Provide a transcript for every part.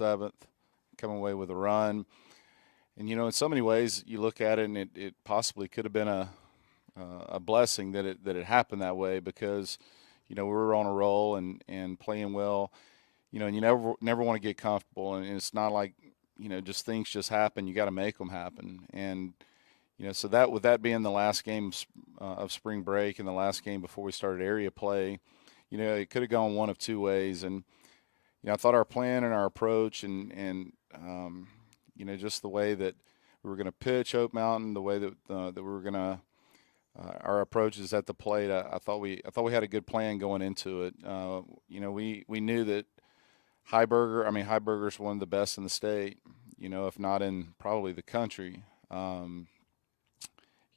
7th, come away with a run. And, in so many ways, you look at it and it possibly could have been a blessing that it happened that way because, we were on a roll and playing well, and you never want to get comfortable. And it's not like, just things just happen. You got to make them happen. And, so that with that being the last game of spring break and the last game before we started area play, it could have gone one of two ways. And, I thought our plan and our approach and just the way that we were going to pitch Oak Mountain, the way that we were going to our approaches at the plate. I thought we had a good plan going into it. We knew that Heiberger's one of the best in the state. If not in probably the country.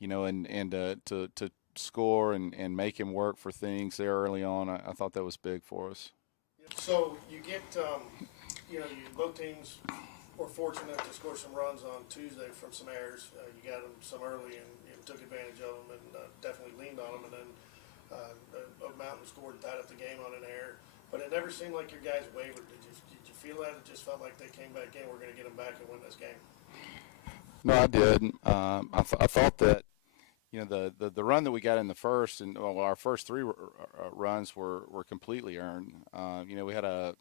To score and make him work for things there early on, I thought that was big for us. So you get, both teams were fortunate to score some runs on Tuesday from some errors. You got them some early and took advantage of them and definitely leaned on them. And then Oak Mountain scored and tied up the game on an error. But it never seemed like your guys wavered. Did you feel that? It just felt like they came back in. We're going to get them back and win this game. No, I did. I thought that the run that we got in the first and our first three runs were completely earned. We had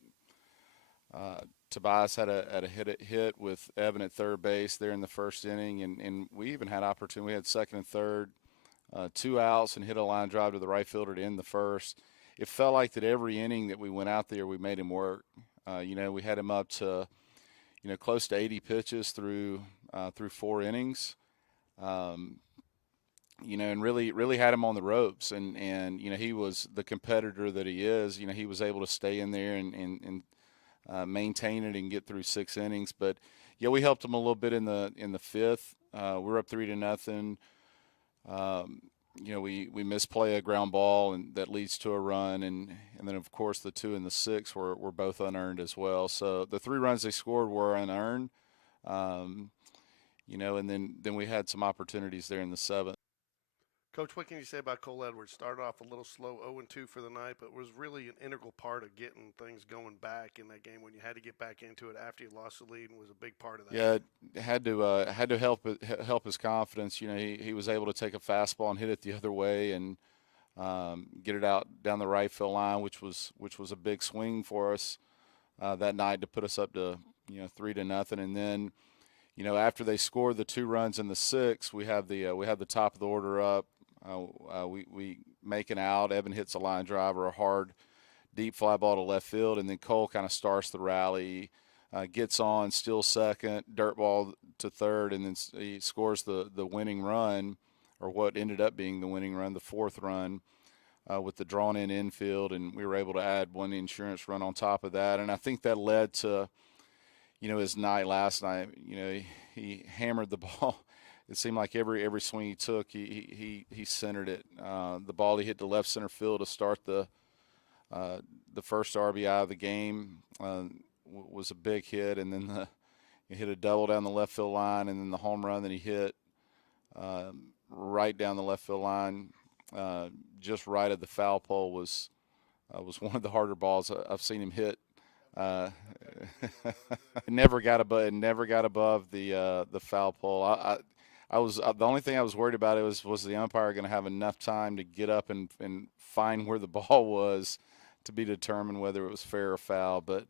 Tobias had a hit with Evan at third base there in the first inning, and we even had opportunity. We had second and third, 2 outs, and hit a line drive to the right fielder to end the first. It felt like that every inning that we went out there, we made him work. We had him up to close to 80 pitches through 4 innings. And really had him on the ropes, and he was the competitor that he is. He was able to stay in there and maintain it and get through 6 innings. But yeah, we helped him a little bit in the fifth. We're up 3-0. We misplay a ground ball and that leads to a run, and then of course the 2 and the 6 were both unearned as well. So the 3 runs they scored were unearned. And then we had some opportunities there in the 7th. Coach, what can you say about Cole Edwards? Started off a little slow, 0-2 for the night, but was really an integral part of getting things going back in that game when you had to get back into it after you lost the lead, and was a big part of that. Yeah, it had to help his confidence. He was able to take a fastball and hit it the other way and get it out down the right field line, which was a big swing for us that night to put us up to 3-0, and then. After they scored the 2 runs in the 6th, we have the top of the order up. We make an out. Evan hits a line drive or a hard, deep fly ball to left field, and then Cole kind of starts the rally, gets on, steals second, dirt ball to third, and then he scores the winning run, or what ended up being the winning run, the 4th run, with the drawn-in infield, and we were able to add one insurance run on top of that, and I think that led to his night last night. He hammered the ball. It seemed like every swing he took, he centered it. The ball he hit to left center field to start the first RBI of the game was a big hit, and then he hit a double down the left field line, and then the home run that he hit right down the left field line, just right at the foul pole was one of the harder balls I've seen him hit. It never got above the foul pole. I was the only thing I was worried about was the umpire going to have enough time to get up and find where the ball was to be determined whether it was fair or foul. But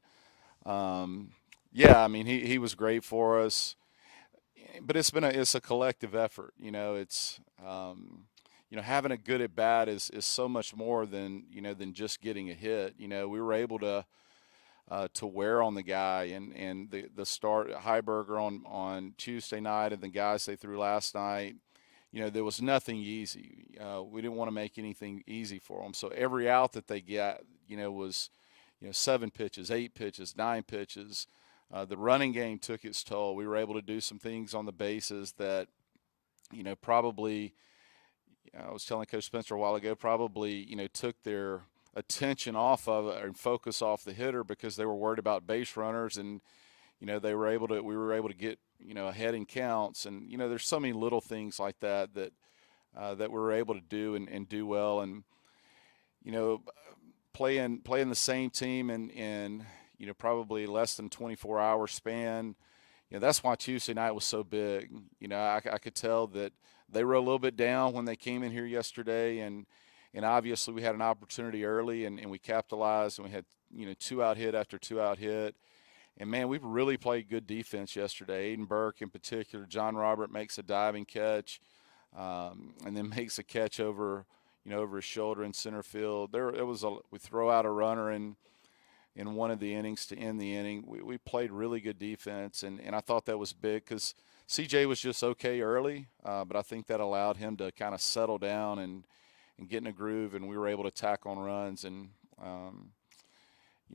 he was great for us. But it's a collective effort. It's having a good at bat is so much more than just getting a hit. We were able to wear on the guy, and the start Heiberger on Tuesday night and the guys they threw last night, there was nothing easy. We didn't want to make anything easy for them. So every out that they get, was 7 pitches, 8 pitches, 9 pitches. The running game took its toll. We were able to do some things on the bases that, probably, I was telling Coach Spencer a while ago, probably, took their attention off of it and focus off the hitter because they were worried about base runners, and we were able to get ahead in counts, and there's so many little things like that we were able to do and do well, and playing the same team and probably less than 24-hour span. That's why Tuesday night was so big. I could tell that they were a little bit down when they came in here yesterday, and obviously we had an opportunity early, and we capitalized, and we had, 2-out hit after 2-out hit. And, man, we really played good defense yesterday. Aiden Burke in particular. John Robert makes a diving catch, and then makes a catch over his shoulder in center field. We throw out a runner in one of the innings to end the inning. We played really good defense, and I thought that was big because CJ was just okay early, but I think that allowed him to kind of settle down and get in a groove, and we were able to tack on runs. And,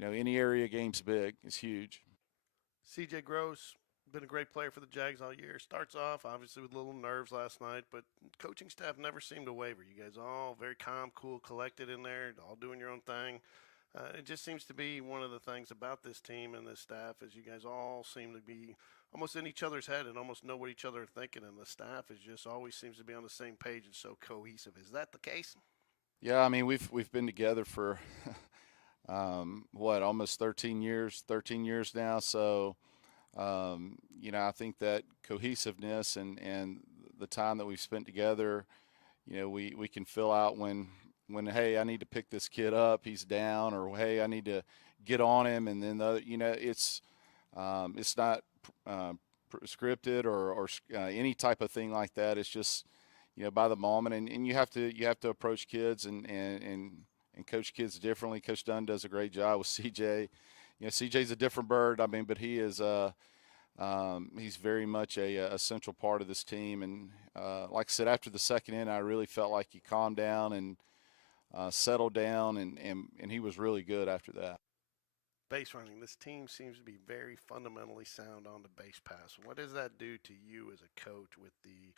any area game's big. It's huge. CJ Gross, been a great player for the Jags all year. Starts off, obviously, with little nerves last night, but coaching staff never seemed to waver. You guys all very calm, cool, collected in there, all doing your own thing. It just seems to be one of the things about this team and this staff is you guys all seem to be almost in each other's head and almost know what each other are thinking, and the staff is just always seems to be on the same page and so cohesive. Is that the case? Yeah, I mean, we've been together for almost 13 years now. So, I think that cohesiveness and the time that we've spent together, we can fill out when, hey, I need to pick this kid up, he's down, or hey, I need to get on him. And then, it's not scripted or any type of thing like that. It's just, by the moment, and you have to approach kids and coach kids differently. Coach Dunn does a great job with CJ. CJ's a different bird. I mean, but he is he's very much a central part of this team. And like I said, after the second inning, I really felt like he calmed down and settled down, and he was really good after that. Base running. This team seems to be very fundamentally sound on the base pass. What does that do to you as a coach with the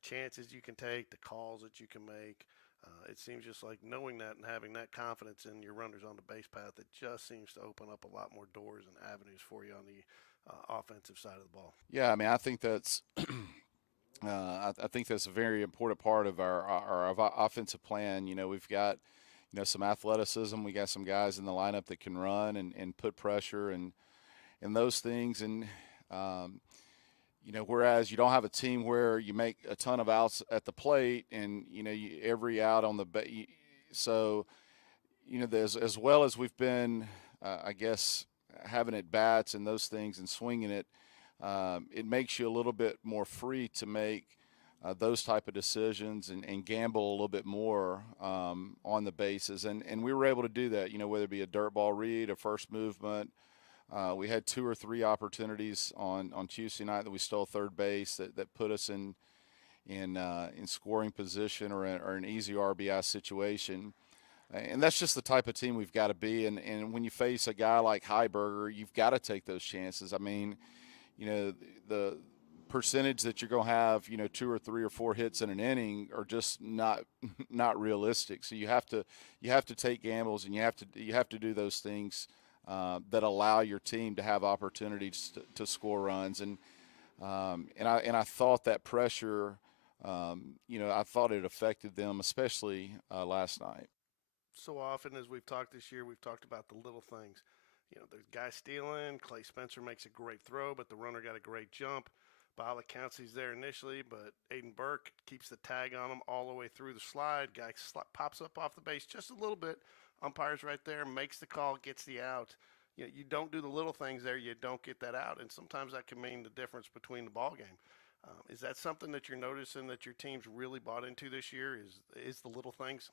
chances you can take, the calls that you can make? It seems just like knowing that and having that confidence in your runners on the base path, it just seems to open up a lot more doors and avenues for you on the offensive side of the ball. Yeah, I mean, I think that's I think that's a very important part of our offensive plan. We've got some athleticism. We got some guys in the lineup that can run and put pressure and those things. And whereas you don't have a team where you make a ton of outs at the plate and, every out on the so, as well as we've been, I guess, having at bats and those things and swinging it, it makes you a little bit more free to make those type of decisions and gamble a little bit more on the bases. And we were able to do that, whether it be a dirt ball read, a first movement. We had 2 or 3 opportunities on Tuesday night that we stole third base that put us in scoring position or an easy RBI situation. And that's just the type of team we've got to be. And when you face a guy like Heiberger, you've got to take those chances. I mean, the percentage that you're going to have, 2 or 3 or 4 hits in an inning are just not realistic. So you have to take gambles, and you have to do those things that allow your team to have opportunities to score runs. And I thought that pressure, I thought it affected them, especially last night. So often as we've talked this year, we've talked about the little things. The guy stealing, Clay Spencer makes a great throw, but the runner got a great jump. By all accounts, he's there initially, but Aiden Burke keeps the tag on him all the way through the slide. Guy pops up off the base just a little bit. Umpire's right there, makes the call, gets the out. You don't do the little things there, you don't get that out, and sometimes that can mean the difference between the ball game. Is that something that you're noticing that your team's really bought into this year? Is the little things?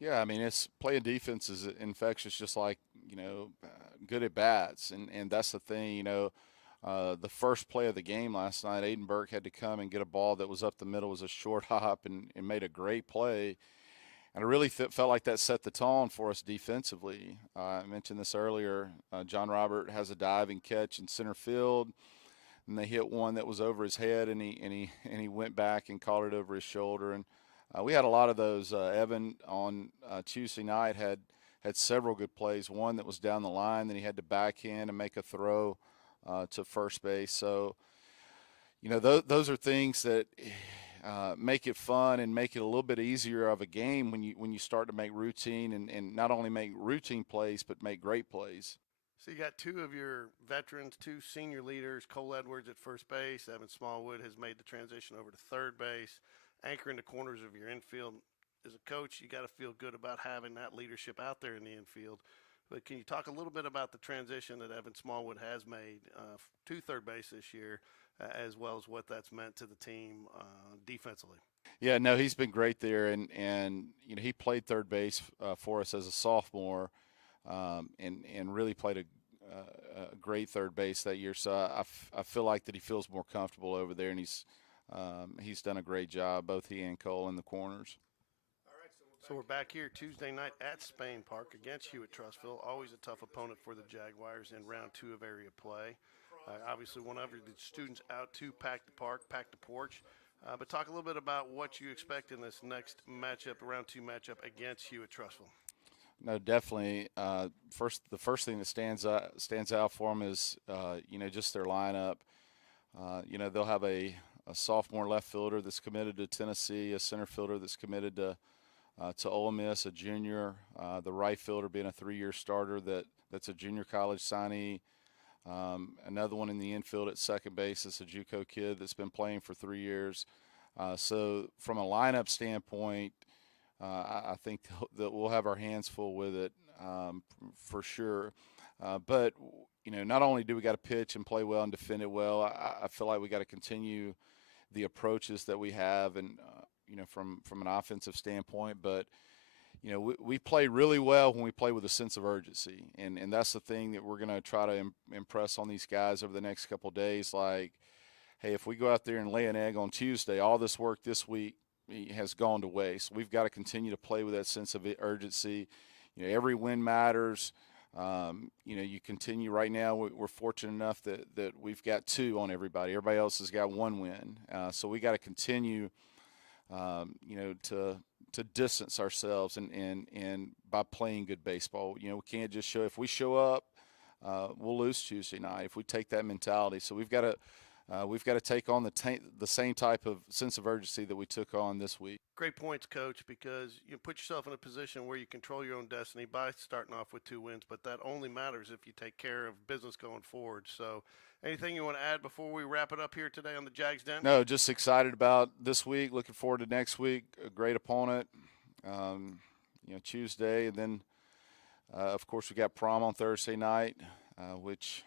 Yeah, I mean, it's playing defense is infectious, just like good at bats, and that's the thing. The first play of the game last night, Aiden Burke had to come and get a ball that was up the middle, was a short hop, and made a great play. And I really felt like that set the tone for us defensively. I mentioned this earlier. John Robert has a diving catch in center field, and they hit one that was over his head, and he went back and caught it over his shoulder. And we had a lot of those. Evan on Tuesday night had several good plays. One that was down the line, then he had to backhand and make a throw to first base. So, those are things that make it fun and make it a little bit easier of a game when you start to make routine and not only make routine plays but make great plays. So you got two of your veterans, two senior leaders, Cole Edwards at first base. Evan Smallwood has made the transition over to third base, anchoring the corners of your infield. As a coach, you got to feel good about having that leadership out there in the infield. But can you talk a little bit about the transition that Evan Smallwood has made to third base this year, as well as what that's meant to the team defensively? Yeah, no, he's been great there, and he played third base for us as a sophomore, and really played a great third base that year. So I feel like that he feels more comfortable over there, and he's done a great job, both he and Cole in the corners. So we're back here Tuesday night at Spain Park against Hewitt-Trussville. Always a tough opponent for the Jaguars in round 2 of area play. Obviously, whenever the students out to pack the park, pack the porch. But talk a little bit about what you expect in this next matchup, round 2 matchup against Hewitt-Trussville. No, definitely. The first thing that stands out for them is just their lineup. They'll have a sophomore left fielder that's committed to Tennessee, a center fielder that's committed to Ole Miss, a junior, the right fielder being a 3-year starter that's a junior college signee. Another one in the infield at second base is a JUCO kid that's been playing for 3 years. So from a lineup standpoint, I think that we'll have our hands full with it for sure. But not only do we got to pitch and play well and defend it well, I feel like we got to continue the approaches that we have, and from an offensive standpoint. But we play really well when we play with a sense of urgency, and that's the thing that we're going to try to impress on these guys over the next couple of days. Like, hey, if we go out there and lay an egg on Tuesday, all this work this week has gone to waste. We've got to continue to play with that sense of urgency. Every win matters. You continue right now. We're fortunate enough that we've got 2 on everybody. Everybody else has got 1 win. So we got to continue, to distance ourselves and by playing good baseball. We can't just show. If we show up, we'll lose Tuesday night if we take that mentality. So we've got to take on the same type of sense of urgency that we took on this week. Great points, Coach, because you put yourself in a position where you control your own destiny by starting off with 2 wins, but that only matters if you take care of business going forward. So anything you want to add before we wrap it up here today on the Jags Den? No, just excited about this week. Looking forward to next week. A great opponent, Tuesday. And then, of course, we got prom on Thursday night, which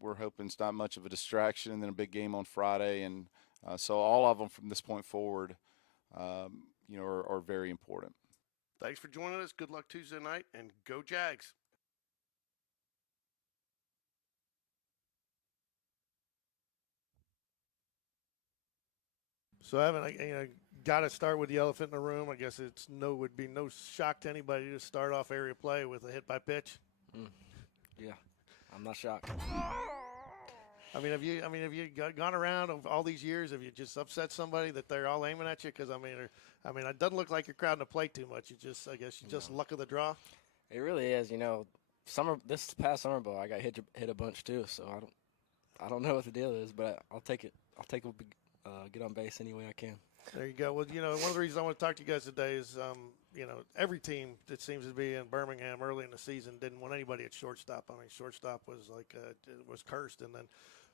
we're hoping is not much of a distraction. And then a big game on Friday. And so all of them from this point forward, are very important. Thanks for joining us. Good luck Tuesday night, and go Jags. So, Evan, I got to start with the elephant in the room. I guess would be no shock to anybody to start off area play with a hit by pitch. Yeah, I'm not shocked. Have you gone around of all these years? Have you just upset somebody that they're all aiming at you? Because it doesn't look like you're crowding the plate too much. I guess you just luck of the draw. It really is. This past summer ball, I got hit a bunch too. So I don't know what the deal is, but I'll take it. I'll take it. Get on base any way I can. There you go. Well, one of the reasons I want to talk to you guys today is, every team that seems to be in Birmingham early in the season didn't want anybody at shortstop. Shortstop was was cursed,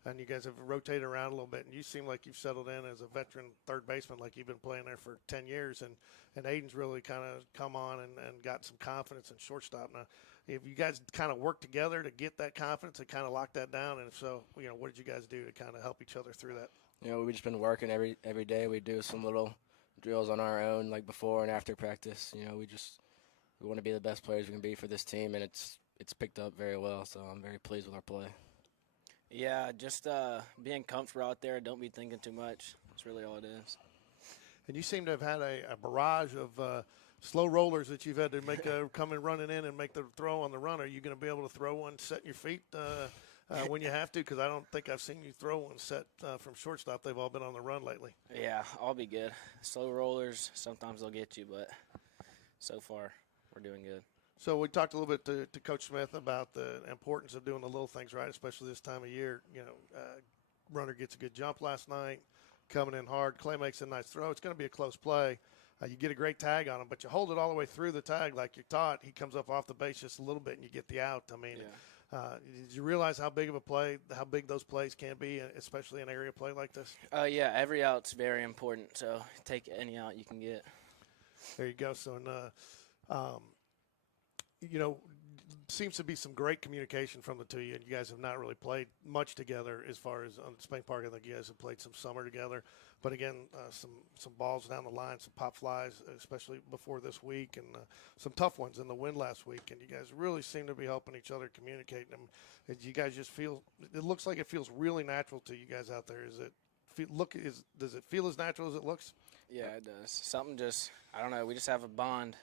and you guys have rotated around a little bit, and you seem like you've settled in as a veteran third baseman, like you've been playing there for 10 years, and Aiden's really kind of come on and got some confidence in shortstop. Now, if you guys kind of work together to get that confidence and kind of lock that down, and if so, what did you guys do to kind of help each other through that? We've just been working every day. We do some little drills on our own, like before and after practice. We want to be the best players we can be for this team, and it's picked up very well. So I'm very pleased with our play. Yeah, just being comfortable out there. Don't be thinking too much. That's really all it is. And you seem to have had a barrage of slow rollers that you've had to make come in running in and make the throw on the run. Are you going to be able to throw one set your feet when you have to? Because I don't think I've seen you throw one set from shortstop. They've all been on the run lately. Yeah, I'll be good. Slow rollers, sometimes they'll get you, but so far we're doing good. So we talked a little bit to Coach Smith about the importance of doing the little things right, especially this time of year. Runner gets a good jump last night, coming in hard. Clay makes a nice throw. It's going to be a close play. You get a great tag on him, but you hold it all the way through the tag like you're taught. He comes up off the base just a little bit, and you get the out. Did you realize how big those plays can be, especially in area play like this? Yeah, every out's very important. So take any out you can get. There you go. So, seems to be some great communication from the two of you. And you guys have not really played much together as far as on Spank Park. I think you guys have played some summer together. But again, some balls down the line, some pop flies, especially before this week, and some tough ones in the win last week. And you guys really seem to be helping each other, communicating them. And you guys just feel – it looks like it feels really natural to you guys out there. Does it feel as natural as it looks? Yeah, it does. Something just, I don't know, we just have a bond.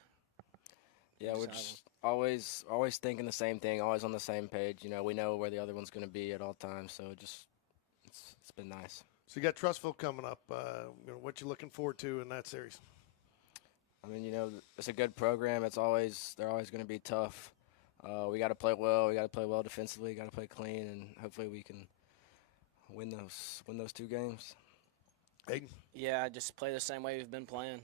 Yeah, we're just always thinking the same thing, always on the same page. We know where the other one's going to be at all times, so it's been nice. So you got Trussville coming up. What you looking forward to in that series? I mean, it's a good program. They're always going to be tough. We got to play well. We got to play well defensively. Got to play clean, and hopefully we can win those 2 games. Aiden? Yeah, just play the same way we've been playing,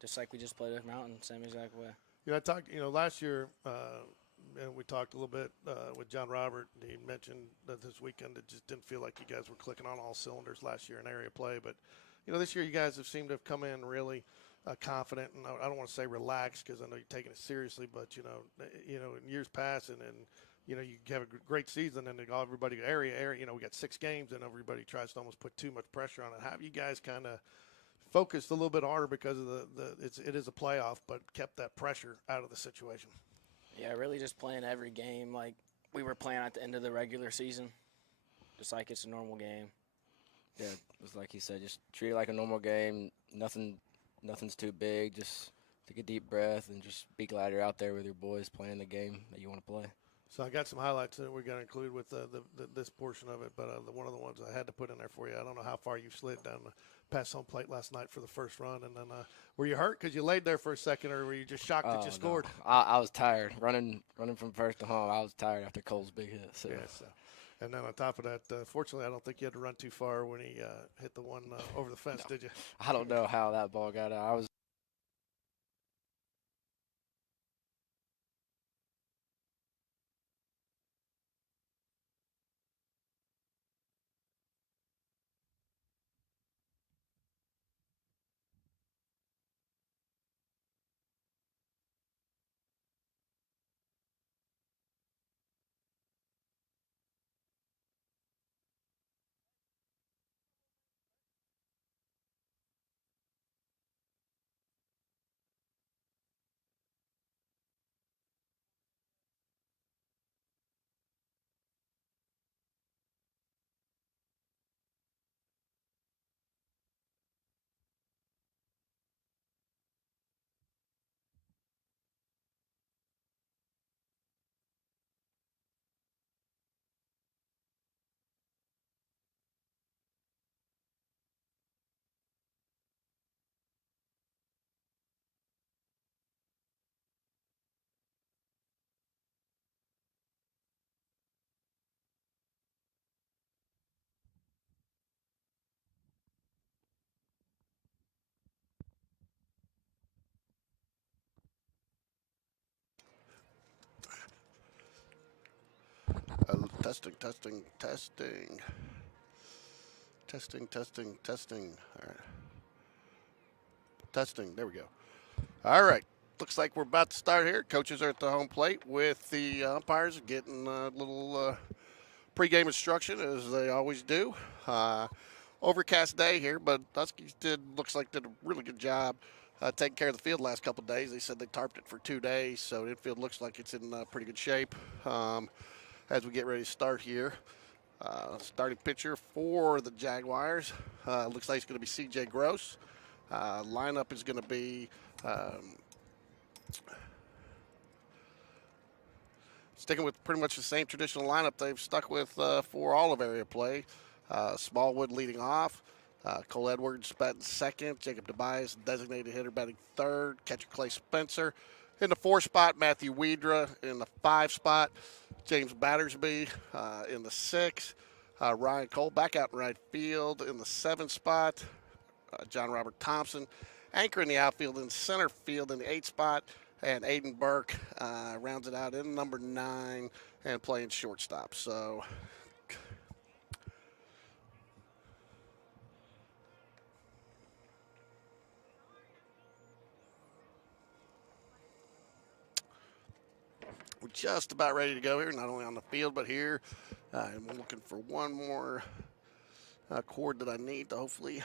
just like we just played at Mountain, same exact way. I talked, last year, and we talked a little bit with John Robert. He mentioned that this weekend it just didn't feel like you guys were clicking on all cylinders last year in area play. But, this year you guys have seemed to have come in really confident, and I don't want to say relaxed because I know you're taking it seriously, but, in years past and you have a great season and everybody area, we got 6 games and everybody tries to almost put too much pressure on it. How have you guys kind of focused a little bit harder because of it is a playoff, but kept that pressure out of the situation? Yeah, really just playing every game like we were playing at the end of the regular season, just like it's a normal game. Yeah, it was like he said, just treat it like a normal game. Nothing's too big. Just take a deep breath and just be glad you're out there with your boys playing the game that you want to play. So I got some highlights that we're going to include with this portion of it, but one of the ones I had to put in there for you. I don't know how far you slid down the pass home plate last night for the first run, and then were you hurt because you laid there for a second, or were you just shocked that you scored? I was tired running from first to home. I was tired after Cole's big hit. So. Yes. And then on top of that, fortunately, I don't think you had to run too far when he hit the one over the fence, did you? I don't know how that ball got out. I was. Testing. All right. Testing. There we go. All right. Looks like we're about to start here. Coaches are at the home plate with the umpires getting a little pregame instruction, as they always do. Overcast day here, but Huskies looks like did a really good job taking care of the field the last couple of days. They said they tarped it for 2 days, so the infield looks like it's in pretty good shape as we get ready to start here. Starting pitcher for the Jaguars looks like it's going to be C.J. Gross. Lineup is going to be sticking with pretty much the same traditional lineup they've stuck with for all of area play. Smallwood leading off. Cole Edwards batting second. Jacob DeBias, designated hitter, batting third. Catcher Clay Spencer. In the 4 spot, Matthew Wedra. In the 5 spot, James Battersby. In the 6, Ryan Cole back out in right field. In the 7 spot, John Robert Thompson. Anchor in the outfield. In center field in the 8 spot, and Aiden Burke rounds it out in number 9 and playing shortstop. So we're just about ready to go here, not only on the field but here. And we're looking for one more chord that I need to hopefully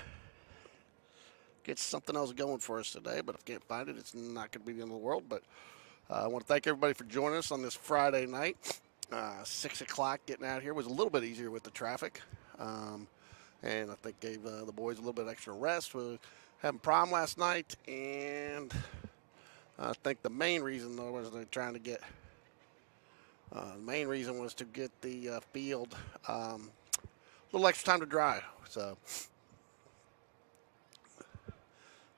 get something else going for us today. But if I can't find it, it's not going to be the end of the world. But I want to thank everybody for joining us on this Friday night. 6 o'clock getting out here was a little bit easier with the traffic. And I think gave the boys a little bit extra rest. We were having prom last night, and I think the main reason, though, was they're trying to get the main reason was to get the field a little extra time to dry. So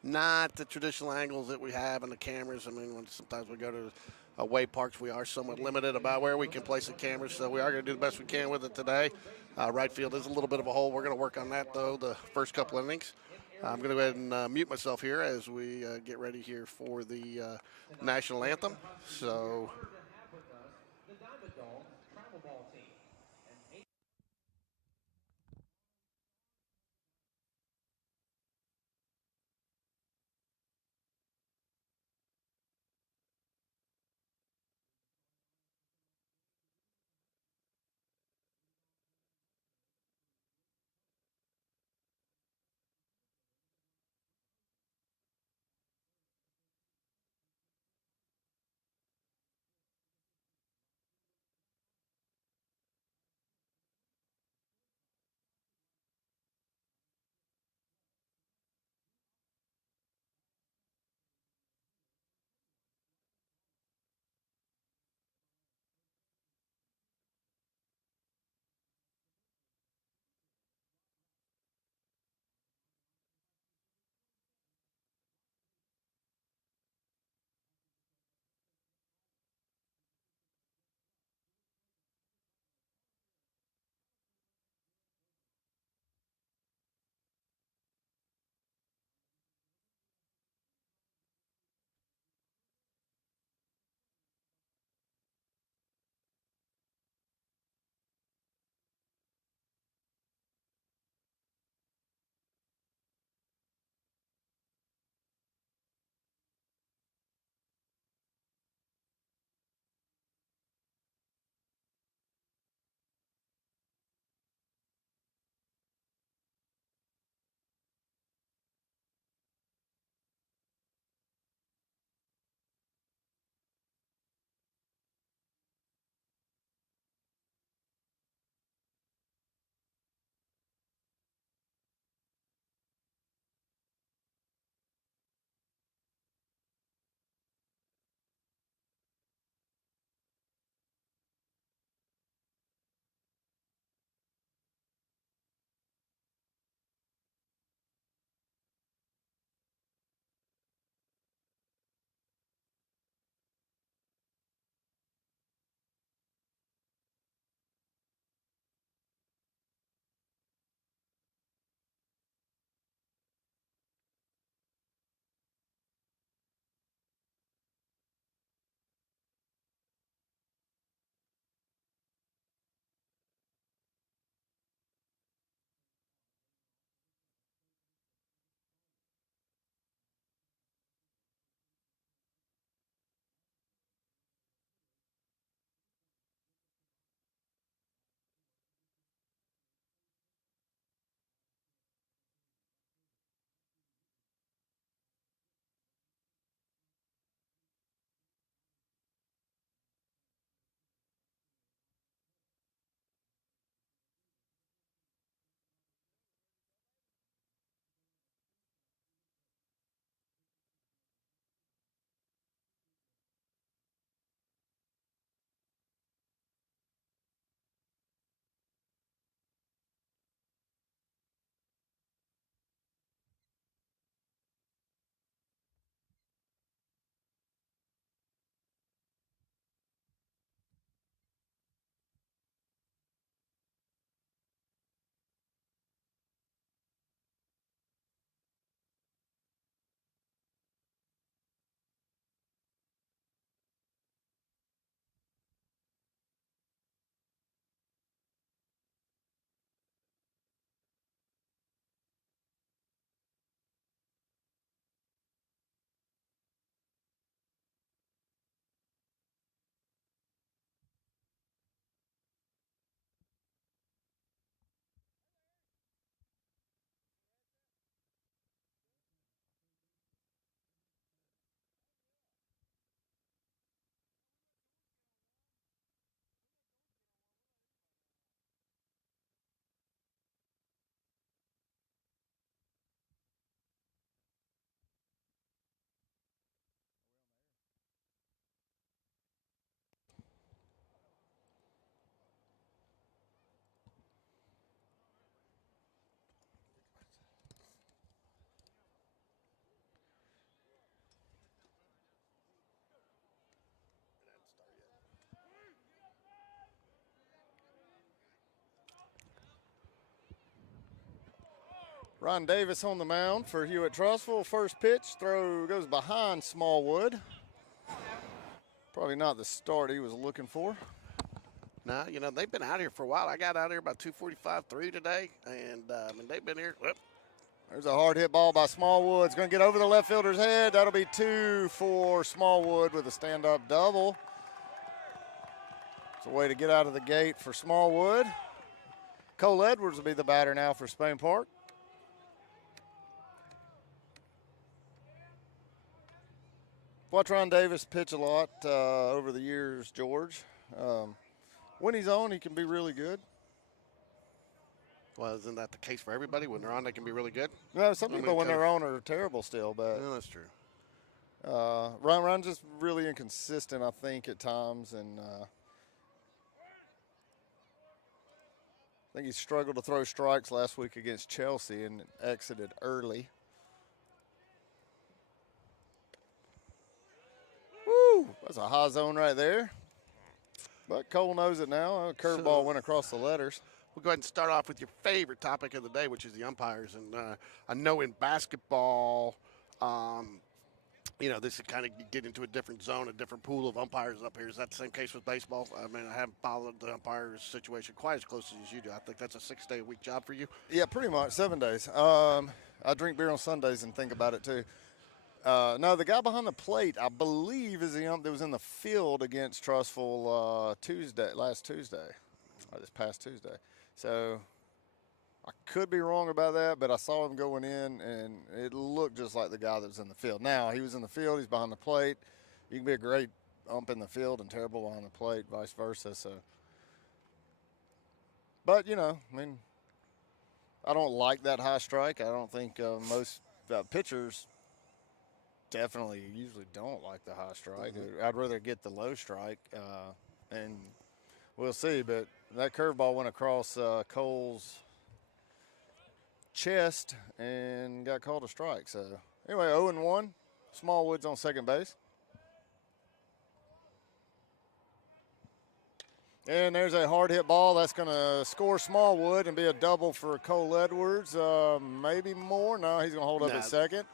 not the traditional angles that we have in the cameras. I mean, sometimes we go to away parks, we are somewhat limited about where we can place the cameras, so we are going to do the best we can with it today. Right field is a little bit of a hole. We're going to work on that, though, the first couple innings. I'm going to go ahead and mute myself here as we get ready here for the national anthem. So Ron Davis on the mound for Hewitt-Trussville. First pitch, throw goes behind Smallwood. Probably not the start he was looking for. Now, they've been out here for a while. I got out here about 2:45 through today, and they've been here. Whoop. There's a hard hit ball by Smallwood. It's going to get over the left fielder's head. That'll be 2 for Smallwood with a stand-up double. It's a way to get out of the gate for Smallwood. Cole Edwards will be the batter now for Spain Park. Watch Ron Davis pitch a lot over the years, George. When he's on, he can be really good. Well, isn't that the case for everybody? When they're on, they can be really good. No, some people when they're on are terrible still, but Yeah, that's true. Ron's just really inconsistent, I think, at times, and I think he struggled to throw strikes last week against Chelsea and exited early. Woo! That's a high zone right there. But Cole knows it now. A curveball went across the letters. We'll go ahead and start off with your favorite topic of the day, which is the umpires. And I know in basketball, this is kind of get into a different zone, a different pool of umpires up here. Is that the same case with baseball? I mean, I haven't followed the umpires situation quite as closely as you do. I think that's a 6-day-a-week job for you. Yeah, pretty much, 7 days. I drink beer on Sundays and think about it, too. No, the guy behind the plate, I believe, is the ump that was in the field against Trussville last Tuesday, or this past Tuesday. So I could be wrong about that, but I saw him going in, and it looked just like the guy that was in the field. Now, he was in the field. He's behind the plate. You can be a great ump in the field and terrible behind the plate, vice versa. So, but, I don't like that high strike. I don't think most pitchers usually don't like the high strike. Mm-hmm. I'd rather get the low strike, and we'll see. But that curveball went across Cole's chest and got called a strike. So anyway, 0-1. Smallwood's on second base. And there's a hard hit ball that's going to score Smallwood and be a double for Cole Edwards. Maybe more. No, he's going to hold up at second.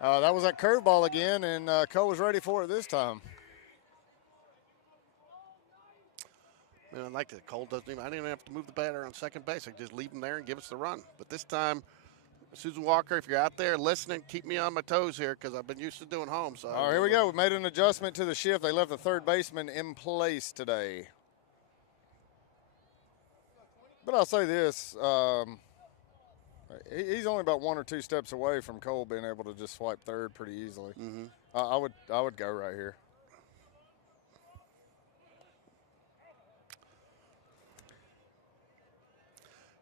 That was that curveball again, and Cole was ready for it this time. Man, I like that. Cole doesn't even. I didn't even have to move the batter on second base. I just leave him there and give us the run. But this time, Susan Walker, if you're out there listening, keep me on my toes here because I've been used to doing home. So all right, here we go. We made an adjustment to the shift. They left the third baseman in place today. But I'll say this. He's only about 1 or 2 steps away from Cole being able to just swipe third pretty easily. Mm-hmm. I would go right here.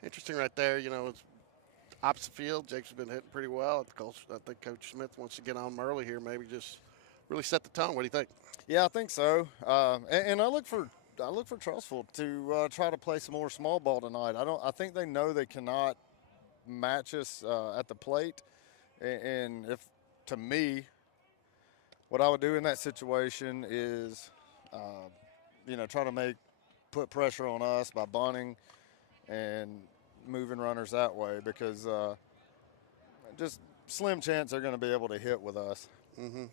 Interesting right there. It's opposite field. Jake's been hitting pretty well. I think Coach Smith wants to get on him early here, maybe just really set the tone. What do you think? Yeah, I think so. And I look for Trussville to try to play some more small ball tonight. I think they know they cannot match us at the plate, and if to me, what I would do in that situation is, try to put pressure on us by bunting and moving runners that way because just slim chance they're going to be able to hit with us. Mm-hmm.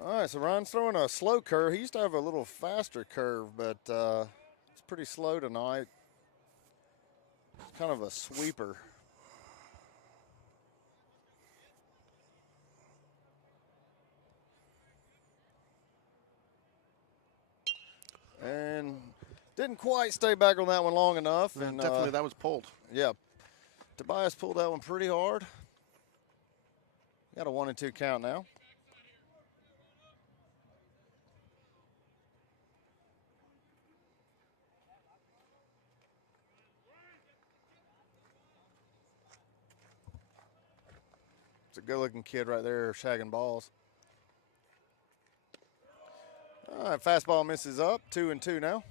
All right, so Ron's throwing a slow curve. He used to have a little faster curve, but it's pretty slow tonight. It's kind of a sweeper. And didn't quite stay back on that one long enough. Yeah, and definitely that was pulled. Yeah, Tobias pulled that one pretty hard. Got a 1-2 count now. It's a good-looking kid right there, shagging balls. All right, fastball misses up, 2-2 now.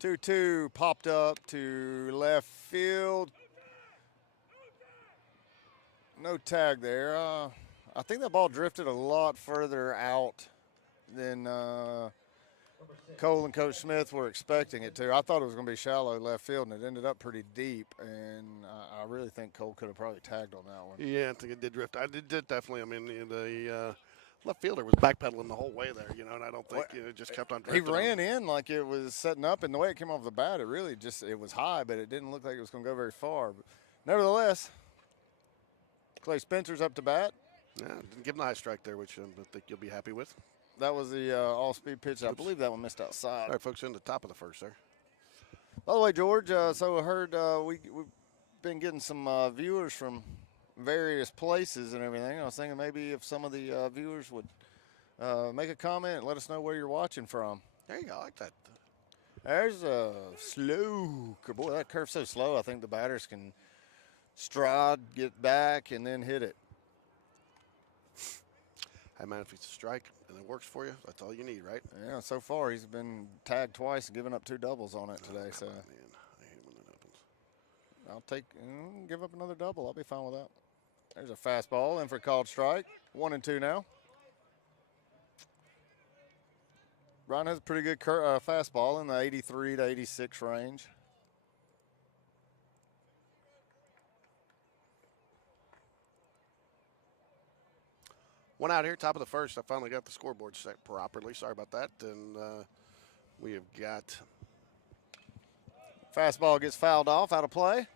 2-2 popped up to left field. No tag there. I think that ball drifted a lot further out than Cole and Coach Smith were expecting it to. I thought it was going to be shallow left field, and it ended up pretty deep. And I really think Cole could have probably tagged on that one. Yeah, I think it did drift. I did definitely. I mean, the left fielder was backpedaling the whole way there, you know, and I don't think it just kept on He drifting. ran in like it was setting up, and the way it came off the bat, it was high, but it didn't look like it was going to go very far. But nevertheless, Clay Spencer's up to bat. Yeah, didn't give him a high strike there, which I think you'll be happy with. That was the all-speed pitch. I believe that one missed outside. All right, folks, in the top of the first there. By the way, George, so I heard we've been getting some viewers from various places and everything. I was thinking maybe if some of the viewers would make a comment and let us know where you're watching from. There you go. I like that. There's a slow. Boy, that curve's so slow, I think the batters can stride, get back, and then hit it. Hey, man, if it's a strike and it works for you, that's all you need, right? Yeah, so far he's been tagged twice and given up 2 doubles on it today. So Man, I hate when that happens. I'll give up another double. I'll be fine with that. There's a fastball in for a called strike. 1-2 now. Ron has a pretty good fastball in the 83 to 86 range. One out here, top of the first. I finally got the scoreboard set properly. Sorry about that. And we have got Fastball gets fouled off, out of play.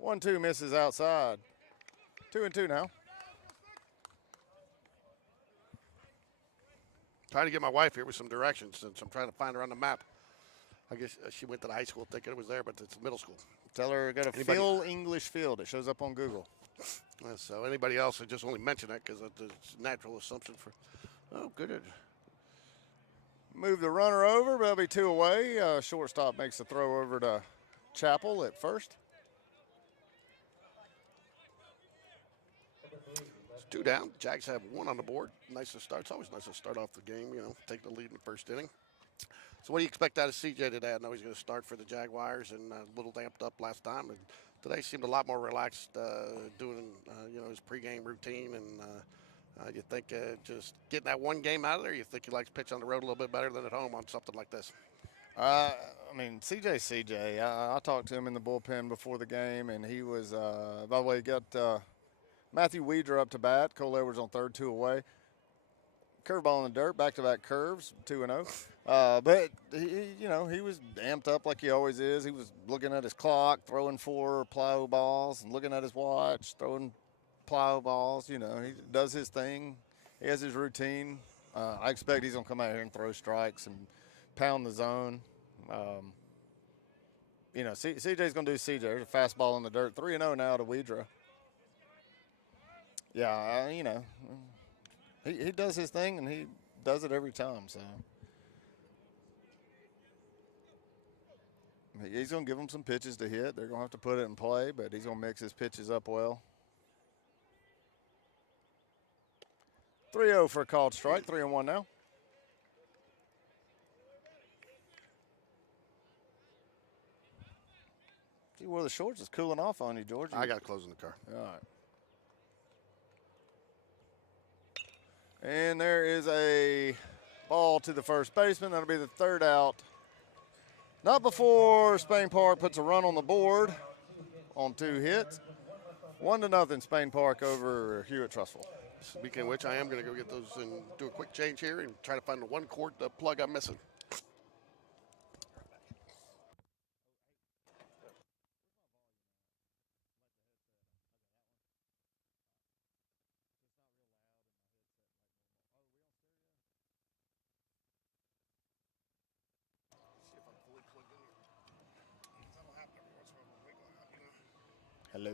One, two misses outside. 2-2 now. trying to get my wife here with some directions since I'm trying to find her on the map. I guess she went to the high school thinking it was there, but it's middle school. Tell her go to Phil English Field. It shows up on Google. So anybody else, I just only mention that because it's a natural assumption for. Oh, good. Move the runner over, but that'll be 2 away. Shortstop makes the throw over to Chappell at first. It's 2 down. Jags have 1 on the board. Nice to start. It's always nice to start off the game, take the lead in the first inning. So what do you expect out of CJ today? I know he's going to start for the Jaguars and a little damped up last time. And today seemed a lot more relaxed doing, his pregame routine. And you think just getting that one game out of there, you think he likes pitch on the road a little bit better than at home on something like this? CJ's CJ. I talked to him in the bullpen before the game, and he was, by the way, got Matthew Weeder up to bat. Cole Edwards on third, 2 away. Curveball in the dirt, back-to-back curves, 2-0. But, he was amped up like he always is. He was looking at his clock, throwing 4 plyo balls, and looking at his watch, throwing plyo balls. He does his thing. He has his routine. I expect he's going to come out here and throw strikes and pound the zone. CJ's going to do CJ. There's a fastball in the dirt. 3-0 now to Weedra. Yeah, he does his thing, and he does it every time. So he's going to give them some pitches to hit. They're going to have to put it in play, but he's going to mix his pitches up well. 3-0 for a called strike. 3-1 now. See where the shorts is cooling off on you, George. I got to close in the car. All right. And there is a ball to the first baseman. That'll be the 3rd out. Not before Spain Park puts a run on the board on 2 hits. 1-0 Spain Park over Hewitt-Trussville. Speaking of which, I am going to go get those and do a quick change here and try to find the 1 quart plug I'm missing. Hello.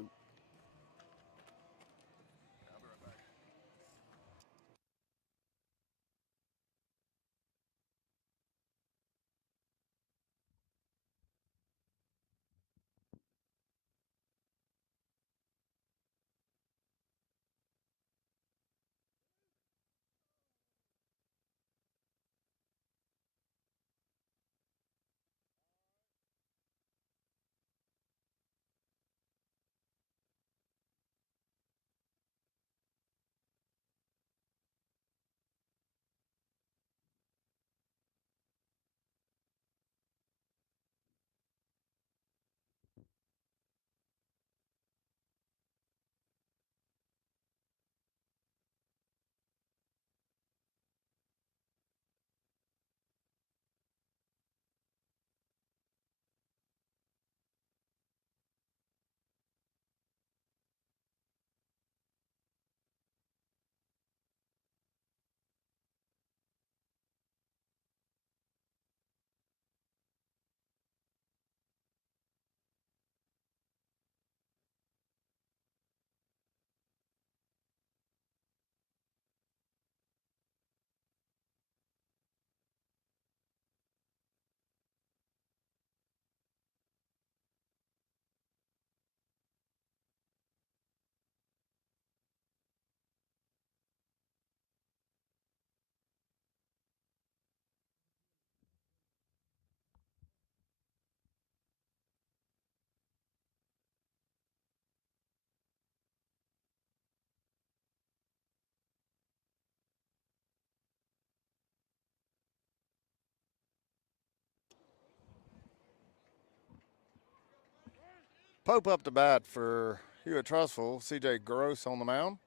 Pope up to bat for Hewitt-Trussville. C.J. Gross on the mound.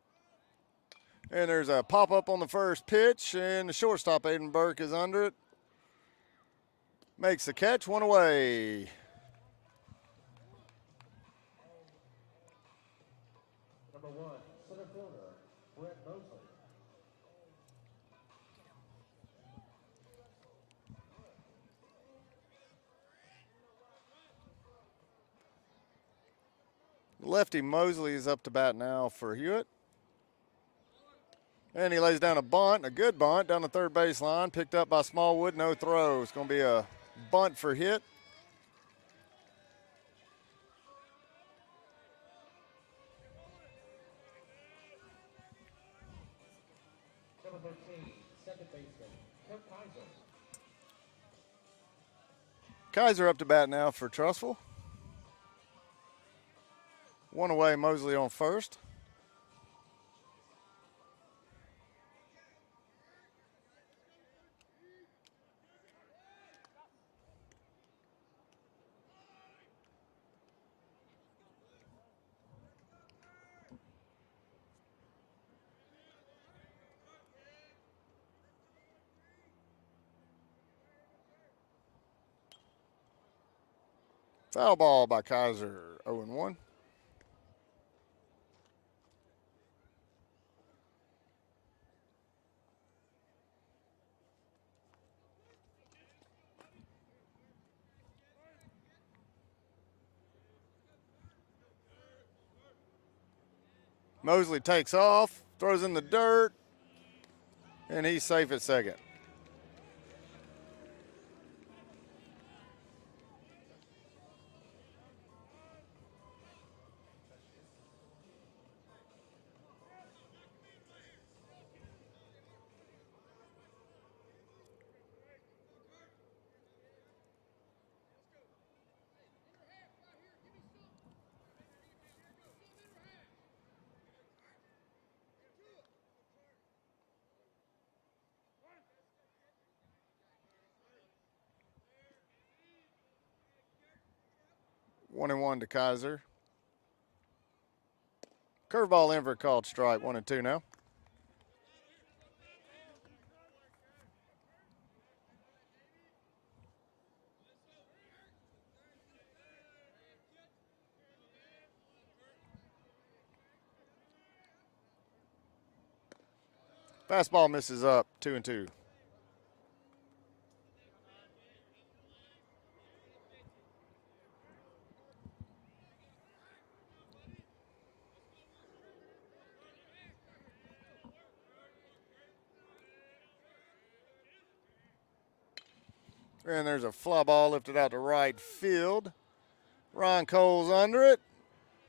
And there's a pop-up on the first pitch, and the shortstop, Aiden Burke, is under it. Makes the catch, one away. Number 1, center fielder, Brett Mosley. Lefty Mosley is up to bat now for Hewitt. And he lays down a bunt, a good bunt, down the third baseline. Picked up by Smallwood, no throw. It's going to be a bunt for hit. Number 13, second baseman, Kirk Kaiser. Kaiser up to bat now for Trussville. One away, Mosley on first. Foul ball by Kaiser, 0-1. Mosley takes off, throws in the dirt, and he's safe at second. One and one to Kaiser. Curveball in for a called strike. 1-2 now. Fastball misses up. 2-2. And there's a fly ball lifted out to right field. Ryan Cole's under it.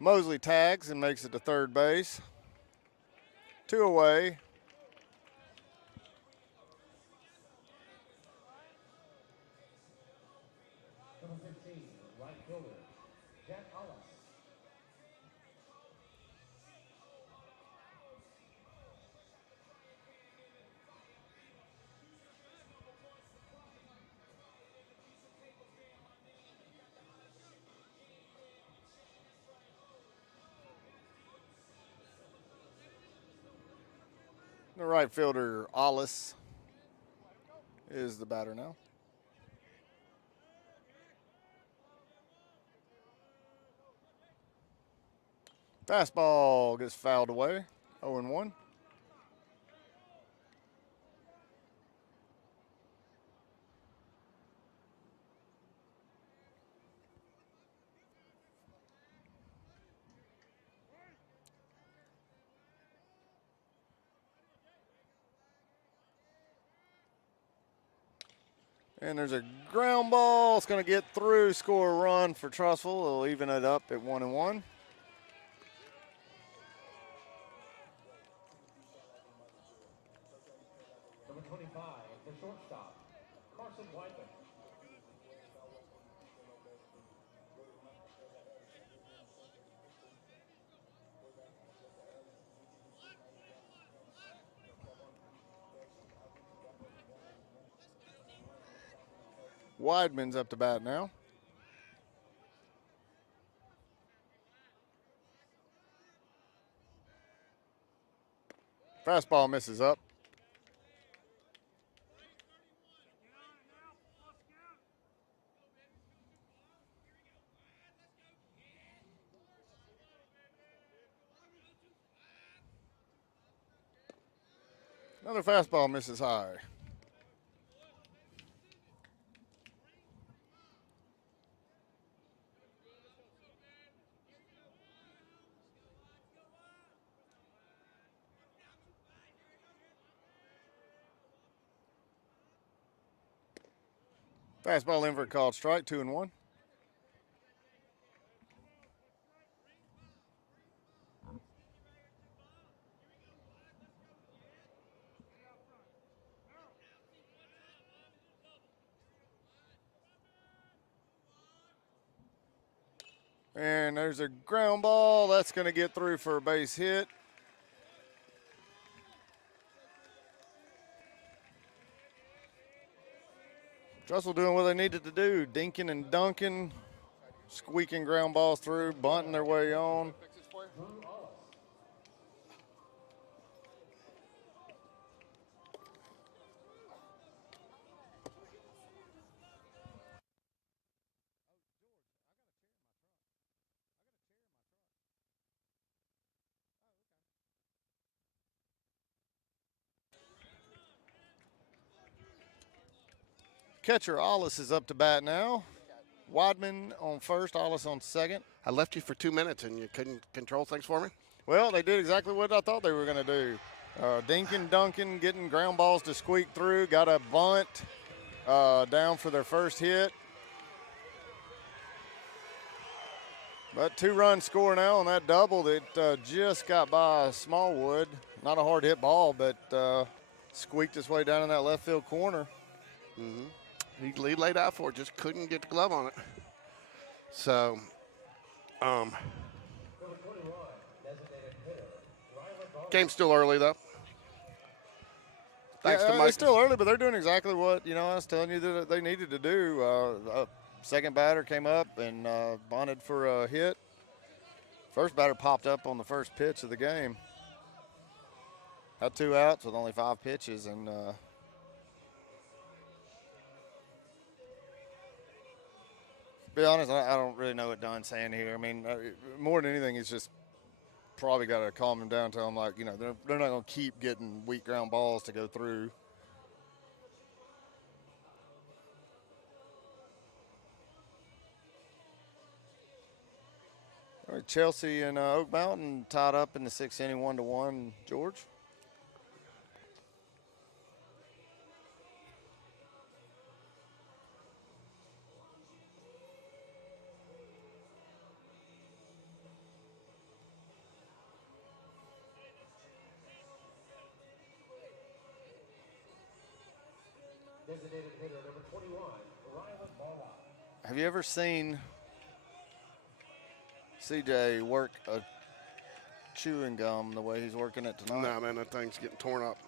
Mosley tags and makes it to third base. 2 away. Number 15, right fielder, Jack Hollis. The right fielder, Ollis, is the batter now. Fastball gets fouled away. 0-1. And there's a ground ball. It's going to get through, score a run for Trussville. They'll even it up at 1-1. Number 25, the shortstop, Carson Weidman. Weidman's up to bat now. Fastball misses up. Another fastball misses high. Fastball in for a called strike, 2-1. And there's a ground ball. That's going to get through for a base hit. Trussville doing what they needed to do. Dinking and dunking, squeaking ground balls through, bunting their way on. Catcher Ollis is up to bat now. Weidman on first, Ollis on second. I left you for 2 minutes and you couldn't control things for me. Well, they did exactly what I thought they were going to do. Dinking, dunking, getting ground balls to squeak through. Got a bunt down for their first hit. But 2-run score now on that double that just got by Smallwood. Not a hard hit ball, but squeaked its way down in that left field corner. Mm-hmm. He laid out for it, just couldn't get the glove on it. So, game's still early though. Thanks to Mike. It's still early, but they're doing exactly what I was telling you that they needed to do. Second batter came up and bunted for a hit. First batter popped up on the first pitch of the game. Had 2 outs with only 5 pitches, and be honest, I don't really know what Dunn's saying here. I mean, more than anything, he's just probably got to calm him down, tell him, like, they're not going to keep getting weak ground balls to go through. All right, Chelsea and Oak Mountain tied up in the 6th inning, 1-1, George. Designated hitter number 21, Riley Barra. Have you ever seen CJ work a chewing gum the way he's working it tonight? No, man, that thing's getting torn up.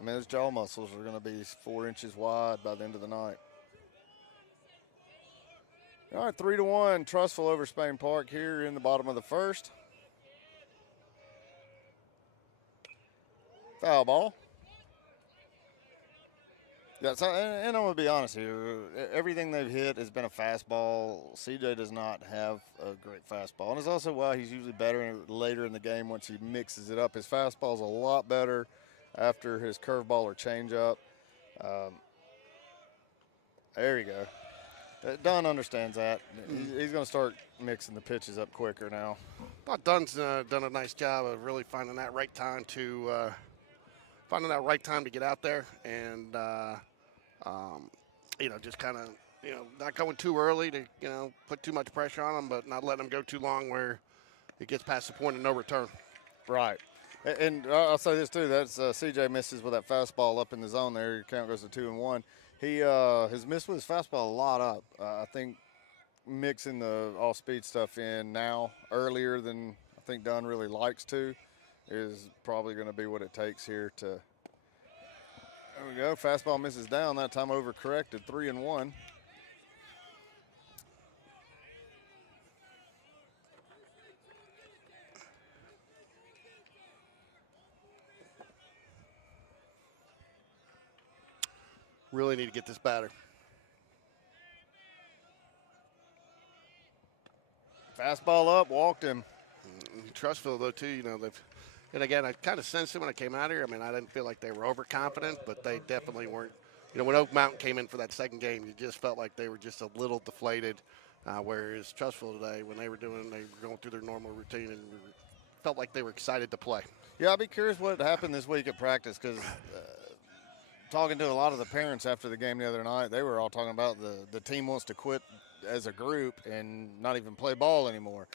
I mean, his jaw muscles are going to be 4 inches wide by the end of the night. All right, 3-1, Trussville over Spain Park here in the bottom of the first. Foul ball. Yeah, so, and I'm going to be honest here. Everything they've hit has been a fastball. CJ does not have a great fastball. And it's also why he's usually better later in the game once he mixes it up. His fastball's a lot better after his curveball or changeup. There you go. Dunn understands that. He's going to start mixing the pitches up quicker now. I thought Dunn's done a nice job of really finding that right time to get out there and just kind of not going too early to put too much pressure on him, but not letting him go too long where it gets past the point of no return. Right. And I'll say this too. That's CJ misses with that fastball up in the zone there. Your count goes to 2-1. He has missed with his fastball a lot up. I think mixing the all-speed stuff in now earlier than I think Dunn really likes to is probably going to be what it takes here to. There we go. Fastball misses down. That time overcorrected. 3-1. really need to get this batter. Fastball up, walked him. Trussville, though, too, and again, I kind of sensed it when I came out here. I mean, I didn't feel like they were overconfident, but they definitely weren't. When Oak Mountain came in for that second game, you just felt like they were just a little deflated. Whereas Trussville today, when they were going through their normal routine and felt like they were excited to play. Yeah, I'll be curious what happened this week at practice because talking to a lot of the parents after the game the other night, they were all talking about the team wants to quit as a group and not even play ball anymore.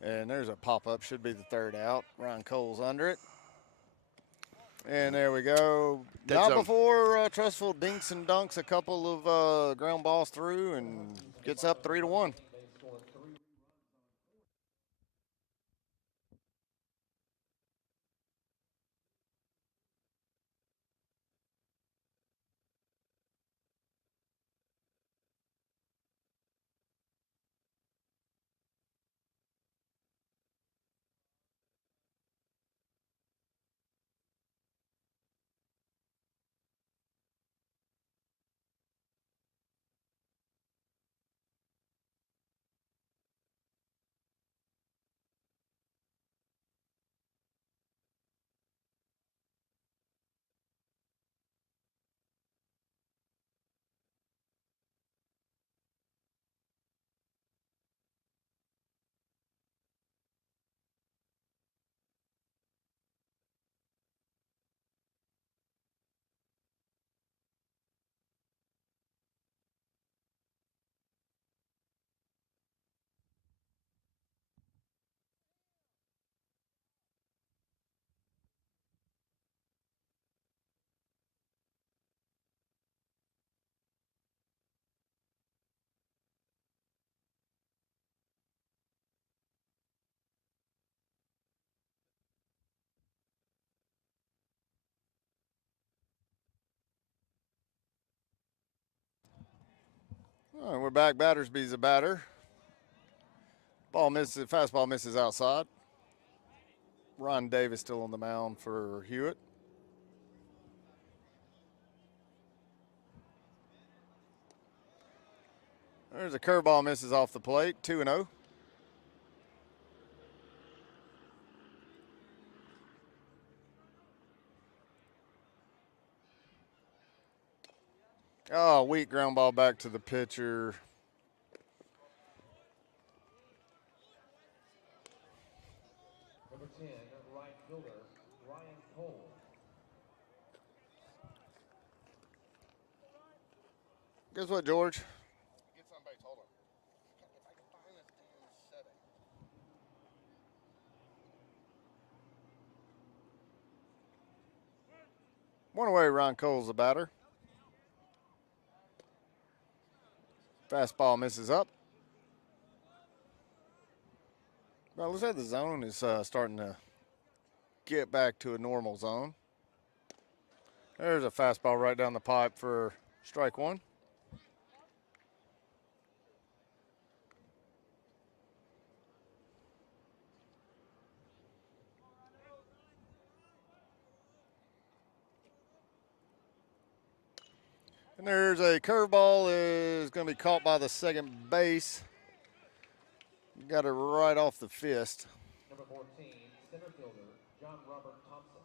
And there's a pop-up, should be the third out. Ryan Cole's under it. And there we go. Dead Not zone. before Trussville dinks and dunks a couple of ground balls through and gets up 3-1. All right, we're back. Battersby's a batter. Fastball misses outside. Ron Davis still on the mound for Hewitt. There's a curveball misses off the plate, 2-0. Oh, weak ground ball back to the pitcher. Number 10, right fielder, Ryan Cole. Guess what, George? Get somebody, hold on. If I can find this damn setting. One away, Ron Cole's the batter. Fastball misses up. Well, looks like the zone is starting to get back to a normal zone. There's a fastball right down the pipe for strike one. And there's a curveball is going to be caught by the second base. Got it right off the fist. Number 14, center fielder, John Robert Thompson.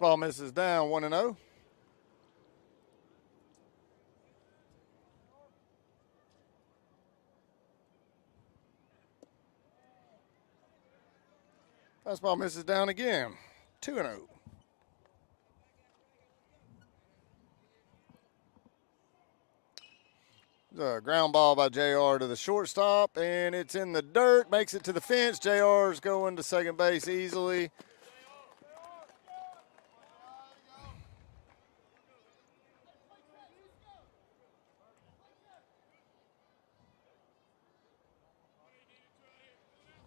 Fastball misses down, 1-0. Fastball misses down again, 2-0. The ground ball by JR to the shortstop, and it's in the dirt, makes it to the fence. JR's going to second base easily.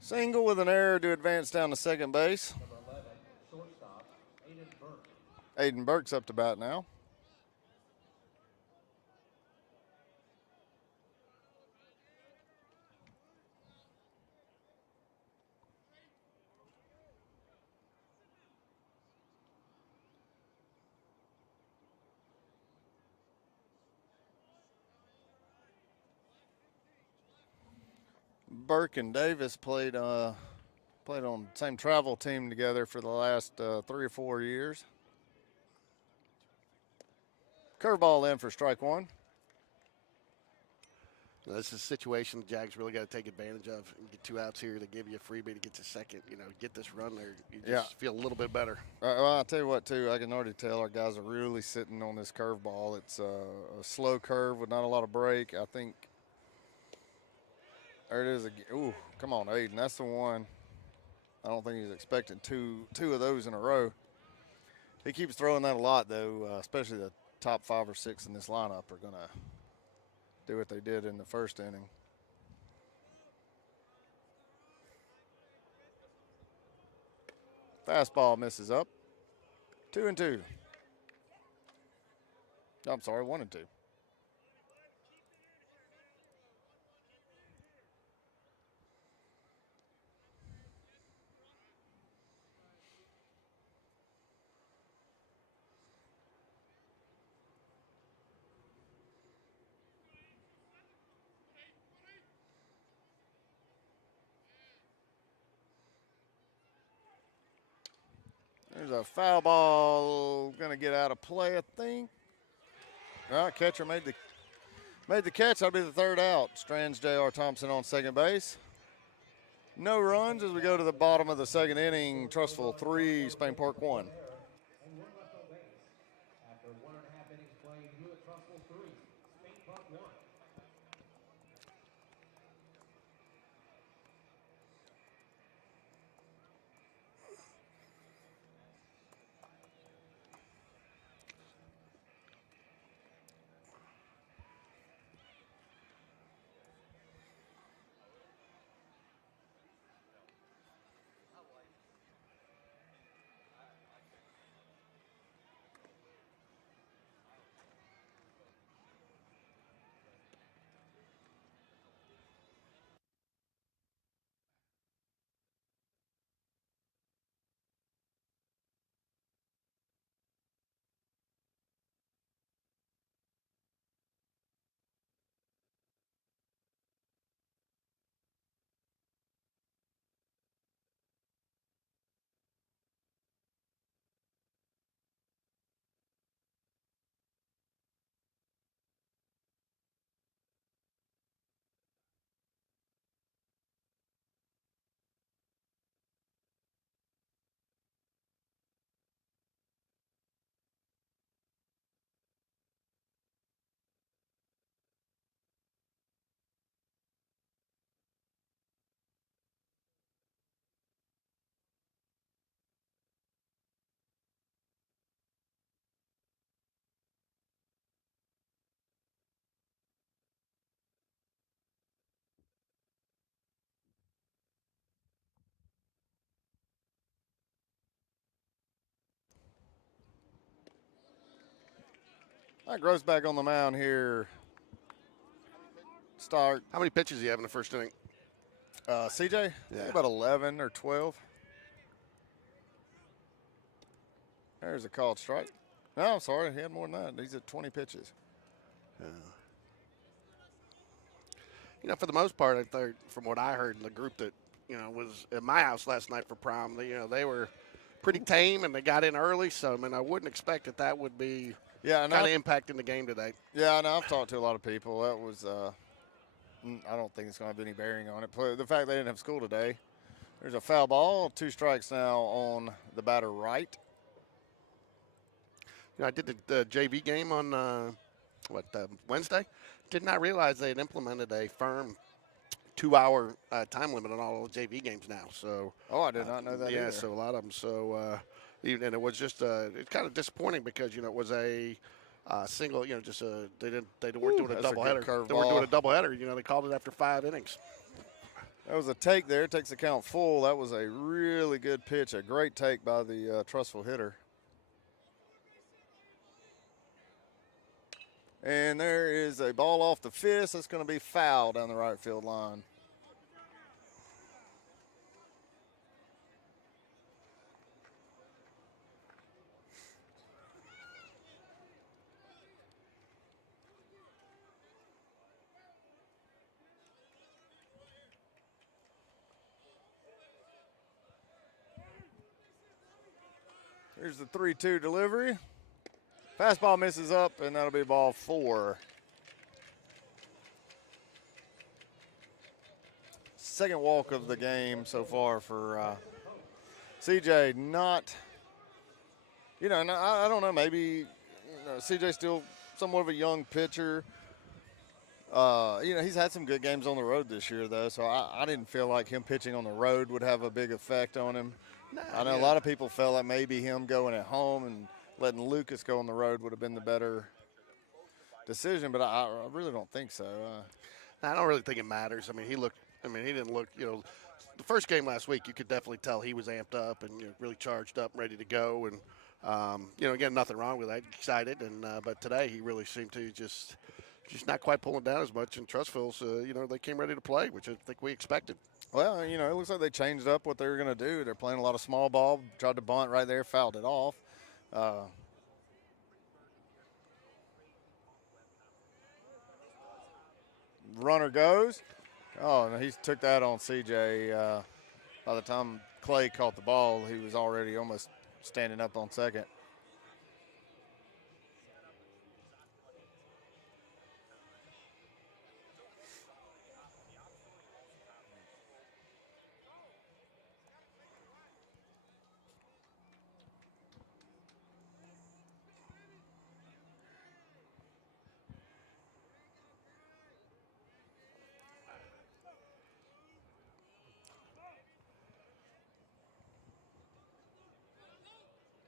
Single with an error to advance down to second base. Number 11, shortstop, Aiden Burke. Aiden Burke's up to bat now. Burke and Davis played on the same travel team together for the last 3 or 4 years. Curveball in for strike one. This is a situation the Jags really got to take advantage of and get 2 outs here to give you a freebie to get to second. Get this run there. You just feel a little bit better. Well, I'll tell you what, too. I can already tell our guys are really sitting on this curveball. It's a slow curve with not a lot of break. I think there it is again. Ooh, come on, Aiden. That's the one. I don't think he's expecting two of those in a row. He keeps throwing that a lot, though, especially the top 5 or 6 in this lineup are going to do what they did in the first inning. Fastball misses up. 2-2. I'm sorry, 1-2. There's a foul ball going to get out of play, I think. All right, catcher made the catch. That'll be the third out. Strands, J.R. Thompson on second base. No runs as we go to the bottom of the second inning. Trussville 3, Spain Park 1. And one left on base. After 1.5 innings played, Hewitt-Trussville 3, Spain Park 1. All right, Gross back on the mound here. Start. How many pitches do you have in the first inning? CJ? I think about 11 or 12. There's a called strike. No, I'm sorry. He had more than that. He's at 20 pitches. For the most part, I thought, from what I heard, the group that, was at my house last night for prom, they were pretty tame and they got in early. So, I wouldn't expect that would be kind of impacting the game today. Yeah, I know. I've talked to a lot of people. That was, I don't think it's going to have any bearing on it. The fact they didn't have school today. There's a foul ball. 2 strikes now on the batter right. I did the JV game on, Wednesday. Did not realize they had implemented a firm 2-hour time limit on all the JV games now. So, I did not know that either. So a lot of them. So, and it was just it's kind of disappointing because it was a single. They weren't doing a doubleheader. They weren't doing a doubleheader. They called it after 5 innings. That was a take there. Takes the count full. That was a really good pitch. A great take by the Trussville hitter. And there is a ball off the fist. That's going to be foul down the right field line. Here's the 3-2 delivery. Fastball misses up, and that'll be ball 4. Second walk of the game so far for CJ. Not, I don't know, maybe CJ's still somewhat of a young pitcher. He's had some good games on the road this year, though, so I didn't feel like him pitching on the road would have a big effect on him. I know a lot of people felt like maybe him going at home and letting Lucas go on the road would have been the better decision, but I really don't think so. I don't really think it matters. I mean, he didn't look, the first game last week, you could definitely tell he was amped up and really charged up, ready to go. And, again, nothing wrong with that, excited. But today he really seemed to just not quite pulling down as much. And Trussville's, they came ready to play, which I think we expected. Well, it looks like they changed up what they were going to do. They're playing a lot of small ball, tried to bunt right there, fouled it off. Runner goes. Oh, and he took that on CJ. By the time Clay caught the ball, he was already almost standing up on second.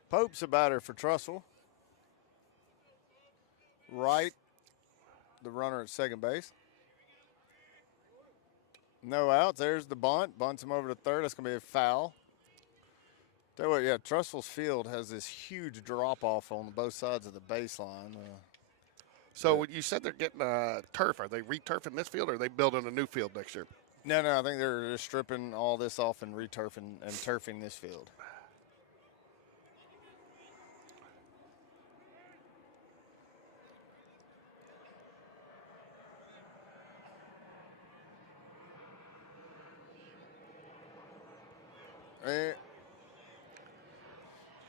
Pope's a batter for Trussville. Wright, the runner at second base. No outs. There's the bunt. Bunts him over to third. That's going to be a foul. Tell you what, yeah, Trussville's field has this huge drop-off on both sides of the baseline. So you said they're getting turf. Are they re-turfing this field, or are they building a new field next year? No, I think they're just stripping all this off and re-turfing and turfing this field.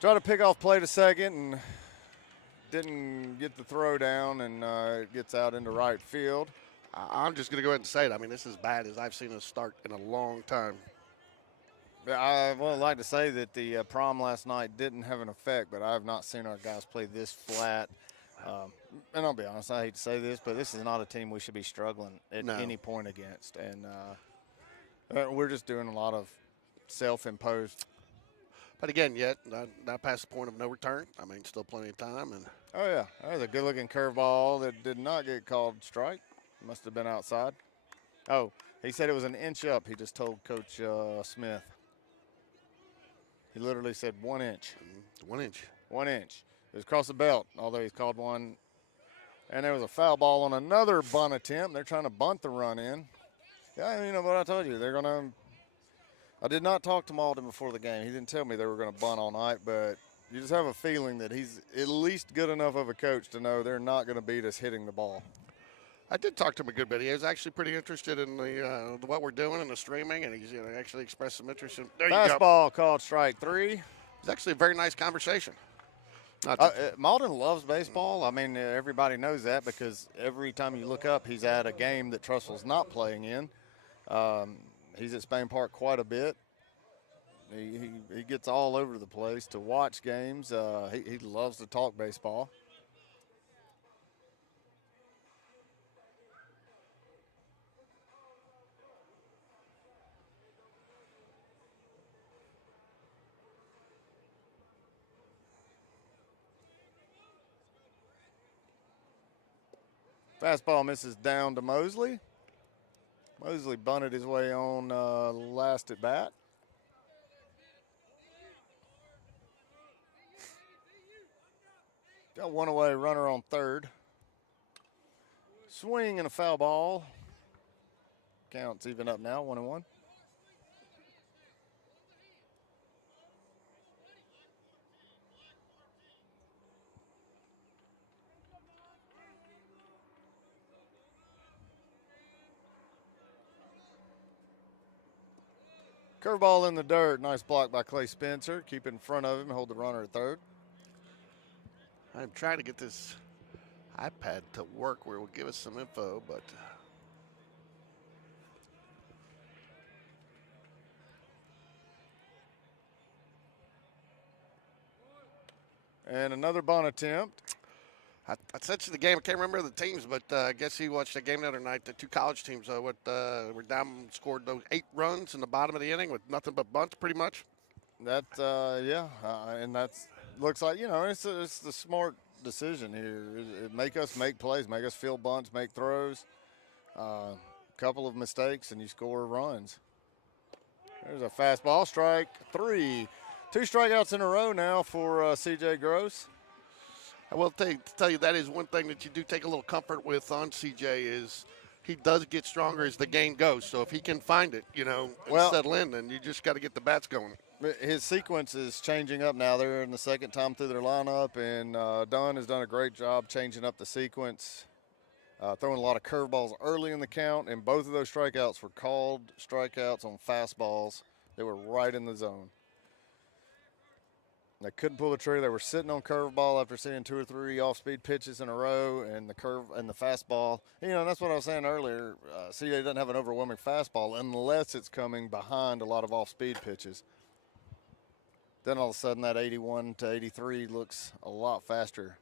Try to pick off play to second and didn't get the throw down, and it gets out into right field. I'm just going to go ahead and say it. I mean, this is as bad as I've seen us start in a long time. I would like to say that the prom last night didn't have an effect, but I have not seen our guys play this flat. And I'll be honest, I hate to say this, but this is not a team we should be struggling at any point against. And we're just doing a lot of self-imposed. But again, not past the point of no return. I mean, still plenty of time. And Oh, yeah. That was a good-looking curveball that did not get called strike. Must have been outside. Oh, he said it was an inch up. He just told Coach Smith. He literally said 1 inch. 1 inch. 1 inch. It was across the belt, although he's called one. And there was a foul ball on another bunt attempt. They're trying to bunt the run in. Yeah, what I told you. They're going to – I did not talk to Malden before the game. He didn't tell me they were going to bunt all night, but you just have a feeling that he's at least good enough of a coach to know they're not going to beat us hitting the ball. I did talk to him a good bit. He was actually pretty interested in the what we're doing and the streaming, and he's actually expressed some interest in. There you go. Fastball called strike 3. It's actually a very nice conversation. Malden loves baseball. I mean, everybody knows that because every time you look up, he's at a game that Trussville's not playing in. He's at Spain Park quite a bit. He gets all over the place to watch games. He loves to talk baseball. Fastball misses down to Mosley. Mosley bunted his way on last at bat. Got one away, runner on third. Swing and a foul ball. Count's even up now, 1-1. Curveball in the dirt. Nice block by Clay Spencer. Keep it in front of him. Hold the runner at third. I'm trying to get this iPad to work where it will give us some info, but And another bunt attempt. I sent you the game. I can't remember the teams, but I guess you watched the game the other night. The two college teams were down, scored those 8 runs in the bottom of the inning with nothing but bunts, pretty much. That, and that's looks like, it's the smart decision here. Make us make plays, make us field bunts, make throws. Couple of mistakes, and you score runs. There's a fastball, strike 3. 2 strikeouts in a row now for C.J. Gross. I will tell you that is one thing that you do take a little comfort with on CJ is he does get stronger as the game goes. So if he can find it, and settle in, then you just got to get the bats going. His sequence is changing up now. They're in the second time through their lineup, and Dunn has done a great job changing up the sequence, throwing a lot of curveballs early in the count, and both of those strikeouts were called strikeouts on fastballs. They were right in the zone. They couldn't pull the trigger. They were sitting on curveball after seeing 2 or 3 off-speed pitches in a row, and the curve and the fastball. That's what I was saying earlier. CJ doesn't have an overwhelming fastball unless it's coming behind a lot of off-speed pitches. Then all of a sudden that 81 to 83 looks a lot faster.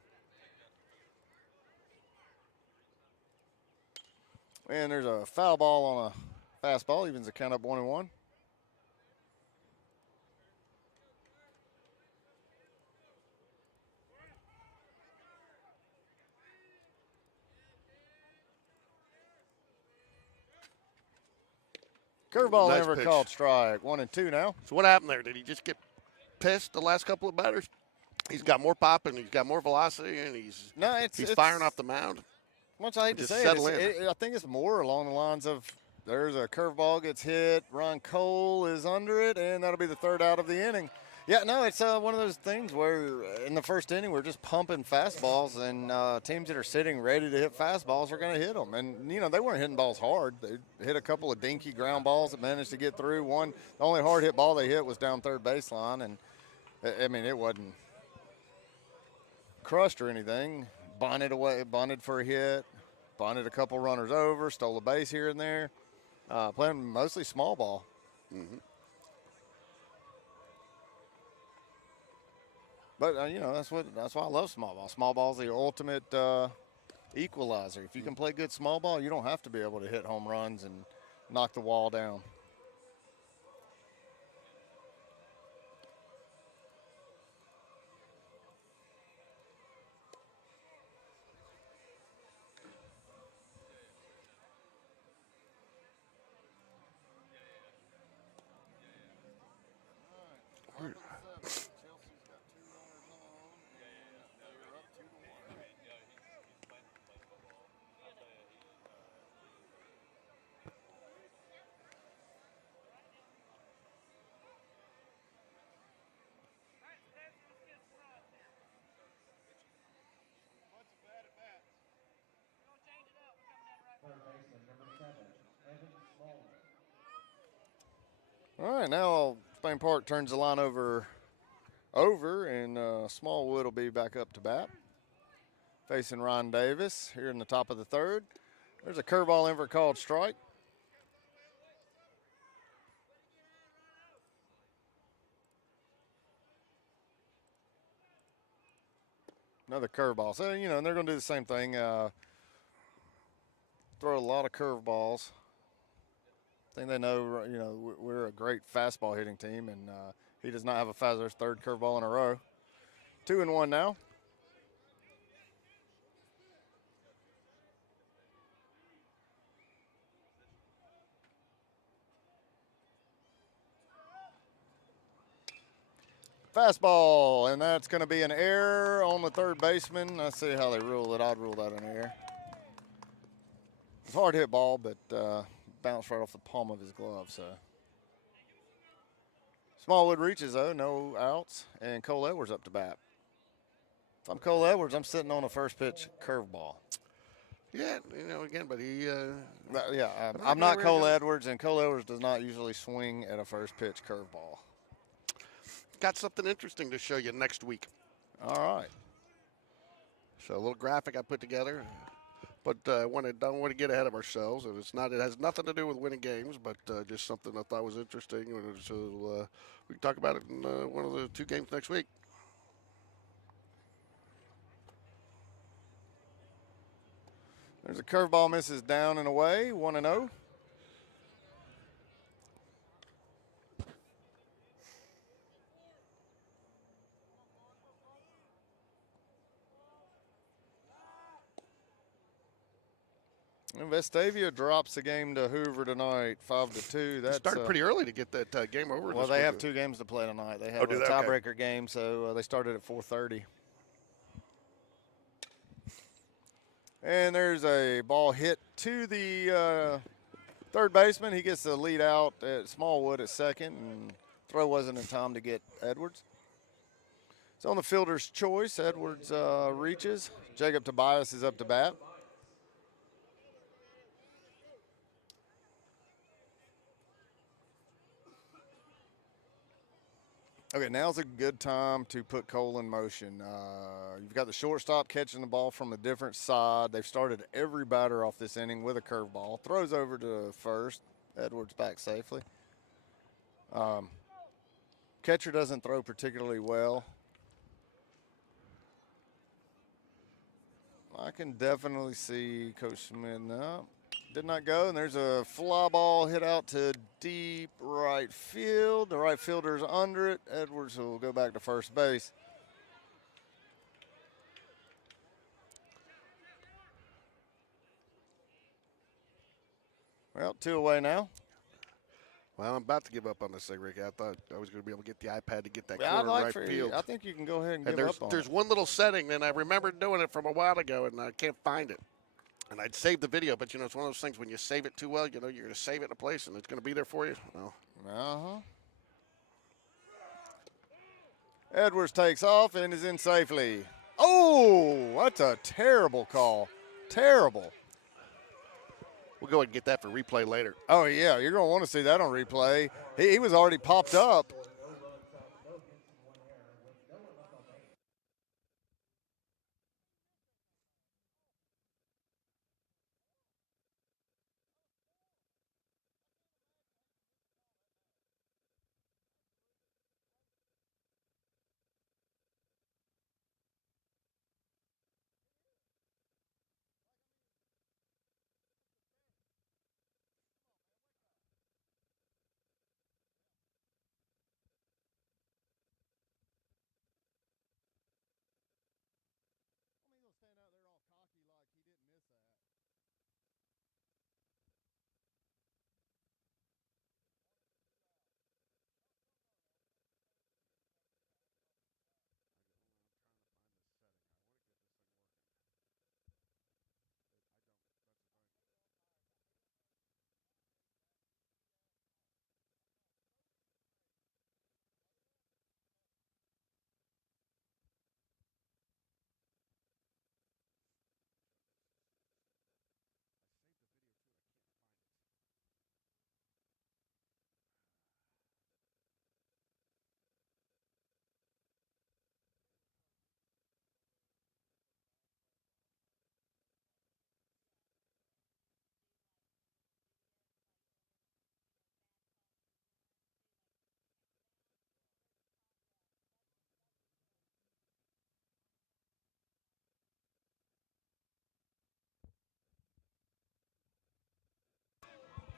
And there's a foul ball on a fastball, evens the count up 1-1. Curveball Nice never pitch. called strike. 1-2 now. So what happened there? Did he just get pissed the last couple of batters? He's got more pop and he's got more velocity and he's firing off the mound. Much I hate to Just say settle it, I think it's more along the lines of there's a curveball gets hit, Ron Cole is under it, and that'll be the 3rd out of the inning. Yeah, no, it's one of those things where in the first inning we're just pumping fastballs, and teams that are sitting ready to hit fastballs are going to hit them. And, they weren't hitting balls hard. They hit a couple of dinky ground balls that managed to get through. The only hard hit ball they hit was down third baseline, and, it wasn't crushed or anything. Bunted for a hit, bunted a couple runners over, stole a base here and there. Playing mostly small ball. Mm-hmm. But that's why I love small ball. Small ball is the ultimate equalizer. If you can play good small ball, you don't have to be able to hit home runs and knock the wall down. Third baseman, number 7, Evan Smallwood. All right, now Spain Park turns the line over, and Smallwood will be back up to bat. Facing Ron Davis here in the top of the 3rd. There's a curveball in for a called strike. Another curveball. So, and they're going to do the same thing. Throw a lot of curveballs. I think they know, we're a great fastball hitting team, and he does not have a fastball. There's 3rd curveball in a row. 2-1 now. Fastball, and that's going to be an error on the 3rd baseman. Let's see how they rule it. I'd rule that an error. It's a hard hit ball, but bounced right off the palm of his glove. So Smallwood reaches, though, no outs, and Cole Edwards up to bat. If I'm Cole Edwards, I'm sitting on a first pitch curveball. Yeah, again, but he. Yeah, I'm not Cole Edwards, and Cole Edwards does not usually swing at a first pitch curveball. Got something interesting to show you next week. All right. So a little graphic I put together, but don't want to get ahead of ourselves, and it has nothing to do with winning games, but just something I thought was interesting. So we can talk about it in one of the 2 games next week. There's a curveball, misses down and away, 1-0. And Vestavia drops the game to Hoover tonight, 5-2. That started pretty early to get that game over. Well, they have 2 games to play tonight. They have a tiebreaker game, so they started at 4:30. And there's a ball hit to the third baseman. He gets the lead out at Smallwood at second, and throw wasn't in time to get Edwards. It's on the fielder's choice. Edwards reaches. Jacob Tobias is up to bat. Okay, now's a good time to put Cole in motion. You've got the shortstop catching the ball from a different side. They've started every batter off this inning with a curveball. Throws over to first. Edwards back safely. Catcher doesn't throw particularly well. I can definitely see Coach Schmidt now. Did not go, and there's a fly ball hit out to deep right field. The right fielder's under it. Edwards will go back to first base. Well, 2 away now. Well, I'm about to give up on this thing, Rick. I thought I was going to be able to get the iPad to get that Yeah, corner right field. I think you can go ahead and give up on There's it. one little setting, and I remember doing it from a while ago, and I can't find it. And I'd save the video, but, it's one of those things when you save it too well, you're going to save it in a place, and it's going to be there for you. Well, Edwards takes off and is in safely. Oh, that's a terrible call. Terrible. we'll go ahead and get that for replay later. Oh, yeah, you're going to want to see that on replay. He was already popped up.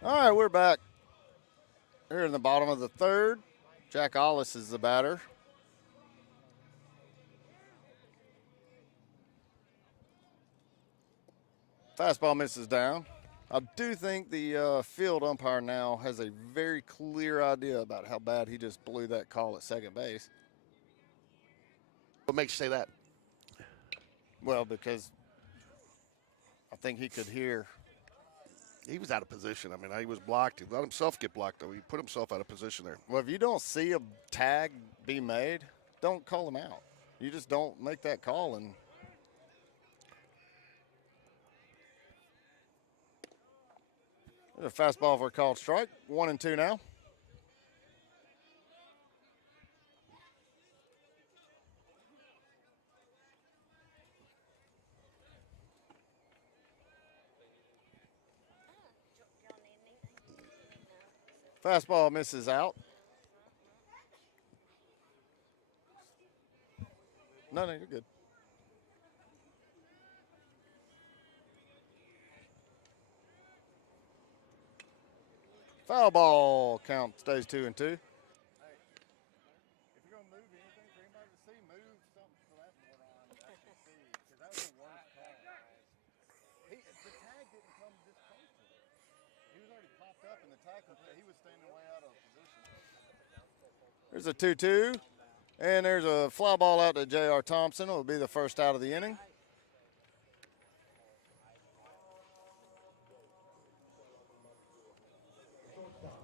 All right, we're back here in the bottom of the third. Jack Ollis is the batter. Fastball misses down. I do think the field umpire now has a very clear idea about how bad he just blew that call at second base. What makes you say that? Well, because I think he could hear. He was out of position. I mean, he was blocked. He let himself get blocked, though. He put himself out of position there. Well, if you don't see a tag be made, don't call him out. You just don't make that call. And A fastball for a called strike. 1-2 now. Fastball misses out. No, you're good. Foul ball. Count stays 2-2. If you're gonna move anything for anybody to see, move something for that board on. That's the see, because that was the worst call. The tag didn't come this close to him. He was already popped up, and the tag he was standing way out of position. There's a 2-2, and there's a fly ball out to J.R. Thompson. It will be the first out of the inning.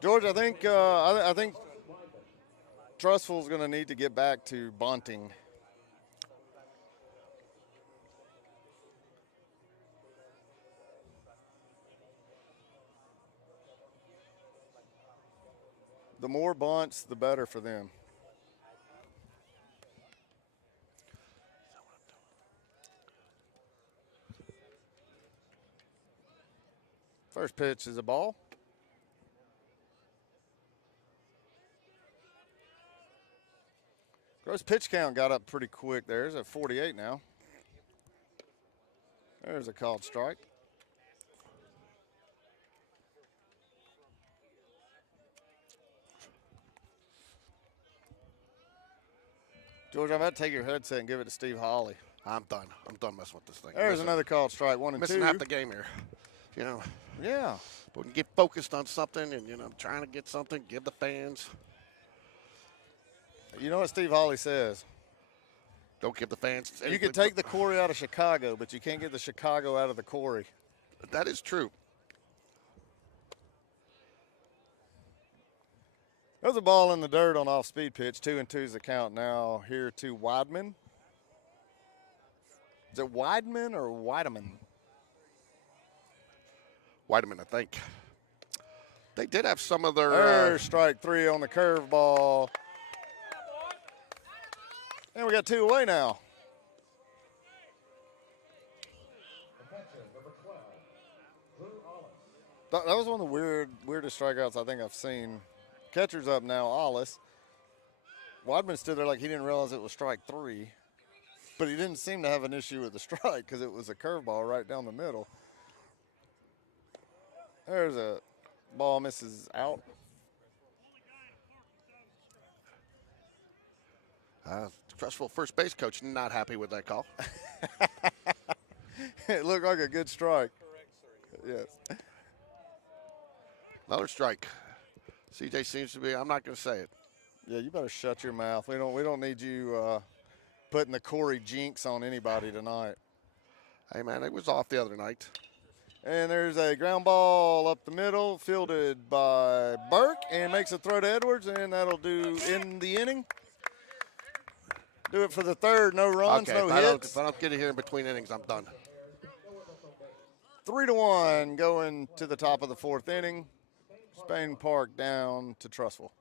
George, I think Trussville's going to need to get back to bunting. The more bunts, the better for them. First pitch is a ball. Gross pitch count got up pretty quick there. It's at 48 now. There's a called strike. George, I'm about to take your headset and give it to Steve Hawley. I'm done. I'm done messing with this thing. There's another called strike. 1-2. Missing half the game here. You know. Yeah. But we can get focused on something and, trying to get something, give the fans. You know what Steve Hawley says? Don't give the fans. You can take the Corey out of Chicago, but you can't get the Chicago out of the Corey. That is true. There's a ball in the dirt on off-speed pitch. 2-2's the count now here to Weidman. Is it Weidman or Weideman? Weideman, I think. They did have some of their. There's strike 3 on the curveball. And we got 2 away now. That was one of the weirdest strikeouts I think I've seen. Catcher's up now, Ollis. Weidman stood there like he didn't realize it was strike 3. But he didn't seem to have an issue with the strike because it was a curveball right down the middle. There's a ball misses out. Trussville first base coach not happy with that call. It looked like a good strike. Yes. Another strike. CJ seems to be. I'm not going to say it. Yeah, you better shut your mouth. We don't need you putting the Corey jinx on anybody tonight. Hey man, it was off the other night. And there's a ground ball up the middle, fielded by Burke, and makes a throw to Edwards, and that'll do in the inning. Do it for the third. No runs, okay, no if hits. I don't get it here in between innings, I'm done. 3-1 going to the top of the 4th inning. Spain Park down to Trussville.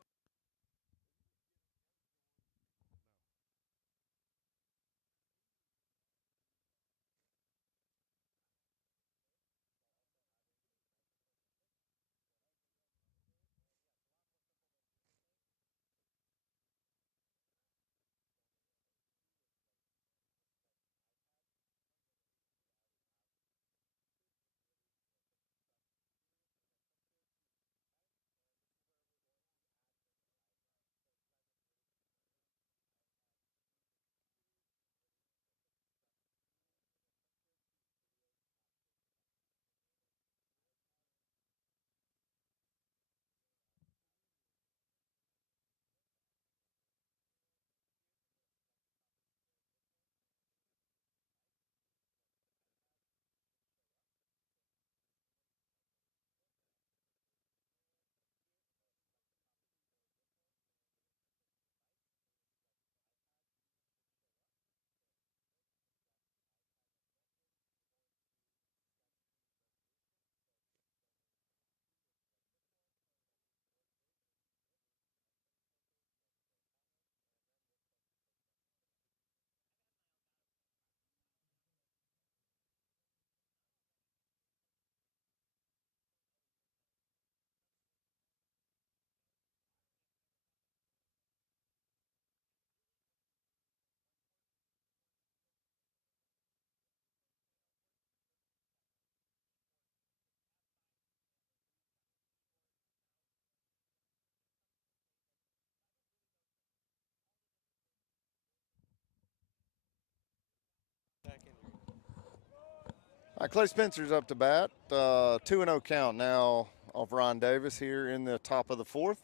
All right, Clay Spencer's up to bat. 2-0 count now off Ron Davis here in the top of the fourth.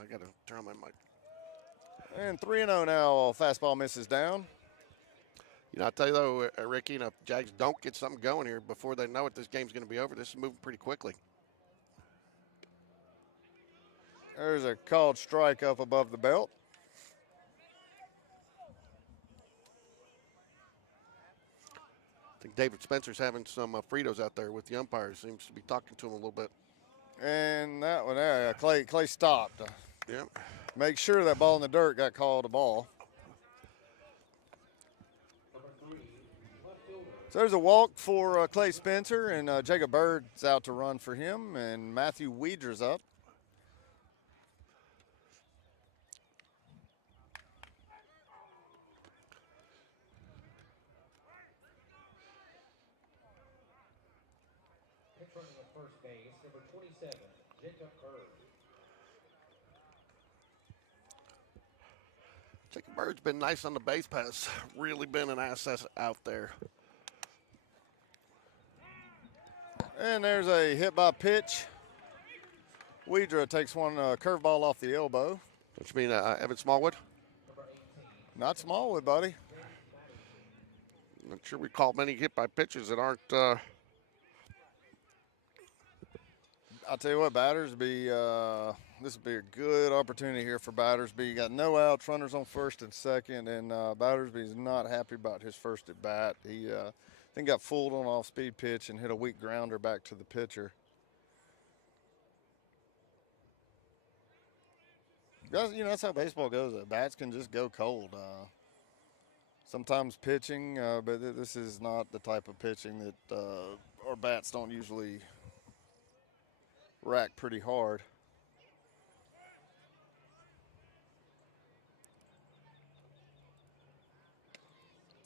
I got to turn on my mic. And 3-0 now. Fastball misses down. You know, I'll tell you though, Ricky, you know, if Jags don't get something going here before they know it, this game's going to be over. This is moving pretty quickly. There's a called strike up above the belt. I think David Spencer's having some Fritos out there with the umpires. Seems to be talking to him a little bit. And that one, Clay stopped. Yeah. Make sure that ball in the dirt got called a ball. So there's a walk for Clay Spencer, and Jacob Bird's out to run for him, and Matthew Weeder's up. Pitch running at first base, number 27, Jacob Bird. Jacob Bird's been nice on the base pass. Really been an asset out there. And there's a hit by pitch. Weidra takes one curveball off the elbow. Which mean Evan Smallwood? Not Smallwood, buddy. Not sure we call many hit by pitches that aren't. I'll tell you what, Battersby, this would be a good opportunity here for Battersby. You got no outs, runners on first and second, and Battersby is not happy about his first at bat. He I think got fooled on an off-speed pitch and hit a weak grounder back to the pitcher. You know, that's how baseball goes. Bats can just go cold. Sometimes pitching, but this is not the type of pitching that our bats don't usually rack pretty hard.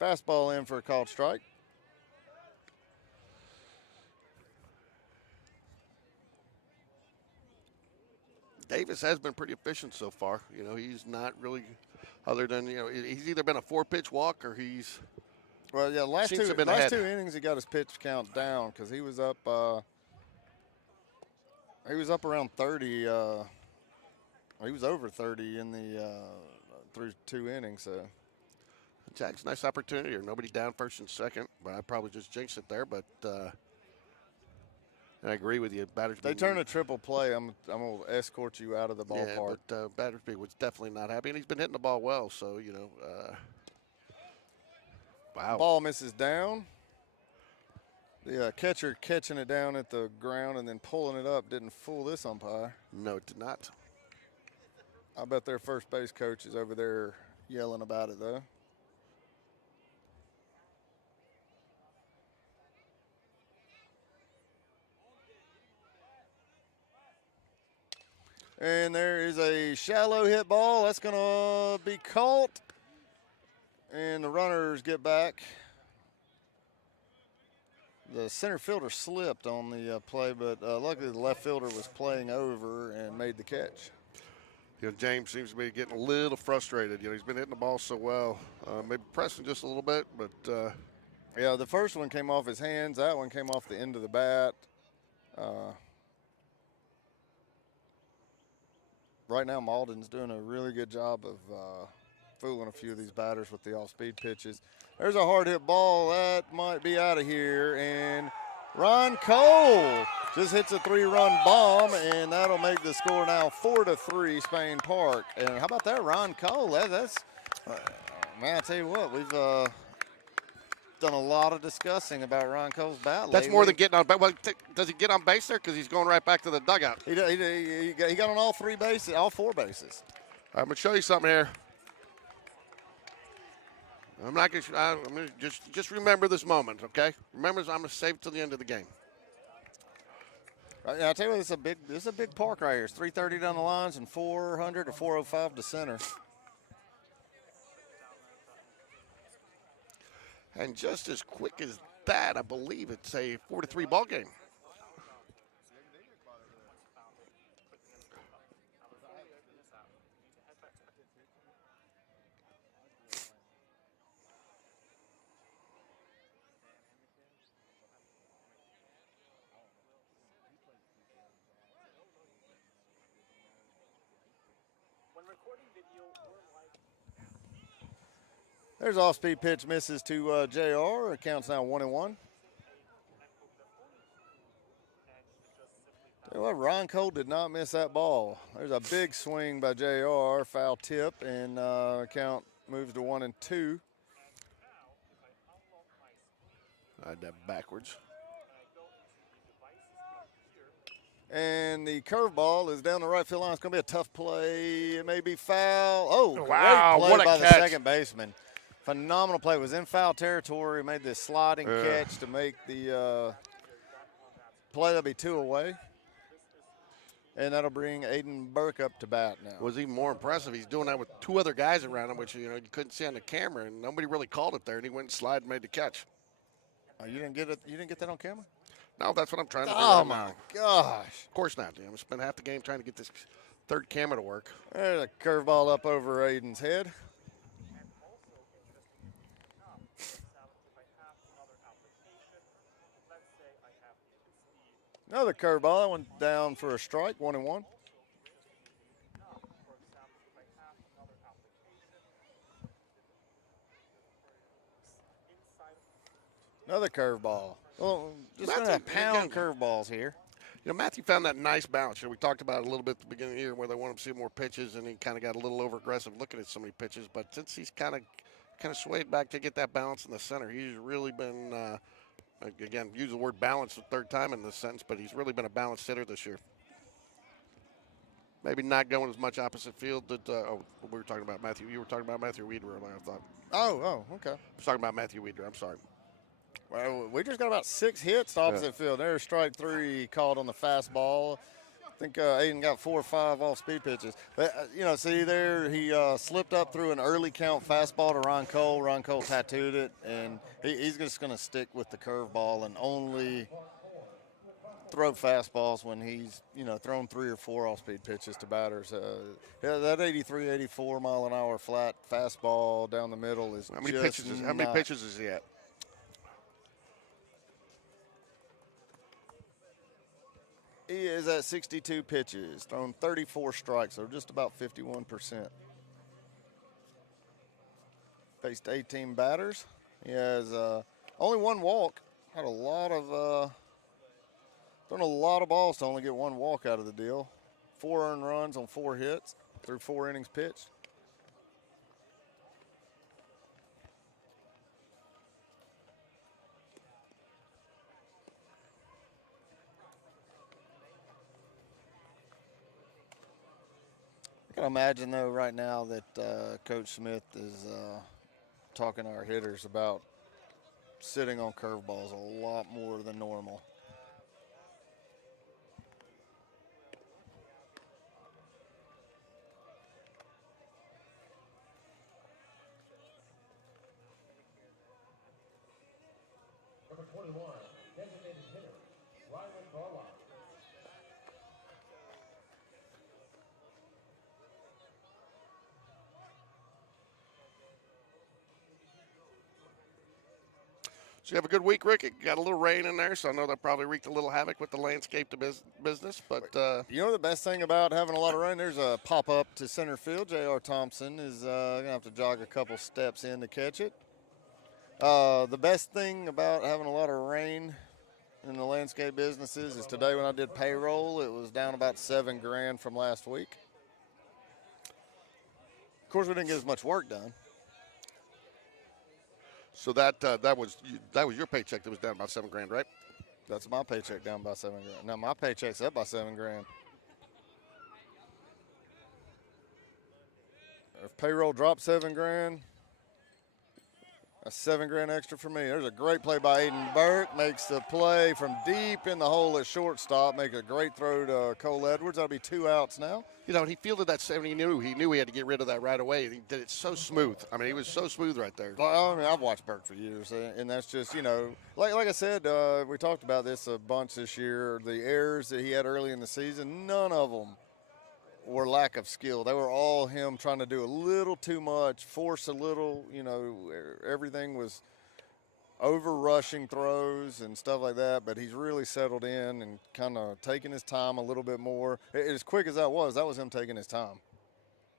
Fastball in for a called strike. Davis has been pretty efficient so far. You know, he's not really, other than, you know, he's either been a 4-pitch walk or he's. Well, yeah, last Seems to have two been ahead. innings he got his pitch count down because he was up. He was up around 30. He was over 30 in the through 2 innings. So. Jags, nice opportunity here. Nobody down first and second, but I probably just jinxed it there. But and I agree with you. Battersby. They turn a triple play. I'm gonna escort you out of the ballpark. Yeah, but Battersby was definitely not happy, and he's been hitting the ball well. So you know, wow. Ball misses down. The catcher catching it down at the ground and then pulling it up didn't fool this umpire. No, it did not. I bet their first base coach is over there yelling about it though. And there is a shallow hit ball. That's going to be caught. And the runners get back. The center fielder slipped on the play, but luckily the left fielder was playing over and made the catch. You know, James seems to be getting a little frustrated. You know, he's been hitting the ball so well. Maybe pressing just a little bit, but. Yeah, the first one came off his hands. That one came off the end of the bat. Right now, Malden's doing a really good job of fooling a few of these batters with the off-speed pitches. There's a hard hit ball. That might be out of here. And Ron Cole just hits a 3-run bomb, and that'll make the score now 4-3 Spain Park. And how about that, Ron Cole? That's man, I tell you what, we've done a lot of discussing about Ron Cole's bat lately. That's more than getting on base. Well, does he get on base there? Because he's going right back to the dugout. He got on all 3 bases, all 4 bases. I'm going to show you something here. I'm not going to. I'm going to just remember this moment, okay? Remember, I'm going to save it till the end of the game. Right now, I'll tell you what, this is a big park right here. It's 330 down the lines and 400 or 405 to center. And just as quick as that, I believe it's a 4-3 ball game. There's off-speed pitch misses to JR. It counts now 1-1. Tell you what, Ron Cole did not miss that ball. There's a big swing by JR, foul tip, and count moves to 1-2. I had that backwards. And the curveball is down the right field line. It's going to be a tough play. It may be foul. Oh, wow, great play what a by the catch. second baseman. Phenomenal play. It was in foul territory. Made this sliding catch to make the play. That'll be 2 away. And that'll bring Aiden Burke up to bat now. Was even more impressive. He's doing that with 2 other guys around him, which you couldn't see on the camera, and nobody really called it there. And he went and slide and made the catch. Oh, you didn't get it. You didn't get that on camera? No, that's what I'm trying to do. Oh right my now. gosh! Of course not. I'm spent half the game trying to get this third camera to work. There's a curveball up over Aiden's head. Another curveball. That one down for a strike. 1-1. Another curveball. Well, just going to pound curveballs here. Matthew found that nice balance. We talked about it a little bit at the beginning of the year where they want him to see more pitches, and he kind of got a little over-aggressive looking at so many pitches. But since he's kind of swayed back to get that balance in the center, he's really been, again, use the word balance the third time in this sentence, but he's really been a balanced hitter this year. Maybe not going as much opposite field that, we were talking about Matthew. You were talking about Matthew Weeder, I thought. Oh, okay. I was talking about Matthew Weeder. I'm sorry. Well, we just got about 6 hits to opposite field. There's strike 3 called on the fastball. I think Aiden got 4 or 5 off-speed pitches. But, see there, he slipped up through an early count fastball to Ron Cole. Ron Cole tattooed it, and he's just going to stick with the curveball and only throw fastballs when he's, thrown 3 or 4 off-speed pitches to batters. That 83, 84 mile an hour flat fastball down the middle is How many pitches is he at? He is at 62 pitches, thrown 34 strikes, so just about 51%. Faced 18 batters. He has only 1 walk. Had a lot of thrown a lot of balls to only get 1 walk out of the deal. 4 earned runs on 4 hits through 4 innings pitched. I can imagine, though, right now that Coach Smith is talking to our hitters about sitting on curveballs a lot more than normal. Number 21, designated hitter, Rylan Garlock. So you have a good week, Rick. It got a little rain in there, so I know that probably wreaked a little havoc with the landscape business. But the best thing about having a lot of rain, there's a pop-up to center field. J.R. Thompson is going to have to jog a couple steps in to catch it. The best thing about having a lot of rain in the landscape businesses is today when I did payroll, it was down about $7,000 from last week. Of course, we didn't get as much work done. so that was your paycheck that was down about $7,000, right? That's my paycheck down by $7,000. Now my paycheck's up by $7,000. If payroll dropped $7,000, that's $7,000 extra for me. There's a great play by Aiden Burke. Makes the play from deep in the hole at shortstop. Make a great throw to Cole Edwards. That'll be 2 outs now. He fielded that 7. He knew he had to get rid of that right away. And he did it so smooth. I mean, he was so smooth right there. Well, I mean, I've watched Burke for years, and that's just, like I said, we talked about this a bunch this year. The errors that he had early in the season, none of them were lack of skill. They were all him trying to do a little too much, force a little, everything was over-rushing throws and stuff like that, but he's really settled in and kind of taking his time a little bit more. As quick as that was him taking his time.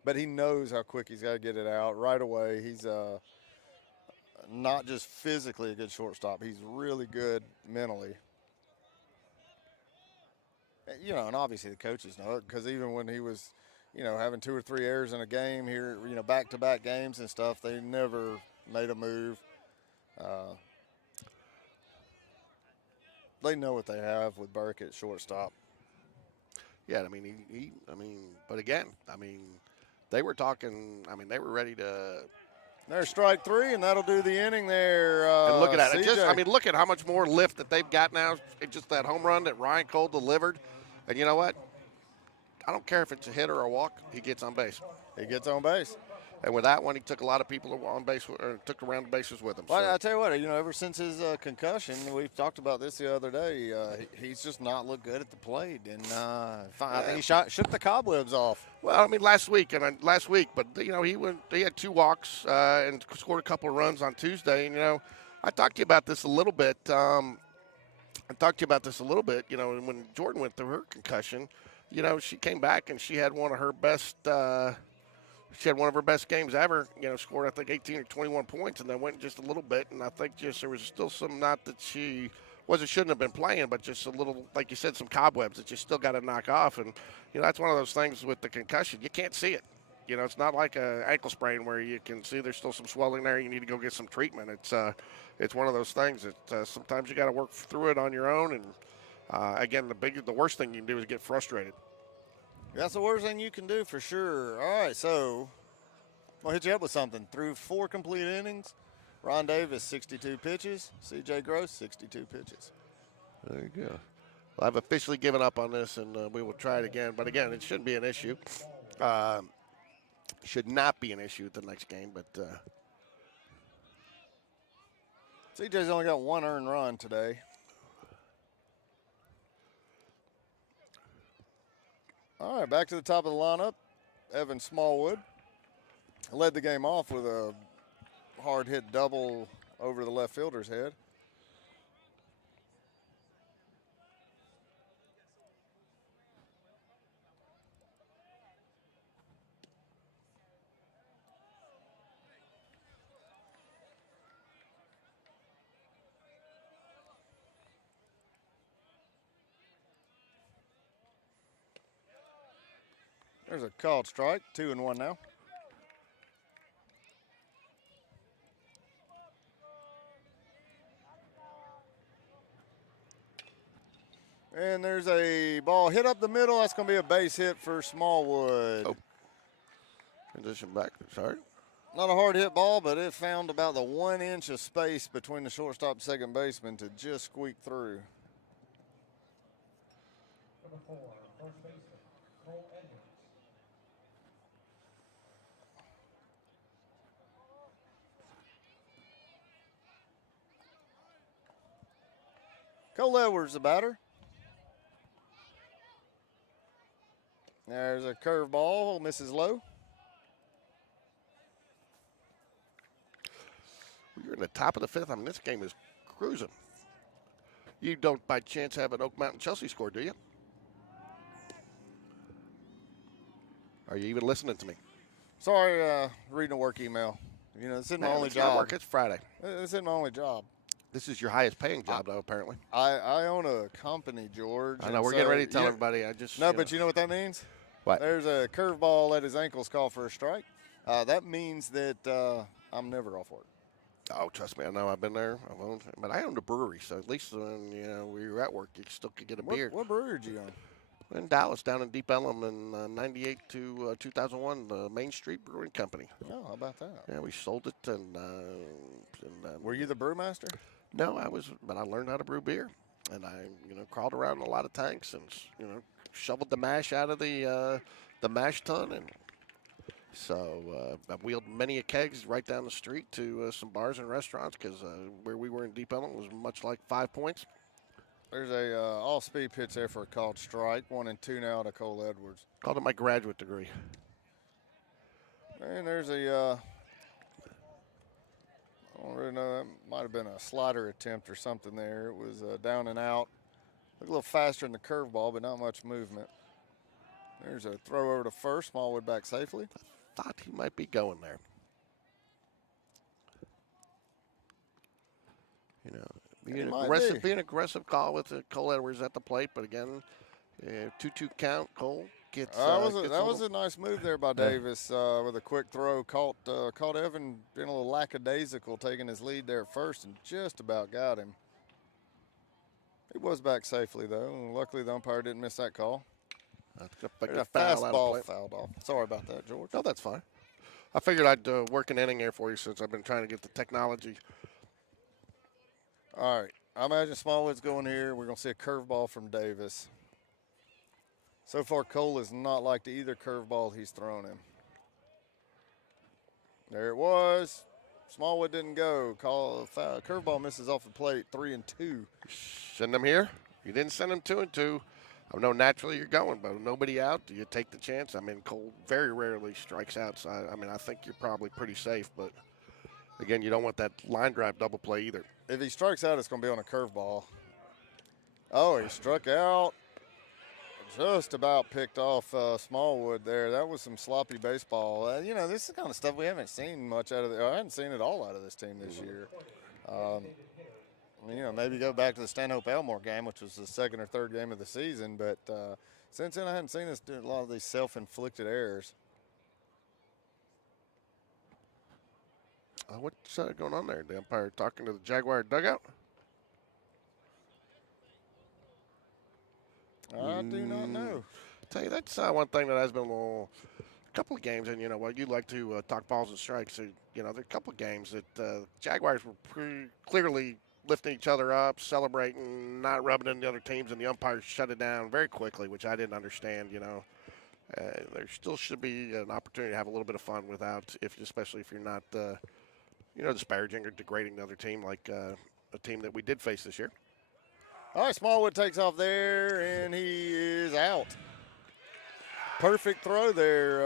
but he knows how quick he's got to get it out right away. He's not just physically a good shortstop. He's really good mentally. You know, and obviously the coaches know it because even when he was, you know, having 2 or 3 errors in a game here, you know, back-to-back games and stuff, they never made a move. They know what they have with Burke at shortstop. Yeah, I mean, but again, I mean, they were talking. I mean, they were ready to. There's strike 3, and that'll do the inning there. And look at that. It CJ. just, I mean, look at how much more lift that they've got now. It just that home run that Ryan Cole delivered. And you know what? I don't care if it's a hit or a walk. He gets on base. He gets on base. And with that one, he took a lot of people on base, or took around the bases with him. Well, So. I tell you what, you know, ever since his concussion, we've talked about this the other day. He's just not looked good at the plate, and I think he shook the cobwebs off. Well, I mean, last week, but you know, he had 2 walks and scored a couple of runs on Tuesday. And you know, I talked to you about this a little bit. You know, when Jordan went through her concussion, you know, she came back and she had one of her best. She had one of her best games ever. You know, scored I think 18 or 21 points, and then went just a little bit. And I think just there was still some, not that she shouldn't have been playing, but just a little, like you said, some cobwebs that you still got to knock off. And you know, that's one of those things with the concussion. You can't see it. You know, it's not like an ankle sprain where you can see there's still some swelling there. You need to go get some treatment. It's one of those things that sometimes you got to work through it on your own. And again, the worst thing you can do is get frustrated. That's the worst thing you can do for sure. All right, so I'll hit you up with something. Through 4 complete innings, Ron Davis, 62 pitches. C.J. Gross, 62 pitches. There you go. Well, I've officially given up on this, and we will try it again. But again, it shouldn't be an issue. Should not be an issue at the next game. But C.J.'s only got 1 earned run today. All right, back to the top of the lineup. Evan Smallwood led the game off with a hard hit double over the left fielder's head. There's a called strike, 2-1 now. And there's a ball hit up the middle. That's going to be a base hit for Smallwood. Oh. Transition back. Sorry. Not a hard hit ball, but it found about the 1 inch of space between the shortstop and second baseman to just squeak through. Number 4, first baseman, Cole Edwards. Cole Edwards, the batter. There's a curveball, misses low. You're in the top of the 5th. I mean, this game is cruising. You don't, by chance, have an Oak Mountain Chelsea score, do you? Are you even listening to me? Sorry, reading a work email. You know, this isn't my only it's not job. work. It's Friday. This isn't my only job. This is your highest paying job, though, apparently. I own a company, George. I know. We're getting ready to tell everybody. I just No, but you know what that means? What? There's a curveball at his ankles called for a strike. That means that I'm never off work. Oh, trust me, I know. I've been there. But I owned a brewery, so at least when we were at work, you still could get a beer. What brewery did you own? In Dallas, down in Deep Ellum, in '98 to 2001, the Main Street Brewing Company. Oh, how about that? Yeah, we sold it, and Were you the brewmaster? No, I was, but I learned how to brew beer, and I, crawled around in a lot of tanks and shoveled the mash out of the mash tun, and so I've wheeled many a kegs right down the street to some bars and restaurants because where we were in Deep Ellum was much like 5 Points. There's a all-speed pitch there for a called strike. 1-2 now to Cole Edwards. Called it my graduate degree. And there's a, I don't really know, that might have been a slider attempt or something there. It was down and out. Looked a little faster than the curveball, but not much movement. There's a throw over to first. Smallwood back safely. Thought he might be going there. You know, being aggressive call with Cole Edwards at the plate, but again, 2-2 count. Cole gets. That was a nice move there by Davis with a quick throw. Caught Evan being a little lackadaisical, taking his lead there at first, and just about got him. He was back safely though, and luckily the umpire didn't miss that call. A fastball fouled off. Sorry about that, George. No, that's fine. I figured I'd work an inning here for you since I've been trying to get the technology. All right. I imagine Smallwood's going here. We're going to see a curveball from Davis. So far, Cole has not liked either curveball he's thrown him. There it was. Smallwood didn't go. Curveball misses off the plate, 3-2. Send him here. You didn't send him 2-2. I know naturally you're going, but with nobody out, do you take the chance? I mean, Cole very rarely strikes out, so I think you're probably pretty safe. But, again, you don't want that line drive double play either. If he strikes out, it's going to be on a curveball. Oh, he struck out. Just about picked off Smallwood there. That was some sloppy baseball. This is the kind of stuff we haven't seen much out of. I haven't seen it all out of this team this year. Maybe go back to the Stanhope Elmore game, which was the second or third game of the season. But since then, I hadn't seen us do a lot of these self-inflicted errors. What's going on there? The umpire talking to the Jaguar dugout? I do not know. Tell you, that's one thing that has been a couple of games, and you like to talk balls and strikes. So, there are a couple of games that Jaguars were pretty clearly lifting each other up, celebrating, not rubbing in the other teams, and the umpires shut it down very quickly, which I didn't understand. There still should be an opportunity to have a little bit of fun especially if you're not, disparaging or degrading the other team like a team that we did face this year. All right, Smallwood takes off there, and he is out. Perfect throw there.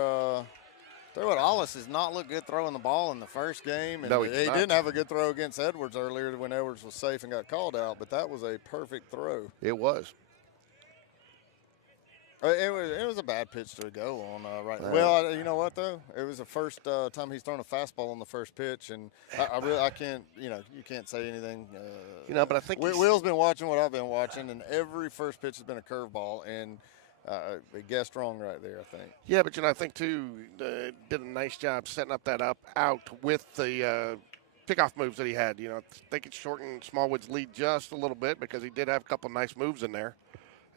Hollis has not looked good throwing the ball in the first game. And no, he didn't have a good throw against Edwards earlier when Edwards was safe and got called out, but that was a perfect throw. It was. It was a bad pitch to go on right now. Well, you know what, though? It was the first time he's thrown a fastball on the first pitch, and I can't, you can't say anything. But I think Will's been watching what I've been watching, and every first pitch has been a curveball, and he guessed wrong right there, I think. Yeah, but, I think, too, did a nice job setting up that out with the pickoff moves that he had. I think it shortened Smallwood's lead just a little bit because he did have a couple nice moves in there.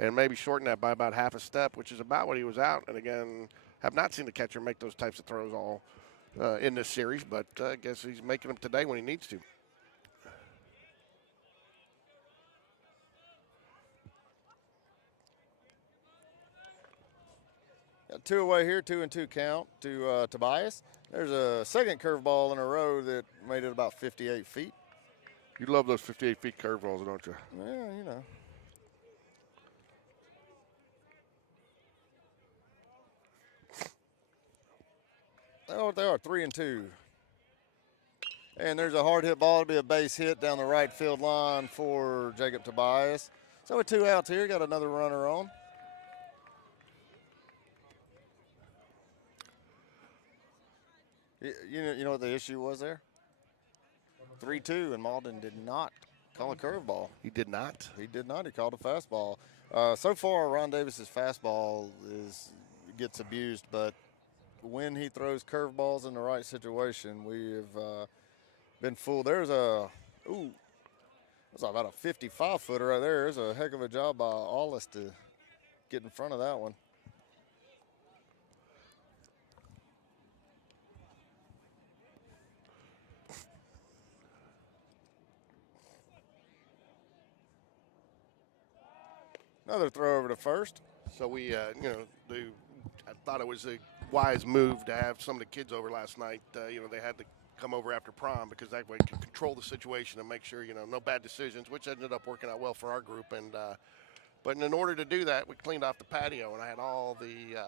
And maybe shorten that by about half a step, which is about what he was out. And, again, have not seen the catcher make those types of throws all in this series, but I guess he's making them today when he needs to. Got 2 away here, 2-2 count to Tobias. There's a second curveball in a row that made it about 58 feet. You love those 58-feet curveballs, don't you? Yeah, Oh, they are 3-2. And there's a hard hit ball to be a base hit down the right field line for Jacob Tobias. So with 2 outs here, got another runner on. You know what the issue was there? 3-2, and Malden did not call a curveball. He did not? He did not. He called a fastball. So far, Ron Davis's fastball gets abused, but when he throws curveballs in the right situation, we have been fooled. There's that's about a 55-footer right there. There's a heck of a job by Hollis to get in front of that one. Another throw over to first. So we, I thought it was a wise move to have some of the kids over last night. They had to come over after prom because that way you can control the situation and make sure, no bad decisions, which ended up working out well for our group. And but in order to do that, we cleaned off the patio, and I had all the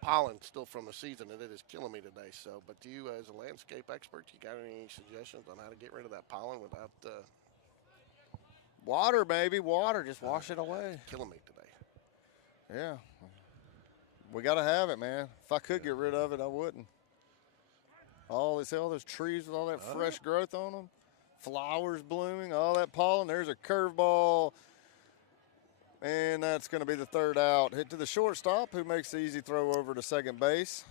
pollen still from the season, and it is killing me today. So, but do you, as a landscape expert, you got any suggestions on how to get rid of that pollen without water, baby, water. Just wash it away. Killing me today. Yeah. we got to have it, man. If I could get rid of it, I wouldn't. All those trees with all that fresh growth on them, flowers blooming, all that pollen. There's a curveball, and that's going to be the third out. Hit to the shortstop, who makes the easy throw over to second base.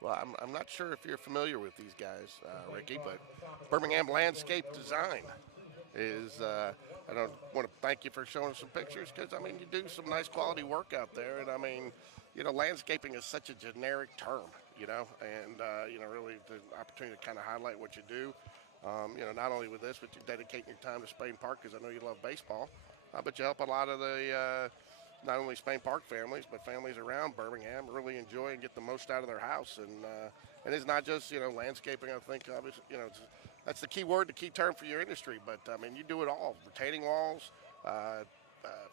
Well, I'm not sure if you're familiar with these guys, Ricky, but Birmingham Landscape Design is, I don't want to thank you for showing us some pictures because, I mean, you do some nice quality work out there. And, I mean, you know, landscaping is such a generic term, you know, and, you know, really the opportunity to kind of highlight what you do. You know, not only with this, but you're dedicating your time to Spain Park because I know you love baseball, but you help a lot of the not only Spain Park families, but families around Birmingham really enjoy and get the most out of their house. And it's not just, you know, landscaping. I think, obviously, you know, that's the key word, the key term for your industry. But, I mean, you do it all. Retaining walls,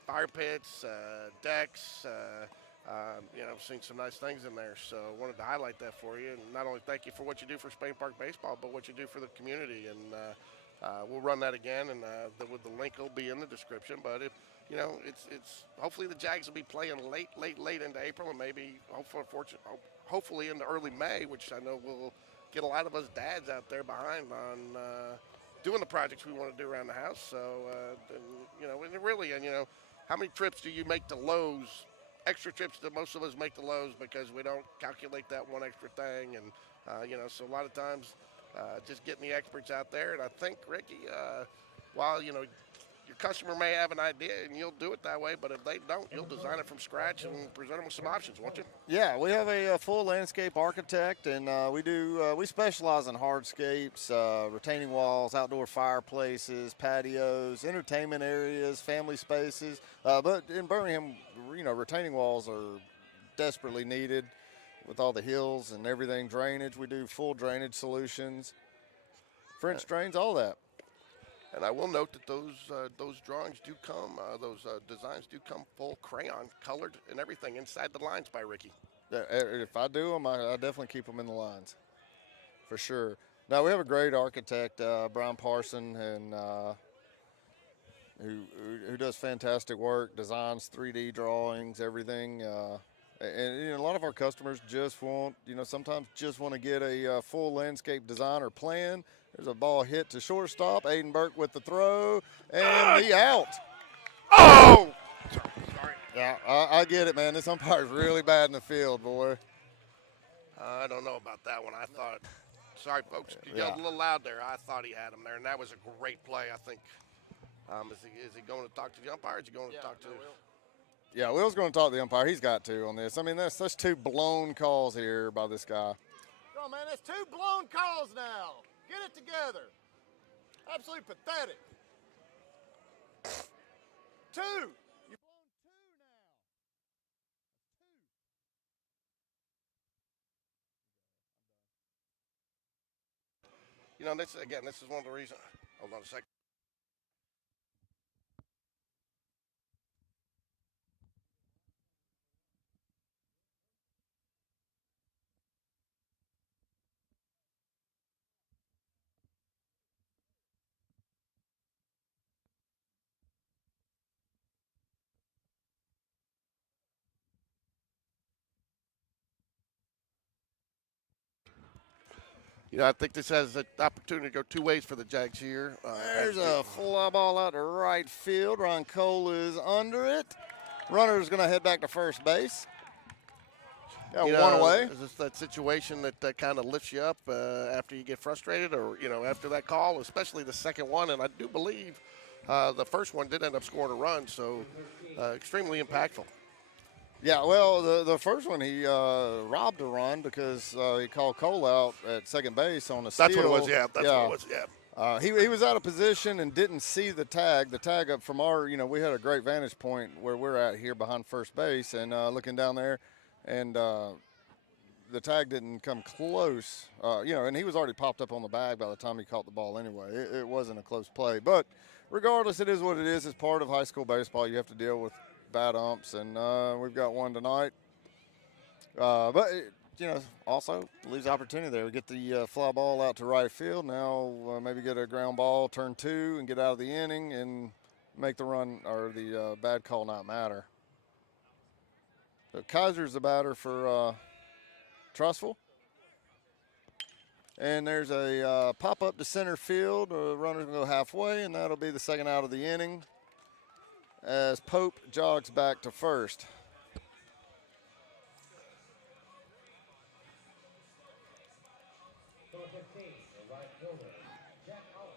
fire pits, decks. You know, I've seen some nice things in there. So I wanted to highlight that for you. And not only thank you for what you do for Spain Park Baseball, but what you do for the community. And we'll run that again, and the link will be in the description. But if you know, it's hopefully the Jags will be playing late into April, and maybe hopefully into early May, which I know will get a lot of us dads out there behind on doing the projects we want to do around the house. So you know, and really, and you know, how many trips do you make to Lowe's? Extra trips that most of us make to Lowe's because we don't calculate that one extra thing, and you know, so a lot of times. Just getting the experts out there. And I think, Ricky, while, you know, your customer may have an idea and you'll do it that way, but if they don't, you'll design it from scratch and present them with some options, won't you? Yeah, we have a full landscape architect, and we specialize in hardscapes, retaining walls, outdoor fireplaces, patios, entertainment areas, family spaces. But in Birmingham, you know, retaining walls are desperately needed. With all the hills and everything, drainage, we do full drainage solutions, French drains, all that. And I will note that those drawings do come, those designs do come full crayon, colored and everything inside the lines by Ricky. If I do them, I definitely keep them in the lines, for sure. Now we have a great architect, Brian Parson, and who does fantastic work, designs 3D drawings, everything. And you know, a lot of our customers just want, you know, sometimes just want to get a full landscape design or plan. There's a ball hit to shortstop. Aiden Burke with the throw, and he out. Oh! Sorry. Yeah, I get it, man. This umpire's really bad in the field, boy. I don't know about that one. I thought, sorry, folks, you Yeah. yelled a little loud there. I thought he had him there, and that was a great play, I think. Is he going to talk to the umpire? Or is he going to talk to Yeah, Will's going to talk to the umpire. He's got to on this. I mean, that's two blown calls here by this guy. Come on, man, that's two blown calls now. Get it together. Absolutely pathetic. Two. You've blown two now. You know, this is one of the reasons. Hold on a second. You know, I think this has an opportunity to go two ways for the Jags here. There's a fly ball out to right field. Ron Cole is under it. Runner's going to head back to first base. Got one away. Is this that situation that kind of lifts you up after you get frustrated, or you know, after that call, especially the second one? And I do believe the first one did end up scoring a run, so extremely impactful. Yeah, well, the first one he robbed a run because he called Cole out at second base on a steal. That's what it was. Yeah, that's what it was. Yeah. He was out of position and didn't see the tag. The tag up from our, you know, we had a great vantage point where we're at here behind first base, and looking down there, and the tag didn't come close. You know, and he was already popped up on the bag by the time he caught the ball anyway. It wasn't a close play, but regardless, it is what it is. It's part of high school baseball. You have to deal with bad umps, and we've got one tonight. But you know, also leaves opportunity there. We get the fly ball out to right field. Now maybe get a ground ball, turn two, and get out of the inning and make the run or the bad call not matter. So Kaiser's the batter for Trussville. And there's a pop-up to center field. The runner's going to go halfway, and that'll be the second out of the inning as Pope jogs back to first. Number 15, the right fielder, Jack Ellis.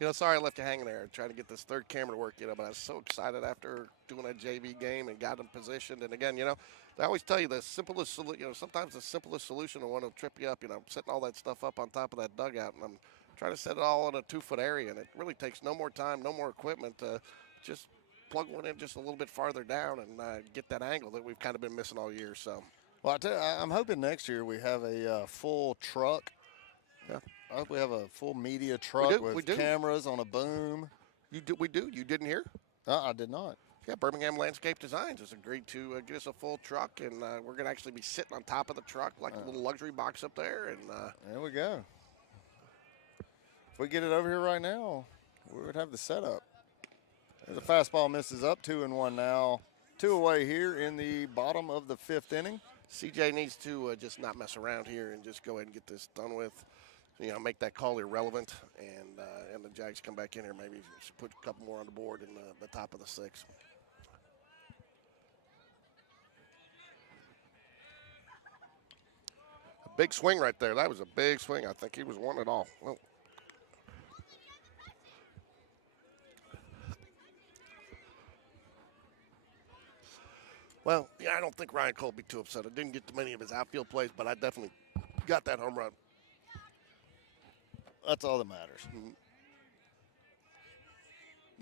You know, sorry I left you hanging there trying to get this third camera to work, you know, but I was so excited after doing a JV game and got them positioned. And again, you know, they always tell you the simplest solution, you know, sometimes the simplest solution will want to trip you up, you know, setting all that stuff up on top of that dugout. And I'm trying to set it all in a 2-foot area, and it really takes no more time, no more equipment to just plug one in just a little bit farther down and get that angle that we've kind of been missing all year. So, Well, I tell you, I'm hoping next year we have a full truck. yeah. I hope we have a full media truck with cameras on a boom. We do. You didn't hear? I did not. Yeah, Birmingham Landscape Designs has agreed to get us a full truck, and we're going to actually be sitting on top of the truck like a little luxury box up there. And there we go. If we get it over here right now, we would have the setup. There's a fastball misses up 2-1 now. 2 away here in the bottom of the 5th inning. CJ needs to just not mess around here and just go ahead and get this done with. You know, make that call irrelevant, and the Jags come back in here. Maybe put a couple more on the board in the top of the 6th. A big swing right there. That was a big swing. I think he was wanting it all. Well, yeah, I don't think Ryan Cole will be too upset. I didn't get to many of his outfield plays, but I definitely got that home run. That's all that matters. It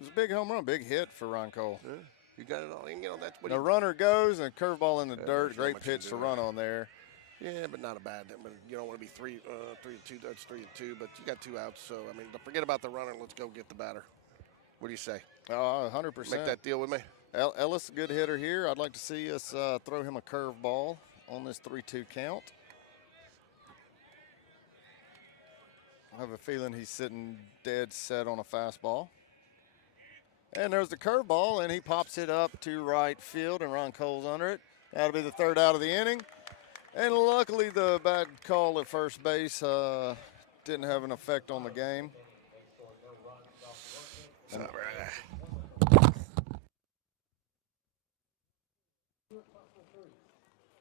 was a big home run, big hit for Ron Cole. Yeah, you got it all. You know, that's what the runner goes and curveball in the dirt. Great pitch to run on there. Yeah, but not a bad. I mean, you don't want to be 3-2. That's 3-2, but you got 2 outs. So I mean, forget about the runner. Let's go get the batter. What do you say? 100%. Make that deal with me. Ellis, a good hitter here. I'd like to see us throw him a curveball on this 3-2 count. I have a feeling he's sitting dead set on a fastball. And there's the curveball, and he pops it up to right field, and Ron Cole's under it. That'll be the 3rd out of the inning. And luckily, the bad call at first base didn't have an effect on the game.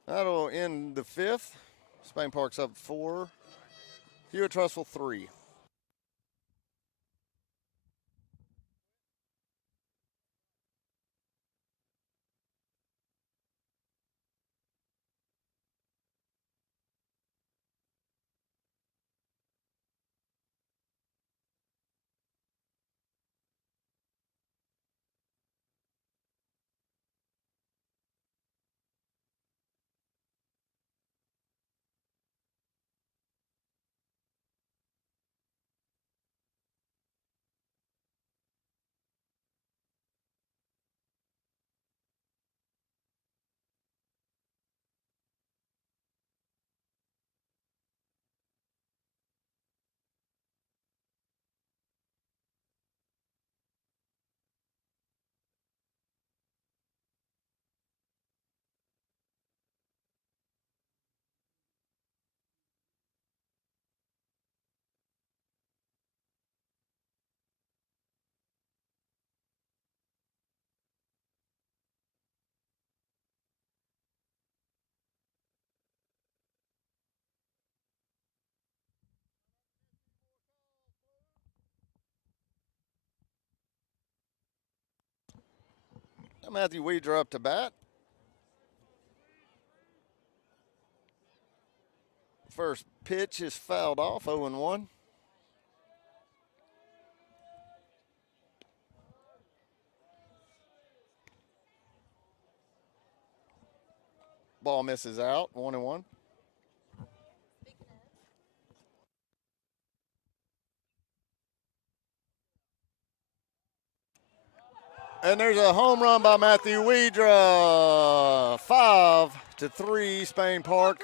That'll end the 5th. Spain Park's up 4. Hewitt-Trussville 3. Matthew Weeder up to bat. First pitch is fouled off, 0-1. Ball misses out, 1-1. And there's a home run by Matthew Weidra. 5-3, Spain Park.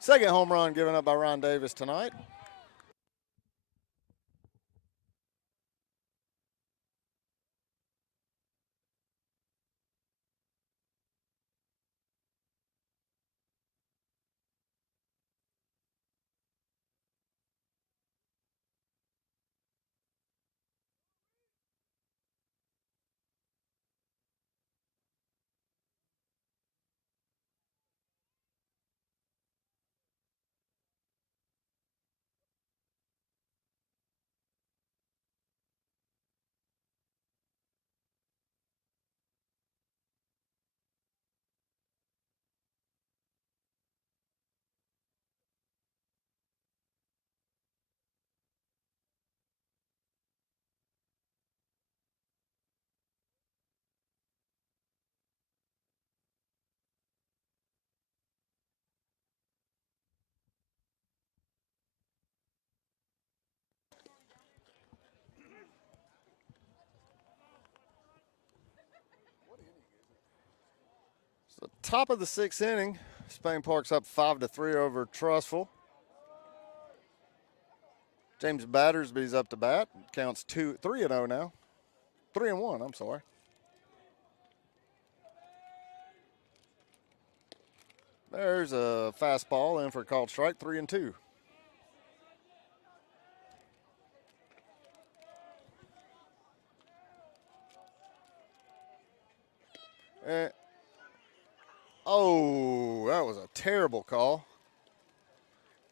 Second home run given up by Ron Davis tonight. So top of the sixth inning, Spain Park's up 5-3 over Trussville. James Battersby's up to bat. Counts 3-0 now. 3-1, I'm sorry. There's a fastball in for a called strike, 3-2. Oh, that was a terrible call.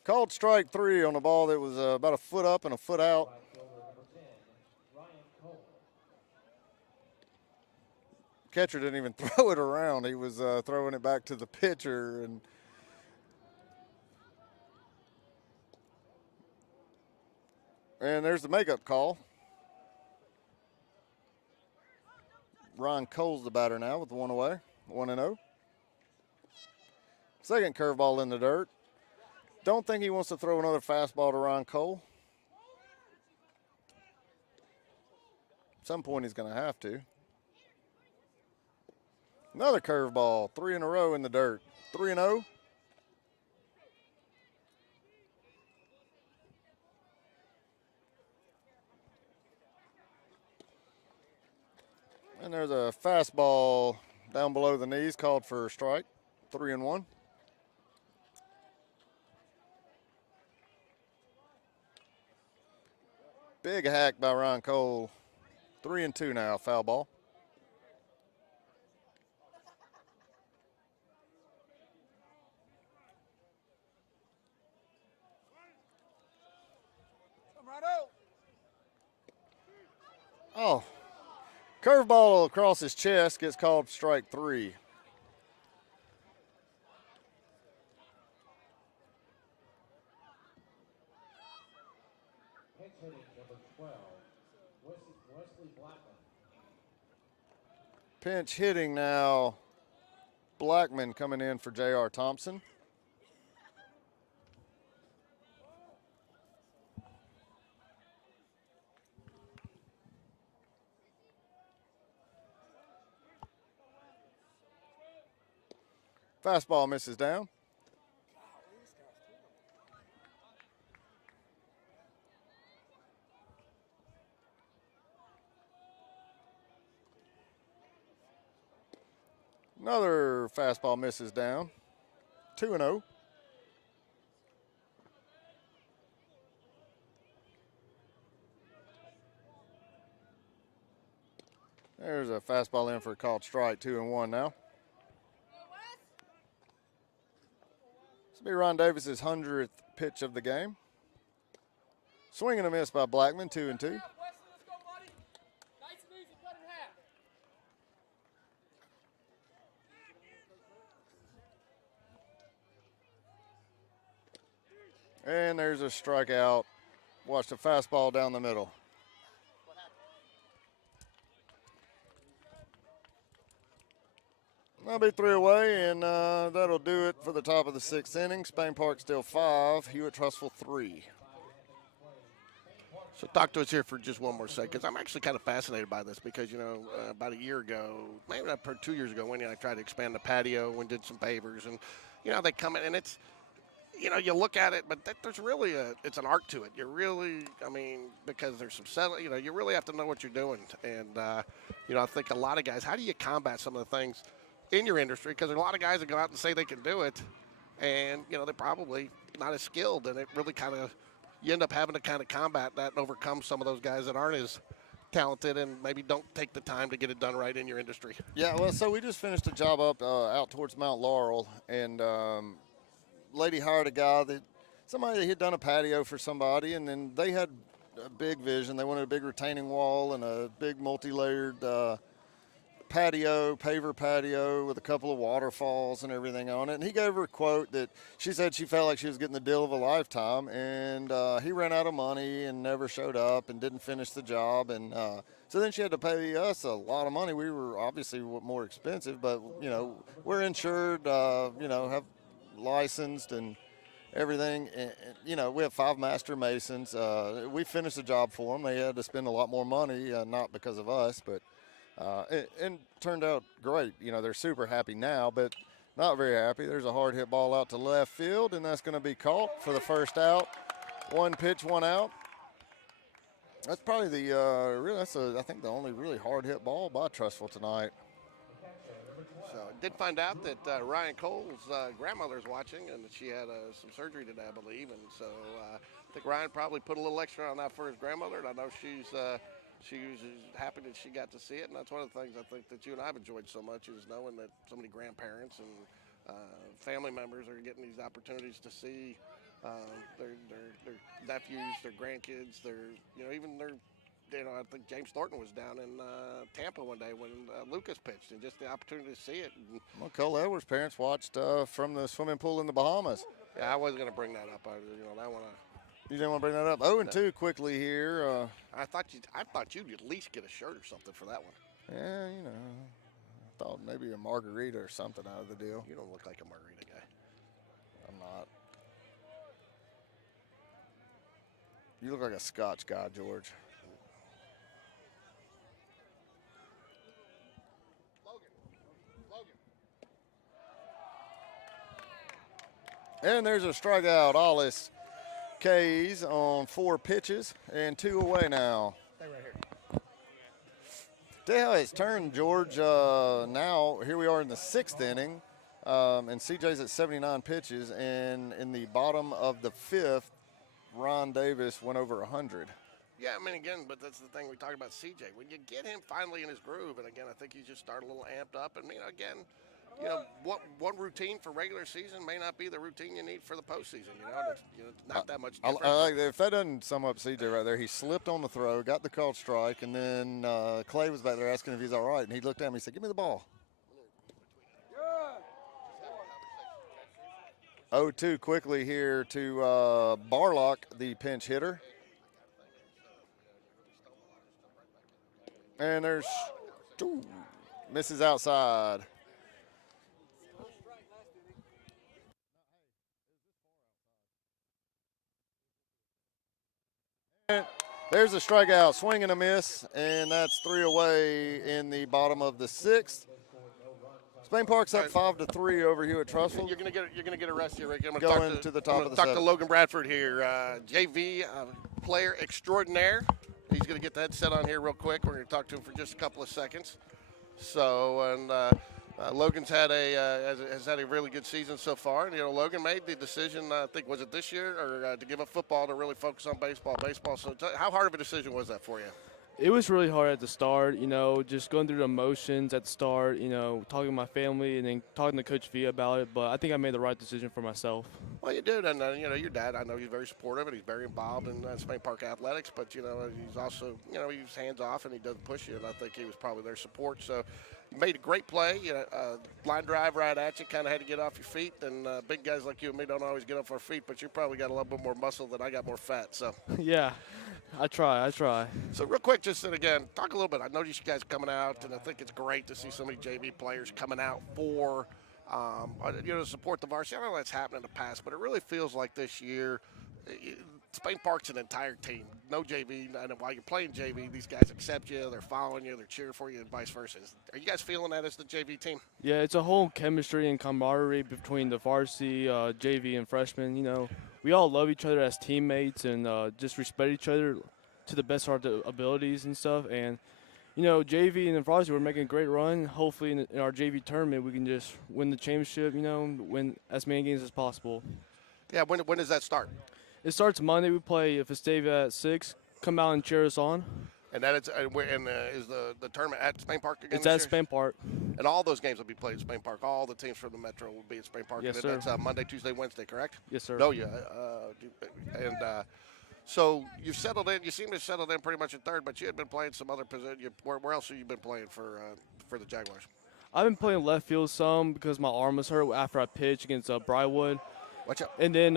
Called strike 3 on a ball that was about a foot up and a foot out. Catcher didn't even throw it around. He was throwing it back to the pitcher. And there's the makeup call. Ryan Cole's the batter now with 1 away, 1-0. Second curveball in the dirt. Don't think he wants to throw another fastball to Ryan Cole. At some point he's going to have to. Another curveball, 3 in a row in the dirt. 3-0. And there's a fastball down below the knees called for a strike. 3-1. Big hack by Ryan Cole. 3-2 now, foul ball. Oh, curveball across his chest gets called strike 3. Pinch hitting number 12, Wesley Blackman. Pinch hitting now, Blackman coming in for J.R. Thompson. Fastball misses down. Another fastball misses down. 2-0. There's a fastball in for a called strike, 2-1 now. This will be Ron Davis's 100th pitch of the game. Swing and a miss by Blackman, 2-2. And there's a strikeout. Watch the fastball down the middle. That'll be 3 away, and that'll do it for the top of the sixth inning. Spain Park still 5, Hewitt-Trussville 3. So talk to us here for just one more second, because I'm actually kind of fascinated by this because, about a year ago, maybe not 2 years ago, Wendy and I tried to expand the patio and did some pavers. And, they come in and it's, you look at it, but there's really it's an art to it. You really, because there's some settling, you really have to know what you're doing. And, I think a lot of guys, how do you combat some of the things in your industry? Because there's a lot of guys that go out and say they can do it, and, they're probably not as skilled, and it really you end up having to kind of combat that and overcome some of those guys that aren't as talented and maybe don't take the time to get it done right in your industry. Yeah, well, so we just finished a job up out towards Mount Laurel, and lady hired a guy somebody that had done a patio for somebody, and then they had a big vision. They wanted a big retaining wall and a big multi-layered paver patio with a couple of waterfalls and everything on it. And he gave her a quote that she said she felt like she was getting the deal of a lifetime, and he ran out of money and never showed up and didn't finish the job. And so then she had to pay us a lot of money. We were obviously more expensive, but, we're insured, have licensed and everything. And, we have 5 master masons. We finished the job for them. They had to spend a lot more money, not because of us, but and turned out great. They're super happy now, but not very happy. There's a hard hit ball out to left field, and that's going to be caught for the first out. 1 pitch, 1 out. That's probably I think the only really hard hit ball by Trussville tonight. So I did find out that Ryan Cole's grandmother's watching, and that she had some surgery today, I believe. And so I think Ryan probably put a little extra on that for his grandmother, and I know she's happy that she got to see it. And that's one of the things I think that you and I have enjoyed so much, is knowing that so many grandparents and family members are getting these opportunities to see their nephews, their grandkids, I think James Thornton was down in Tampa one day when Lucas pitched, and just the opportunity to see it. Well, Cole Edwards' parents watched from the swimming pool in the Bahamas. Yeah, I wasn't going to bring that up. You didn't want to bring that up? 0-2 quickly here. I thought you'd at least get a shirt or something for that one. Yeah, I thought maybe a margarita or something out of the deal. You don't look like a margarita guy. I'm not. You look like a Scotch guy, George. And there's a strikeout. Ollis K's on 4 pitches and 2 away now. Stay right here. Tell you how it's turned, George. Now, here we are in the 6th inning, and CJ's at 79 pitches. And in the bottom of the 5th, Ron Davis went over 100. Yeah, again, but that's the thing we talk about CJ. When you get him finally in his groove, and again, I think he just started a little amped up. And, again, one routine for regular season may not be the routine you need for the postseason. It's not that much different. I like that. If that doesn't sum up CJ right there, he slipped on the throw, got the called strike, and then Clay was back there asking if he's all right, and he looked at me and said, "Give me the ball." 0-2 quickly here to Barlock, the pinch hitter. And there's misses outside. There's a strikeout, swing and a miss, and that's 3 away in the bottom of the 6th. Spain Park's up 5-3 over Hewitt-Trussville. You're gonna get arrested here, Rick. I'm Going gonna to the top of the talk 7th. to Logan Bradford here, JV player extraordinaire. He's gonna get the headset on here real quick. We're gonna talk to him for just a couple of seconds. So, and Logan's has had a really good season so far. And, Logan made the decision, I think, was it this year, or to give up football to really focus on baseball. So how hard of a decision was that for you? It was really hard at the start, just going through the emotions at the start, talking to my family and then talking to Coach V about it. But I think I made the right decision for myself. Well, you did, and your dad, I know he's very supportive and he's very involved in Spain Park athletics. But he's also, he's hands off and he doesn't push you, and I think he was probably their support. So you made a great play, line drive right at you, kind of had to get off your feet. And big guys like you and me don't always get off our feet, but you probably got a little bit more muscle than I got more fat. So Yeah, I try. So real quick, just again, talk a little bit. I noticed you guys coming out, and I think it's great to see so many JV players coming out for, to support the varsity. I know that's happened in the past, but it really feels like this year Spain Park's an entire team. No JV. And while you're playing JV, these guys accept you. They're following you. They're cheering for you, and vice versa. Are you guys feeling that as the JV team? Yeah, it's a whole chemistry and camaraderie between the varsity, JV, and freshmen. You know, we all love each other as teammates and just respect each other to the best of our abilities and stuff. And you know, JV and varsity, we're making a great run. Hopefully, in our JV tournament, we can just win the championship. You know, win as many games as possible. Yeah. When does that start? It starts Monday. We play Festivia at 6. Come out and cheer us on. And that is is the tournament at Spain Park again? It's at Spain Park. And all those games will be played at Spain Park. All the teams from the Metro will be at Spain Park. Yes, and sir. That's Monday, Tuesday, Wednesday, correct? Yes, sir. Oh, yeah. So you've settled in. You seem to have settled in pretty much at third, but you had been playing some other position. Where else have you been playing for the Jaguars? I've been playing left field some because my arm was hurt after I pitched against Briarwood. Watch out. And then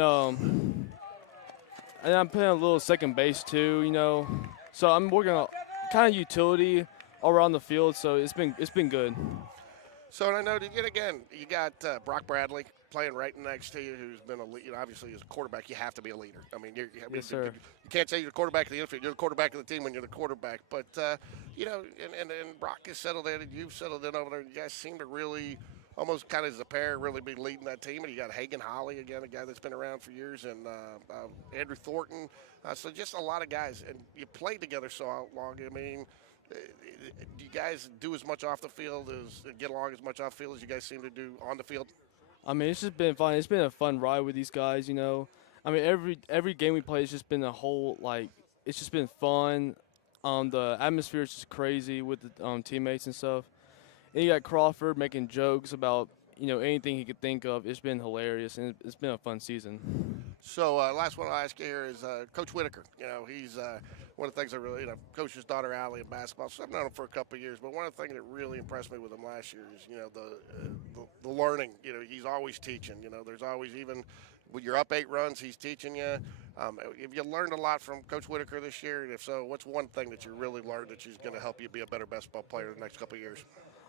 and I'm playing a little second base too, you know. So I'm working on kind of utility all around the field. So it's been good. So and I know yet again you got Brock Bradley playing right next to you, who's been obviously as a quarterback you have to be a leader. I mean, Yes, sir. You can't say you're the quarterback of the infield. You're the quarterback of the team when you're the quarterback. But you know, and Brock has settled in, and you've settled in over there. And you guys seem to really, almost kind of as a pair, really be leading that team. And you got Hagan Holly again, a guy that's been around for years, and Andrew Thornton. So just a lot of guys, and you played together so long. I mean, do you guys do as much off the field get along as much off the field as you guys seem to do on the field? I mean, it's just been fun. It's been a fun ride with these guys, you know. I mean, every game we play, it's just been a whole, like, it's just been fun. The atmosphere is just crazy with the teammates and stuff. And you got Crawford making jokes about, you know, anything he could think of. It's been hilarious, and it's been a fun season. So last one I'll ask you here is Coach Whitaker. You know, he's one of the things I really, coached his daughter Allie in basketball. So I've known him for a couple of years. But one of the things that really impressed me with him last year is, you know, the learning. You know, he's always teaching. You know, there's always, even when you're up 8 runs, he's teaching you. Have you learned a lot from Coach Whitaker this year? And if so, what's one thing that you really learned that is going to help you be a better basketball player the next couple of years?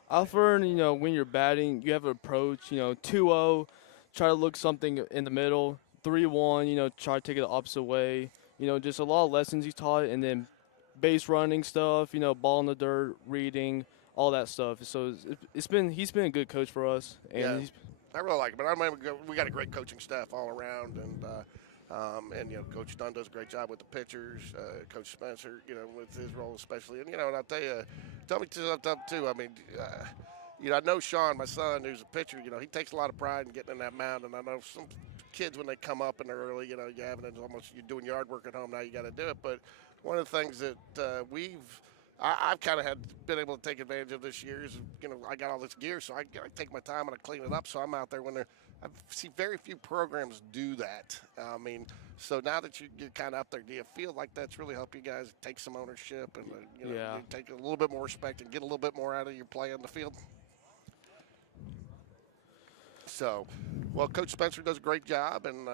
I've learned, you know, when you're batting, you have an approach, you know, 2-0, try to look something in the middle. 3-1, you know, try to take it the opposite way. You know, just a lot of lessons he taught, and then base running stuff, you know, ball in the dirt, reading, all that stuff. So he's been a good coach for us. And yeah, I really like it. But I remember we got a great coaching staff all around, and you know, Coach Dunn does a great job with the pitchers. Coach Spencer, you know, with his role especially, and you know, and I'll tell me something too. I mean. You know, I know Sean, my son, who's a pitcher, you know, he takes a lot of pride in getting in that mound. And I know some kids, when they come up and they're early, you know, you're doing yard work at home, now you got to do it. But one of the things that I've kind of been able to take advantage of this year is, you know, I got all this gear, so I take my time and I clean it up. So I'm out there I see very few programs do that. I mean, so now that you're kind of up there, do you feel like that's really helped you guys take some ownership and, you know, Yeah. you take a little bit more respect and get a little bit more out of your play on the field? So, well, Coach Spencer does a great job, and,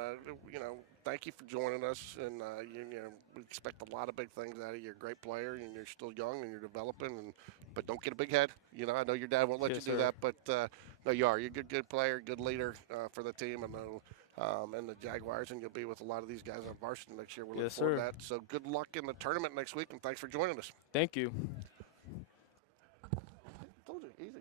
you know, thank you for joining us. And, you know, we expect a lot of big things out of you. You're a great player, and you're still young, and you're developing, but don't get a big head. You know, I know your dad won't let Yes, you do sir. that, but, no, you are. You're a good player, good leader for the team, and the Jaguars, and you'll be with a lot of these guys on varsity next year. We're looking Yes, forward to sir. that. So good luck in the tournament next week, and thanks for joining us. Thank you. Told you, easy.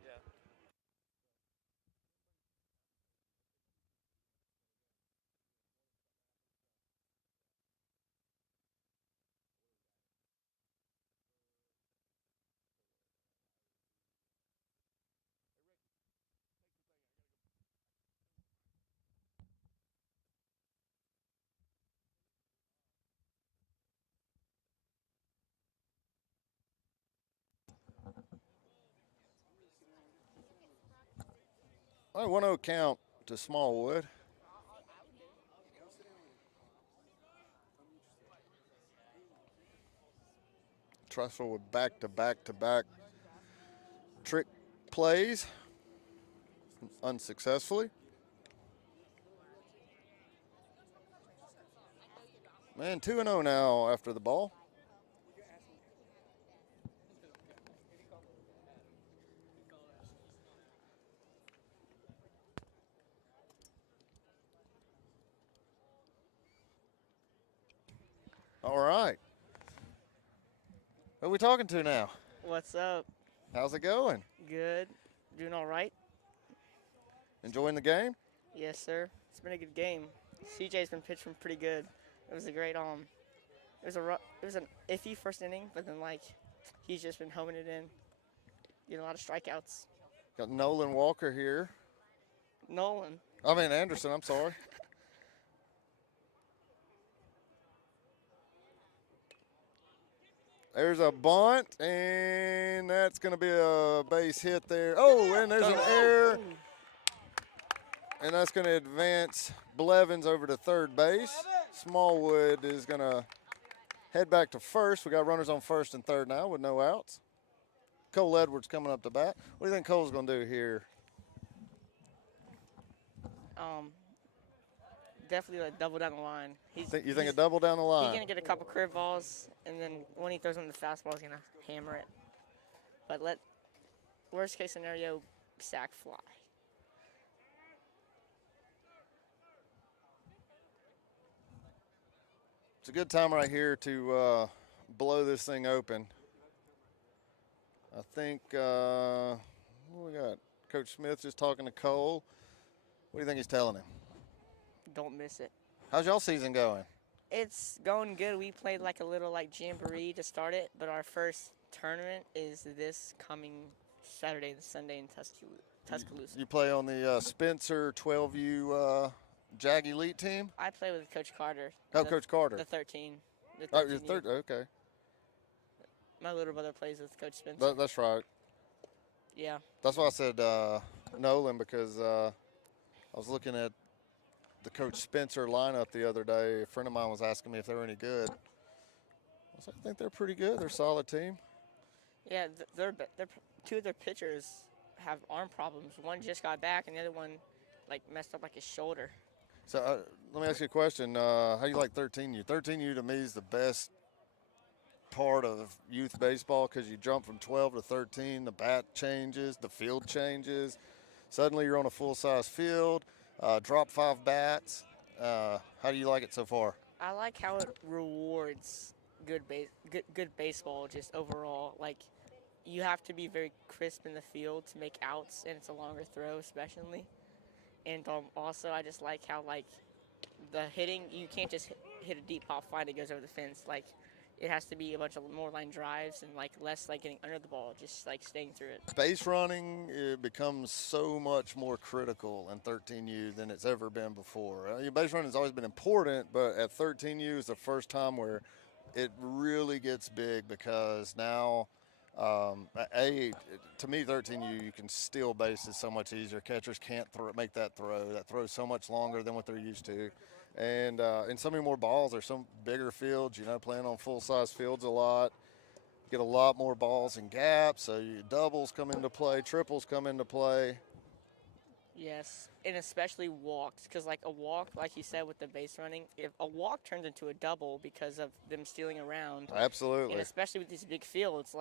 All right, 1-0 count to Smallwood. Trussville with back-to-back trick plays unsuccessfully. Man, 2-0 now after the ball. All right. Who are we talking to now? What's up? How's it going? Good. Doing all right? Enjoying the game? Yes, sir. It's been a good game. CJ's been pitching pretty good. It was a great it was an iffy first inning, but then he's just been homing it in. Getting a lot of strikeouts. Got Nolan Walker here. Anderson, I'm sorry. There's a bunt, and that's going to be a base hit there. Oh, and there's an error. And that's going to advance Blevins over to third base. Smallwood is going to head back to first. We got runners on first and third now with no outs. Cole Edwards coming up to bat. What do you think Cole's going to do here? Definitely double down the line. You think a double down the line? He's going to get a couple curve balls, and then when he throws on the fastball, he's going to hammer it. But worst case scenario, sack fly. It's a good time right here to blow this thing open. I think we got Coach Smith just talking to Cole. What do you think he's telling him? Don't miss it. How's y'all season going? It's going good. We played a little jamboree to start it, but our first tournament is this coming Saturday and Sunday in Tuscaloosa. You play on the Spencer 12U Jag Elite team? I play with Coach Carter. Coach Carter. The 13. Oh, you're okay. My little brother plays with Coach Spencer. That's right. Yeah. That's why I said Nolan, because I was looking at the Coach Spencer lineup the other day. A friend of mine was asking me if they were any good. I think they're pretty good. They're a solid team. Yeah, they're two of their pitchers have arm problems. One just got back, and the other one messed up his shoulder. So let me ask you a question. How do you like 13U? 13U to me is the best part of youth baseball because you jump from 12 to 13. The bat changes, the field changes. Suddenly you're on a full-size field. Drop 5 bats. How do you like it so far? I like how it rewards good baseball just overall. You have to be very crisp in the field to make outs, and it's a longer throw especially. And also I just like how the hitting, you can't just hit a deep pop fly that goes over the fence. It has to be a bunch of more line drives and less getting under the ball, just staying through it. Base running, it becomes so much more critical in 13U than it's ever been before. Base running has always been important, but at 13U is the first time where it really gets big because now, to me, 13U, you can steal bases so much easier. Catchers can't make that throw. That throw's so much longer than what they're used to. And so many more balls. There's some bigger fields, playing on full-size fields a lot. Get a lot more balls and gaps, so doubles come into play, triples come into play. Yes, and especially walks, because a walk, like you said with the base running, if a walk turns into a double because of them stealing around. Absolutely. And especially with these big fields,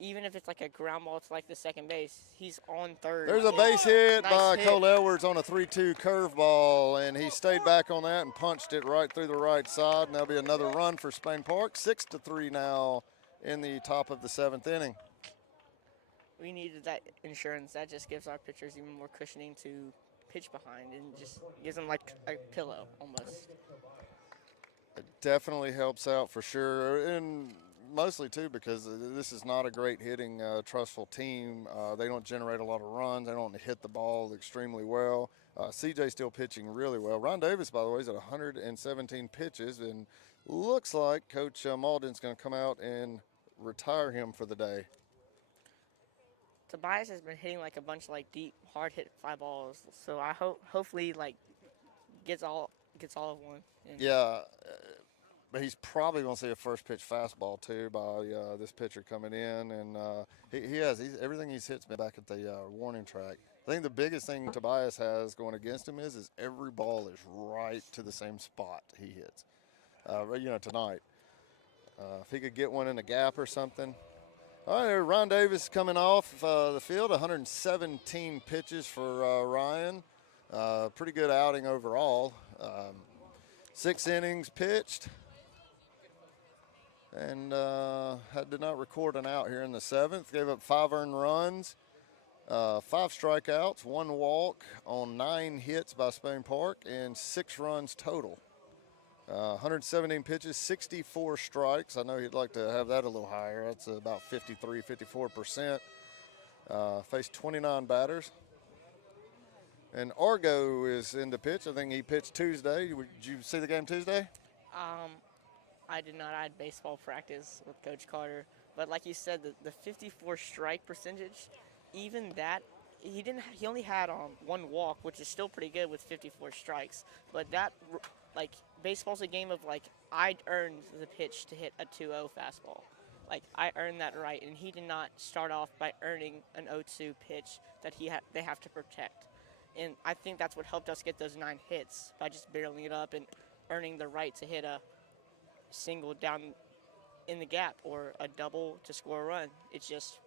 even if it's a ground ball to the second base, he's on third. There's a base hit by hit. Cole Edwards on a 3-2 curveball, and he stayed back on that and punched it right through the right side. And that'll be another run for Spain Park. 6-3 now in the top of the 7th inning. We needed that insurance. That just gives our pitchers even more cushioning to pitch behind and just gives them a pillow almost. It definitely helps out for sure. And mostly, too, because this is not a great hitting Trussville team. They don't generate a lot of runs. They don't hit the ball extremely well. CJ's still pitching really well. Ron Davis, by the way, is at 117 pitches, and looks like Coach Malden's going to come out and retire him for the day. Tobias has been hitting a bunch of deep, hard hit fly balls. So I hopefully gets all of one. And yeah. But he's probably going to see a first pitch fastball too by this pitcher coming in, and everything he's hit's been back at the warning track. I think the biggest thing Tobias has going against him is every ball is right to the same spot he hits. Tonight, if he could get one in the gap or something. All right, Ron Davis coming off the field, 117 pitches for Ryan. Pretty good outing overall. 6 innings pitched. and did not record an out here in the 7th. Gave up 5 earned runs, 5 strikeouts, 1 walk on 9 hits by Spain Park, and 6 runs total. 117 pitches, 64 strikes. I know he'd like to have that a little higher. That's about 53, 54%. Faced 29 batters. And Argo is in the pitch. I think he pitched Tuesday. Did you see the game Tuesday? I did not. I had baseball practice with Coach Carter. But like you said, the 54 strike percentage, even that, he only had 1 walk, which is still pretty good with 54 strikes. But that, like, baseball's a game of, like, I earned the pitch to hit a 2-0 fastball. Like, I earned that right, and he did not start off by earning an 0-2 pitch that they have to protect. And I think that's what helped us get those 9 hits, by just barreling it up and earning the right to hit a single down in the gap or a double to score a run. It's just,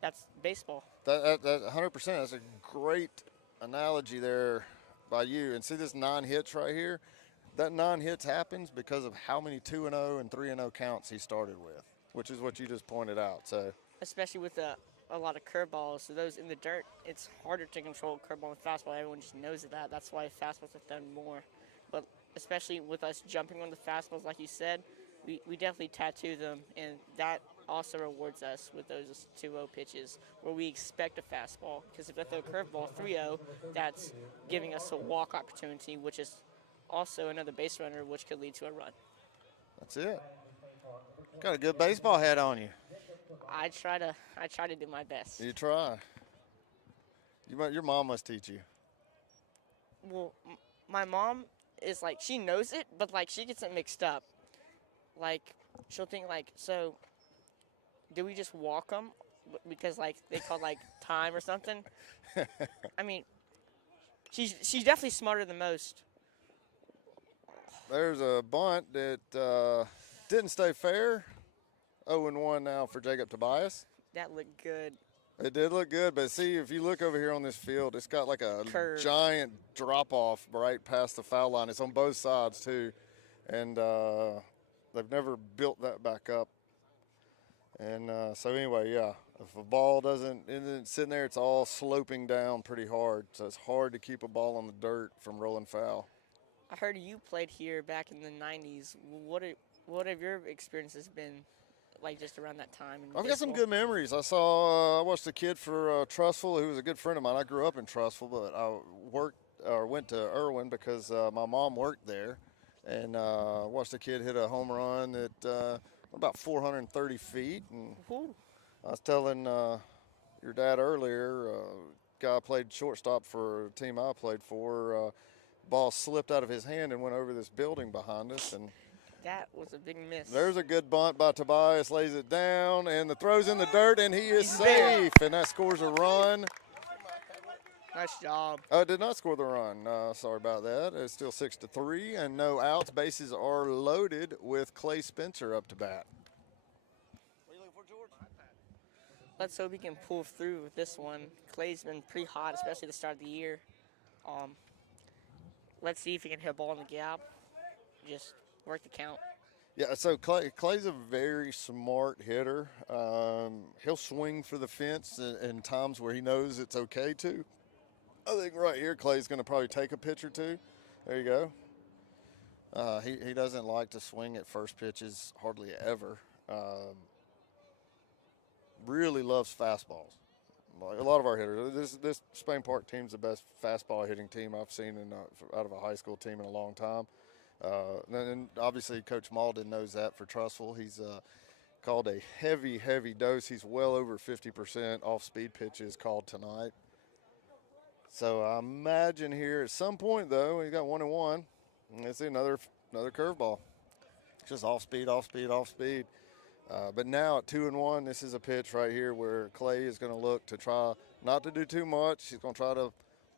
that's baseball. That 100%. That's a great analogy there by you. And see this 9 hits right here? That 9 hits happens because of how many 2-0 and 3-0 counts he started with, which is what you just pointed out. So, especially with a lot of curveballs, so those in the dirt, it's harder to control curveball and fastball. Everyone just knows that. That's why fastballs are done more. But especially with us jumping on the fastballs, like you said, we definitely tattoo them, and that also rewards us with those 2-0 pitches where we expect a fastball. Because if I throw a curveball 3-0, that's giving us a walk opportunity, which is also another base runner, which could lead to a run. That's it. Got a good baseball hat on you. I try to do my best. You try. Your mom must teach you. Well, my mom is like, she knows it, but like she gets it mixed up. Like, she'll think like, so do we just walk them because like they call like time or something? I mean, she's definitely smarter than most. There's a bunt that didn't stay fair. 0-1 now for Jacob Tobias. That looked good. It did look good, but see, if you look over here on this field, it's got like a curve. Giant drop-off right past the foul line. It's on both sides, too, and they've never built that back up. And so anyway, yeah, if a ball isn't sitting there, it's all sloping down pretty hard, so it's hard to keep a ball on the dirt from rolling foul. I heard you played here back in the 90s. What have your experiences been like just around that time? I've got some good memories. I watched a kid for Trussville who was a good friend of mine. I grew up in Trussville, but I went to Irwin because my mom worked there, and watched a kid hit a home run at about 430 feet. And I was telling your dad earlier, guy played shortstop for a team I played for. Ball slipped out of his hand and went over this building behind us, and that was a big miss. There's a good bunt by Tobias, lays it down, and the throw's in the dirt, and he is safe, and that scores a run. Nice job. Oh, it did not score the run. Sorry about that. It's still 6-3, and no outs. Bases are loaded with Clay Spencer up to bat. What are you looking for, George? Let's hope he can pull through with this one. Clay's been pretty hot, especially at the start of the year. Let's see if he can hit a ball in the gap. Just work the count. Yeah, so Clay's a very smart hitter. He'll swing for the fence in times where he knows it's okay to. I think right here Clay's going to probably take a pitch or two. There you go. He doesn't like to swing at first pitches hardly ever. Really loves fastballs. A lot of our hitters. This Spain Park team's the best fastball hitting team I've seen out of a high school team in a long time. And obviously Coach Malden knows that for Trussville. He's called a heavy, heavy dose. He's well over 50% off-speed pitches called tonight. So I imagine here at some point, though, he's got 1-1. Let's see another curveball. Just off-speed, off-speed, off-speed. But now at 2-1, this is a pitch right here where Clay is going to look to try not to do too much. He's going to try to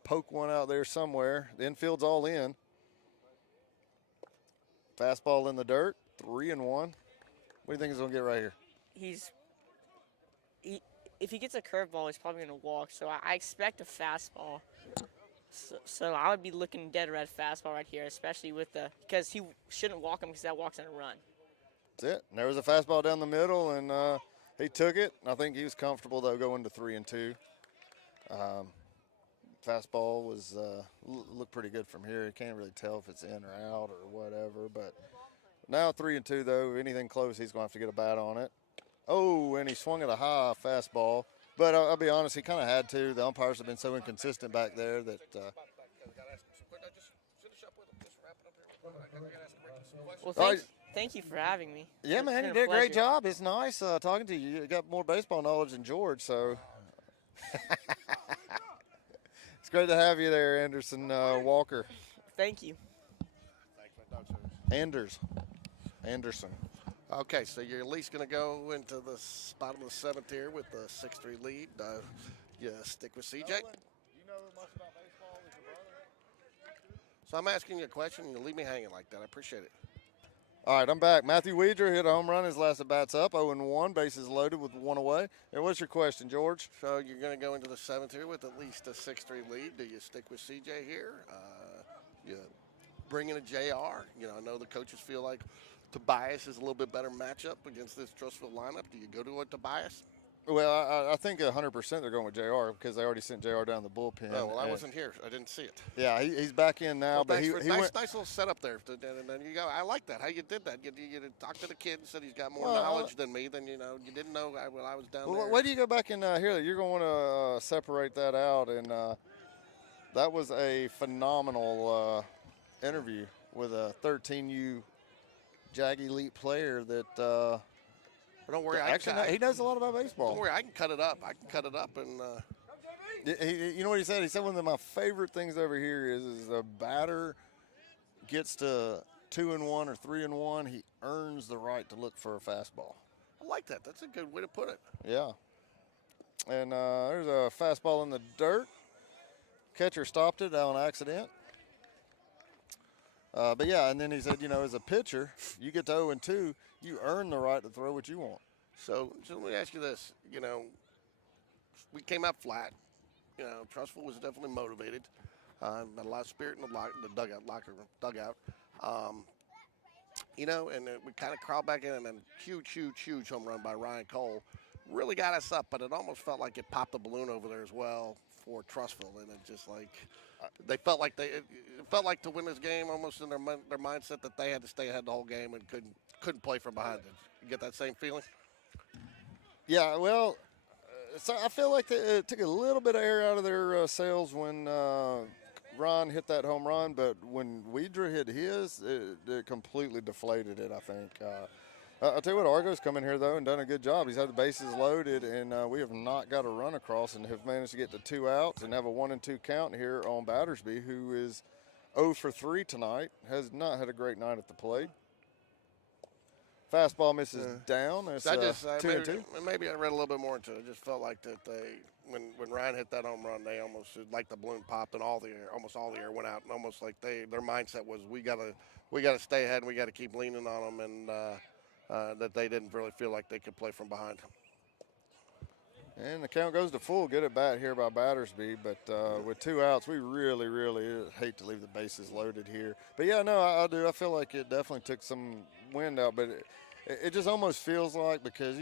poke one out there somewhere. The infield's all in. Fastball in the dirt, 3-1. What do you think he's going to get right here? If he gets a curveball, he's probably going to walk. So I expect a fastball. So I would be looking dead red fastball right here, especially because he shouldn't walk him because that walks in a run. That's it. And there was a fastball down the middle, and he took it. I think he was comfortable, though, going to 3-2. Fastball was looked pretty good from here. You can't really tell if it's in or out or whatever. But now 3-2, though. Anything close, he's going to have to get a bat on it. Oh, and he swung at a high fastball. But I'll be honest, he kind of had to. The umpires have been so inconsistent back there that Well, thank you for having me. yeah, man, you did a great job. It's nice talking to you. You got more baseball knowledge than George, so it's great to have you there, Anderson Walker. Thank you. Anderson. Okay, so you're at least going to go into the bottom of the seventh here with the 6-3 lead. You stick with CJ. You know much about baseball as your brother? So I'm asking you a question, and you leave me hanging like that. I appreciate it. All right, I'm back. Matthew Weidrer hit a home run. His last at bat's up, 0-1, bases loaded with one away. And what's your question, George? So you're going to go into the seventh here with at least a 6-3 lead. Do you stick with CJ here? You bring in a JR? You know, I know the coaches feel like Tobias is a little bit better matchup against this Trussville lineup. Do you go to a Tobias? Well, I think 100% they're going with JR because they already sent JR down the bullpen. Oh, well, I wasn't here. I didn't see it. Yeah, he's back in now. Well, but he nice went. little setup there. And then you go. I like that. How you did that. You talked to the kid and said he's got more knowledge than me. Then you didn't know when I was down there. Why do you go back in here? You're going to want to separate that out. And that was a phenomenal interview with a 13U Jag Elite player that. But don't worry, he knows a lot about baseball. Don't worry, I can cut it up. And. You know what he said? He said one of my favorite things over here is the batter gets to 2-1 or 3-1, he earns the right to look for a fastball. I like that. That's a good way to put it. Yeah. And there's a fastball in the dirt. Catcher stopped it on accident. But yeah, and then he said, as a pitcher, you get to 0-2, you earn the right to throw what you want. So let me ask you this. We came out flat. Trussville was definitely motivated. Had a lot of spirit in the dugout. And then we kind of crawled back in, and then huge home run by Ryan Cole really got us up. But it almost felt like it popped the balloon over there as well for Trussville, and it just like they felt like it felt like to win this game almost in their mindset that they had to stay ahead the whole game and couldn't play from behind. Did you get that same feeling? Yeah, well. So I feel like it took a little bit of air out of their sails when Ron hit that home run, but when Weidrer hit his, it completely deflated it, I think. I'll tell you what, Argo's come in here, though, and done a good job. He's had the bases loaded, and we have not got a run across and have managed to get to 2 outs and have a 1-2 count here on Battersby, who is 0 for 3 tonight, has not had a great night at the plate. Fastball misses down. It's 2-2. Maybe I read a little bit more into it. I just felt like that when Ryan hit that home run, they almost like the balloon popped and almost all the air went out, and almost like their mindset was we gotta stay ahead and we got to keep leaning on them, and that they didn't really feel like they could play from behind. And the count goes to full. Good at bat here by Battersby, but with 2 outs, we really hate to leave the bases loaded here. But yeah, no, I do. I feel like it definitely took some wind out, but it just almost feels like because,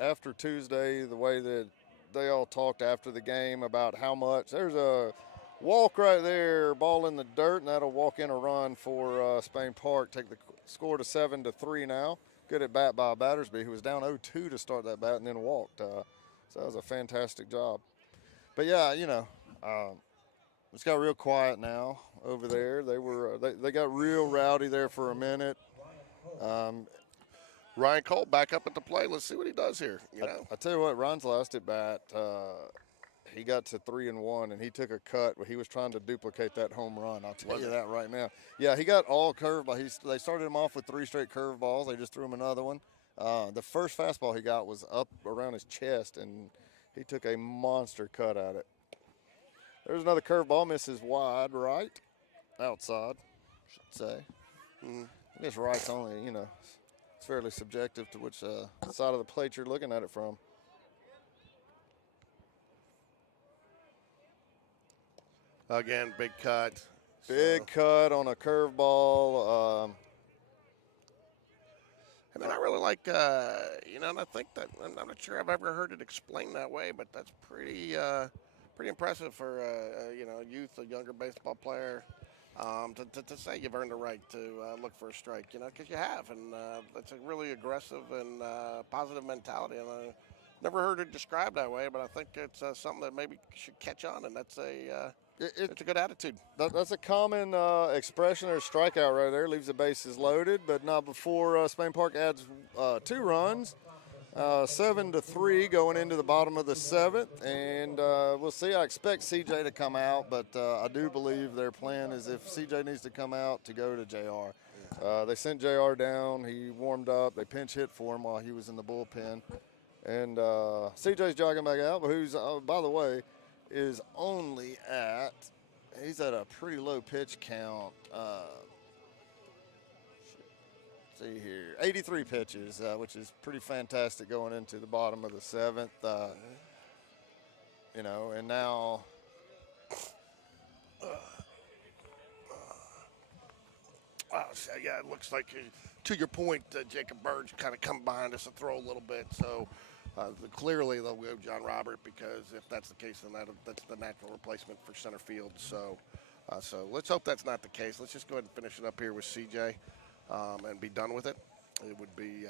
after Tuesday, the way that they all talked after the game about how much, there's a walk right there, ball in the dirt, and that'll walk in a run for Spain Park, take the score to 7-3 now. Good at bat by Battersby, who was down 0-2 to start that bat and then walked. So that was a fantastic job. But yeah, it's got real quiet now over there. They got real rowdy there for a minute. Ryan Cole back up at the plate. Let's see what he does here. I tell you what, Ron's last at bat, he got to 3-1, and he took a cut. He was trying to duplicate that home run. I'll tell you that right now. Yeah, he got all curveballs. They started him off with 3 straight curveballs. They just threw him another one. The first fastball he got was up around his chest, and he took a monster cut at it. There's another curveball, misses wide right, outside, I should say. I guess right's only, it's fairly subjective to which side of the plate you're looking at it from. Again, big cut. Big cut on a curveball. And then I really like, and I think that I'm not sure I've ever heard it explained that way, but that's pretty impressive for a younger baseball player. To say you've earned the right to look for a strike, because you have, and that's a really aggressive and positive mentality. And I never heard it described that way, but I think it's something that maybe should catch on, and that's it's a good attitude. That's a common expression or strikeout right there. Leaves the bases loaded, but not before Spain Park adds 2 runs. 7-3 going into the bottom of the 7th, and we'll see. I expect CJ to come out, but I do believe their plan is if CJ needs to come out, to go to JR. They sent JR down. He warmed up. They pinch hit for him while he was in the bullpen, and CJ's jogging back out, but who's, by the way, is only he's at a pretty low pitch count. See here, 83 pitches, which is pretty fantastic going into the bottom of the 7th. And now it looks like, to your point, Jacob Bird's kind of come behind us to throw a little bit. So clearly they'll go John Robert, because if that's the case, then that's the natural replacement for center field. So let's hope that's not the case. Let's just go ahead and finish it up here with CJ. And be done with it. It would be.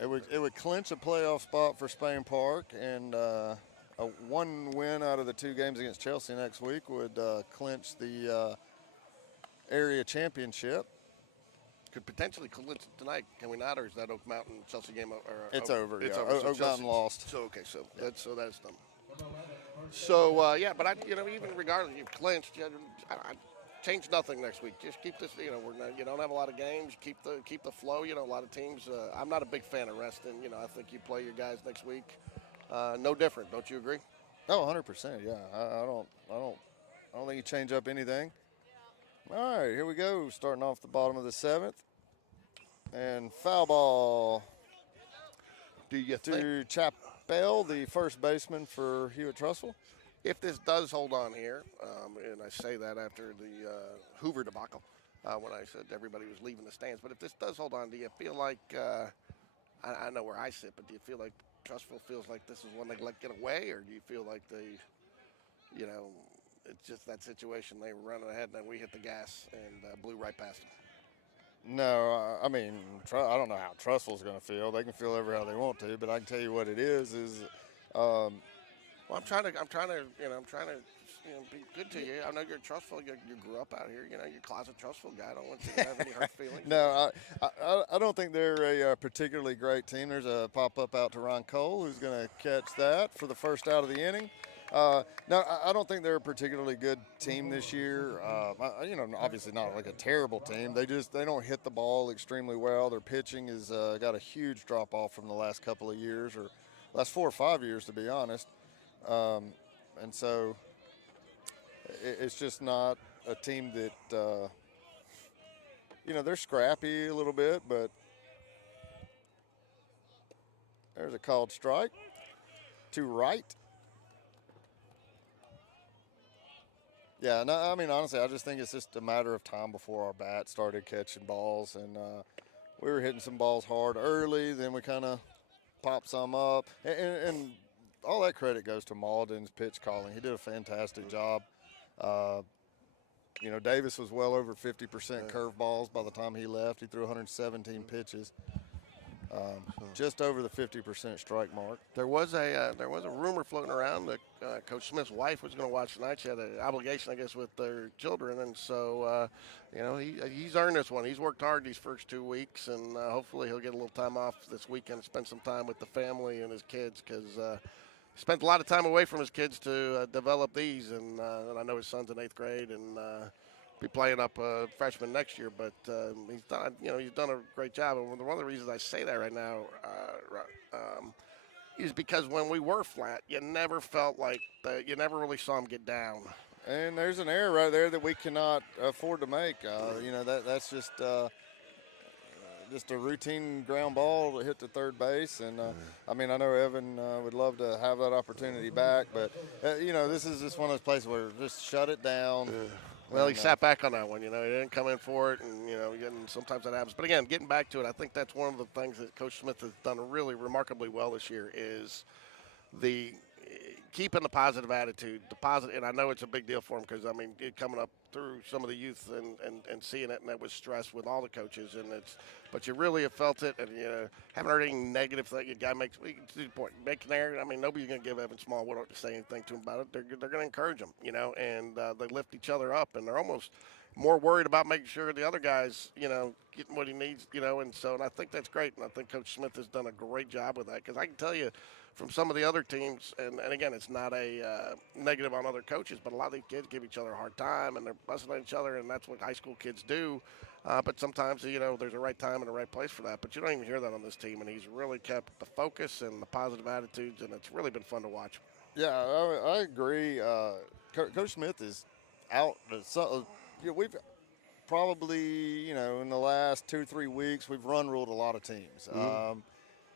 It would clinch a playoff spot for Spain Park, and a 1 win out of the 2 games against Chelsea next week would clinch the area championship. Could potentially clinch it tonight. Can we not, or is that Oak Mountain Chelsea game? It's over. It's yeah. over. So Oak Mountain lost. So that's done. So but even regardless, you've clinched. I change nothing next week. Just keep this. You don't have a lot of games. Keep the flow. A lot of teams. I'm not a big fan of resting. I think you play your guys next week. No different. Don't you agree? Oh, 100%. Yeah. I don't think you change up anything. All right, here we go. Starting off the bottom of the 7th, and foul ball. Do you to Chappell, the first baseman for Hewitt-Trussville? If this does hold on here, and I say that after the Hoover debacle, when I said everybody was leaving the stands, but if this does hold on, do you feel like, I know where I sit, but do you feel like Trussville feels like this is one they let get away, or do you feel like they, it's just that situation, they were running ahead and then we hit the gas and blew right past them? No, I mean, I don't know how Trussville's going to feel. They can feel ever how they want to, but I can tell you what it is. Well, I'm trying to be good to you. I know you're Trussville. You grew up out here. You're a closet Trussville guy. I don't want you to have any hurt feelings. No, I don't think they're a particularly great team. There's a pop-up out to Ron Cole, who's going to catch that for the first out of the inning. No, I don't think they're a particularly good team this year. Obviously not like a terrible team. They don't hit the ball extremely well. Their pitching has got a huge drop-off from the last couple of years, or last 4 or 5 years, to be honest. And so it's just not a team that, they're scrappy a little bit, but there's a called strike to right. Yeah, no, I mean, honestly, I just think it's just a matter of time before our bat started catching balls, and we were hitting some balls hard early, then we kind of popped some up, and all that credit goes to Malden's pitch calling. He did a fantastic job. Davis was well over 50% curve balls by the time he left. He threw 117 pitches, just over the 50% strike mark. There was a rumor floating around that Coach Smith's wife was going to watch tonight. She had an obligation, I guess, with their children, and so he's earned this one. He's worked hard these first 2 weeks, and hopefully he'll get a little time off this weekend and spend some time with the family and his kids, because he spent a lot of time away from his kids to develop these, and I know his son's in 8th grade and be playing up freshman next year. But he's done a great job. And one of the reasons I say that right now is because when we were flat, you never felt like you never really saw him get down. And there's an error right there that we cannot afford to make. That's just a routine ground ball to hit to third base. And, I know Evan would love to have that opportunity back. But, this is just one of those places where just shut it down. Well, he And, sat back on that one. He didn't come in for it, and sometimes that happens. But again, getting back to it, I think that's one of the things that Coach Smith has done really remarkably well this year is the keeping the positive attitude, and I know it's a big deal for him because coming up through some of the youth and seeing it, and that was stress with all the coaches, but you really have felt it, and haven't heard any negative thing. A guy makes to the point, make an error. Nobody's going to give Evan Smallwood to say anything to him about it. They're going to encourage him, and they lift each other up, and they're almost more worried about making sure the other guys, getting what he needs, and I think that's great, and I think Coach Smith has done a great job with that because I can tell you from some of the other teams, and again, it's not a negative on other coaches, but a lot of these kids give each other a hard time, and they're busting at each other, and that's what high school kids do. But sometimes, there's a right time and a right place for that. But you don't even hear that on this team, and he's really kept the focus and the positive attitudes, and it's really been fun to watch. Yeah, I agree. Coach Smith is out. We've probably, in the last 2-3 weeks, we've run ruled a lot of teams. Mm-hmm.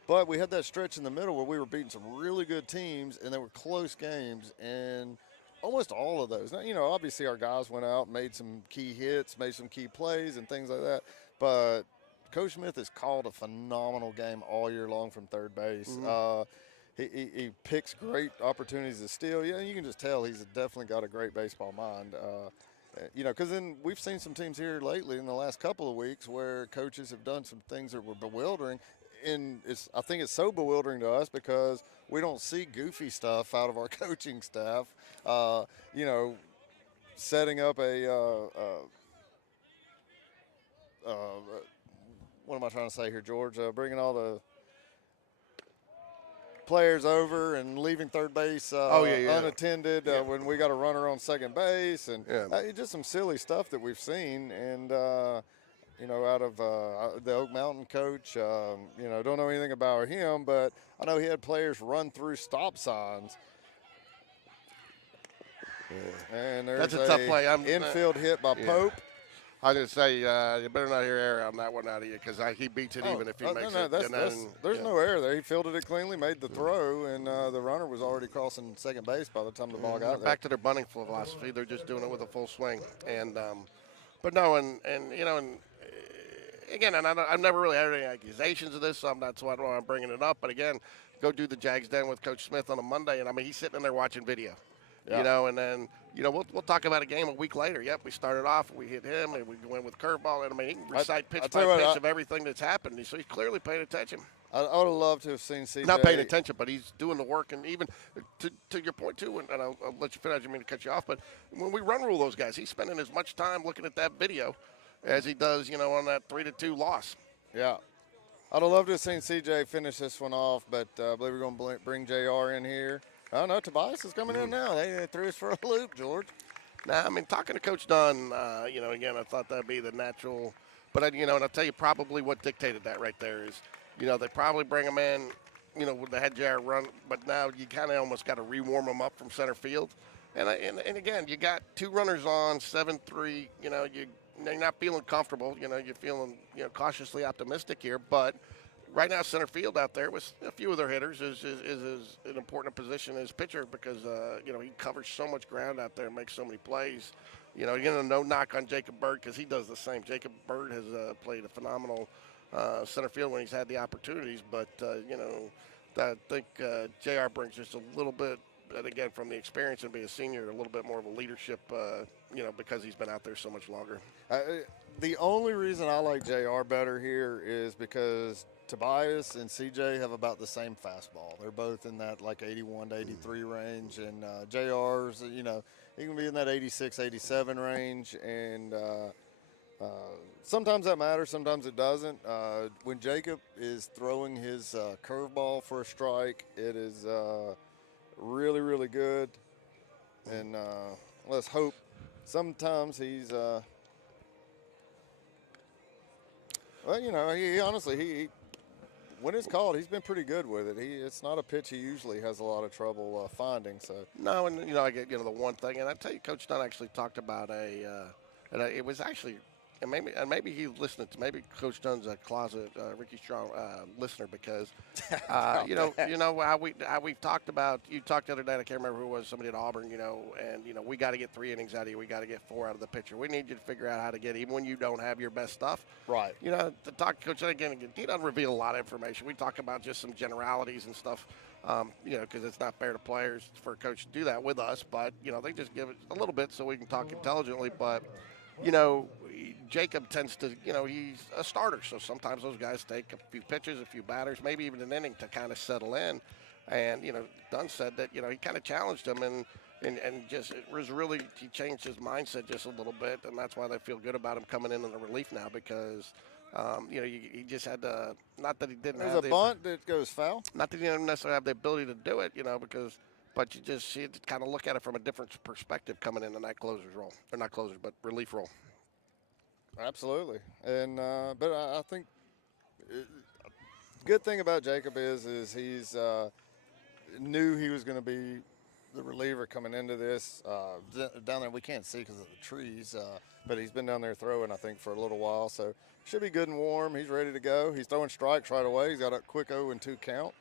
But we had that stretch in the middle where we were beating some really good teams, and they were close games, and almost all of those. Now, obviously our guys went out, made some key hits, made some key plays and things like that. But Coach Smith has called a phenomenal game all year long from third base. Mm-hmm. He picks great opportunities to steal. Yeah, you can just tell he's definitely got a great baseball mind. Because then we've seen some teams here lately in the last couple of weeks where coaches have done some things that were bewildering. And I think it's so bewildering to us because we don't see goofy stuff out of our coaching staff. Setting up what am I trying to say here, George? Bringing all the players over and leaving third base unattended when we got a runner on second base, and just some silly stuff that we've seen. And out of the Oak Mountain coach, don't know anything about him, but I know he had players run through stop signs. Yeah. And there's that's a tough play. Infield hit by Pope. I was going to say, you better not hear error on that one out of you because he beats it even if he makes it. There's no error there. He fielded it cleanly, made the throw, and the runner was already crossing second base by the time the ball got there. Back to their bunting philosophy. They're just doing it with a full swing. And but no, and again, and I've never really had any accusations of this, so that's why I'm bringing it up. But again, go do the Jags Den with Coach Smith on a Monday, and he's sitting in there watching video. Yeah. And then, we'll talk about a game a week later. Yep, we started off, we hit him, and we went with curveball. And he can recite pitch by pitch of everything that's happened. So he's clearly paying attention. I would have loved to have seen CJ. Not paying attention, but he's doing the work. And even to your point, too, and I'll let you finish. I didn't mean to cut you off. But when we run rule those guys, he's spending as much time looking at that video as he does, on that 3-2 loss. Yeah. I'd have loved to have seen CJ finish this one off, but I believe we're going to bring JR in here. Oh, no, Tobias is coming in now. They threw us for a loop, George. Now, talking to Coach Dunn, again, I thought that would be the natural. But, and I'll tell you probably what dictated that right there is, they probably bring him in, they had JR run, but now you kind of almost got to re-warm him up from center field. And again, you got two runners on, 7-3, you're not feeling comfortable. You're feeling, cautiously optimistic here. But right now, center field out there with a few of their hitters is an important position as pitcher because, he covers so much ground out there and makes so many plays. No knock on Jacob Bird because he does the same. Jacob Bird has played a phenomenal center field when he's had the opportunities. But, I think JR brings just a little bit, and again, from the experience and being a senior, a little bit more of a leadership, because he's been out there so much longer. The only reason I like JR better here is because Tobias and CJ have about the same fastball. They're both in that 81 to 83 range, and JR's, he can be in that 86, 87 range, and sometimes that matters, sometimes it doesn't. When Jacob is throwing his curveball for a strike, it is really, really good, and let's hope sometimes he's he honestly, when it's called, he's been pretty good with it. It's not a pitch he usually has a lot of trouble finding. So no, and I get the one thing, and I tell you, Coach Dunn actually talked about and it was actually maybe he's listening to maybe Coach Dunn's a closet Ricky Strong listener because you know how we've talked about. You talked the other day. I can't remember who it was. Somebody at Auburn. And we got to get 3 innings out of you. We got to get 4 out of the pitcher. We need you to figure out how to get even when you don't have your best stuff. Right. To talk to Coach again, he doesn't reveal a lot of information. We talk about just some generalities and stuff. Because it's not fair to players for a coach to do that with us. But they just give it a little bit so we can talk intelligently. But Jacob tends to, he's a starter. So sometimes those guys take a few pitches, a few batters, maybe even an inning to kind of settle in. And, Dunn said that, he kind of challenged him and just it was really, he changed his mindset just a little bit. And that's why they feel good about him coming in the relief now because, he just had to, not that he didn't There's have a bunt that goes foul. Not that he didn't necessarily have the ability to do it, but you just see it, kind of look at it from a different perspective coming in that closer's role. Or not closer, but relief role. Absolutely. And but I think good thing about Jacob is he's knew he was going to be the reliever coming into this. Down there we can't see because of the trees, but he's been down there throwing, I think, for a little while. So should be good and warm. He's ready to go. He's throwing strikes right away. He's got a quick 0-2 count.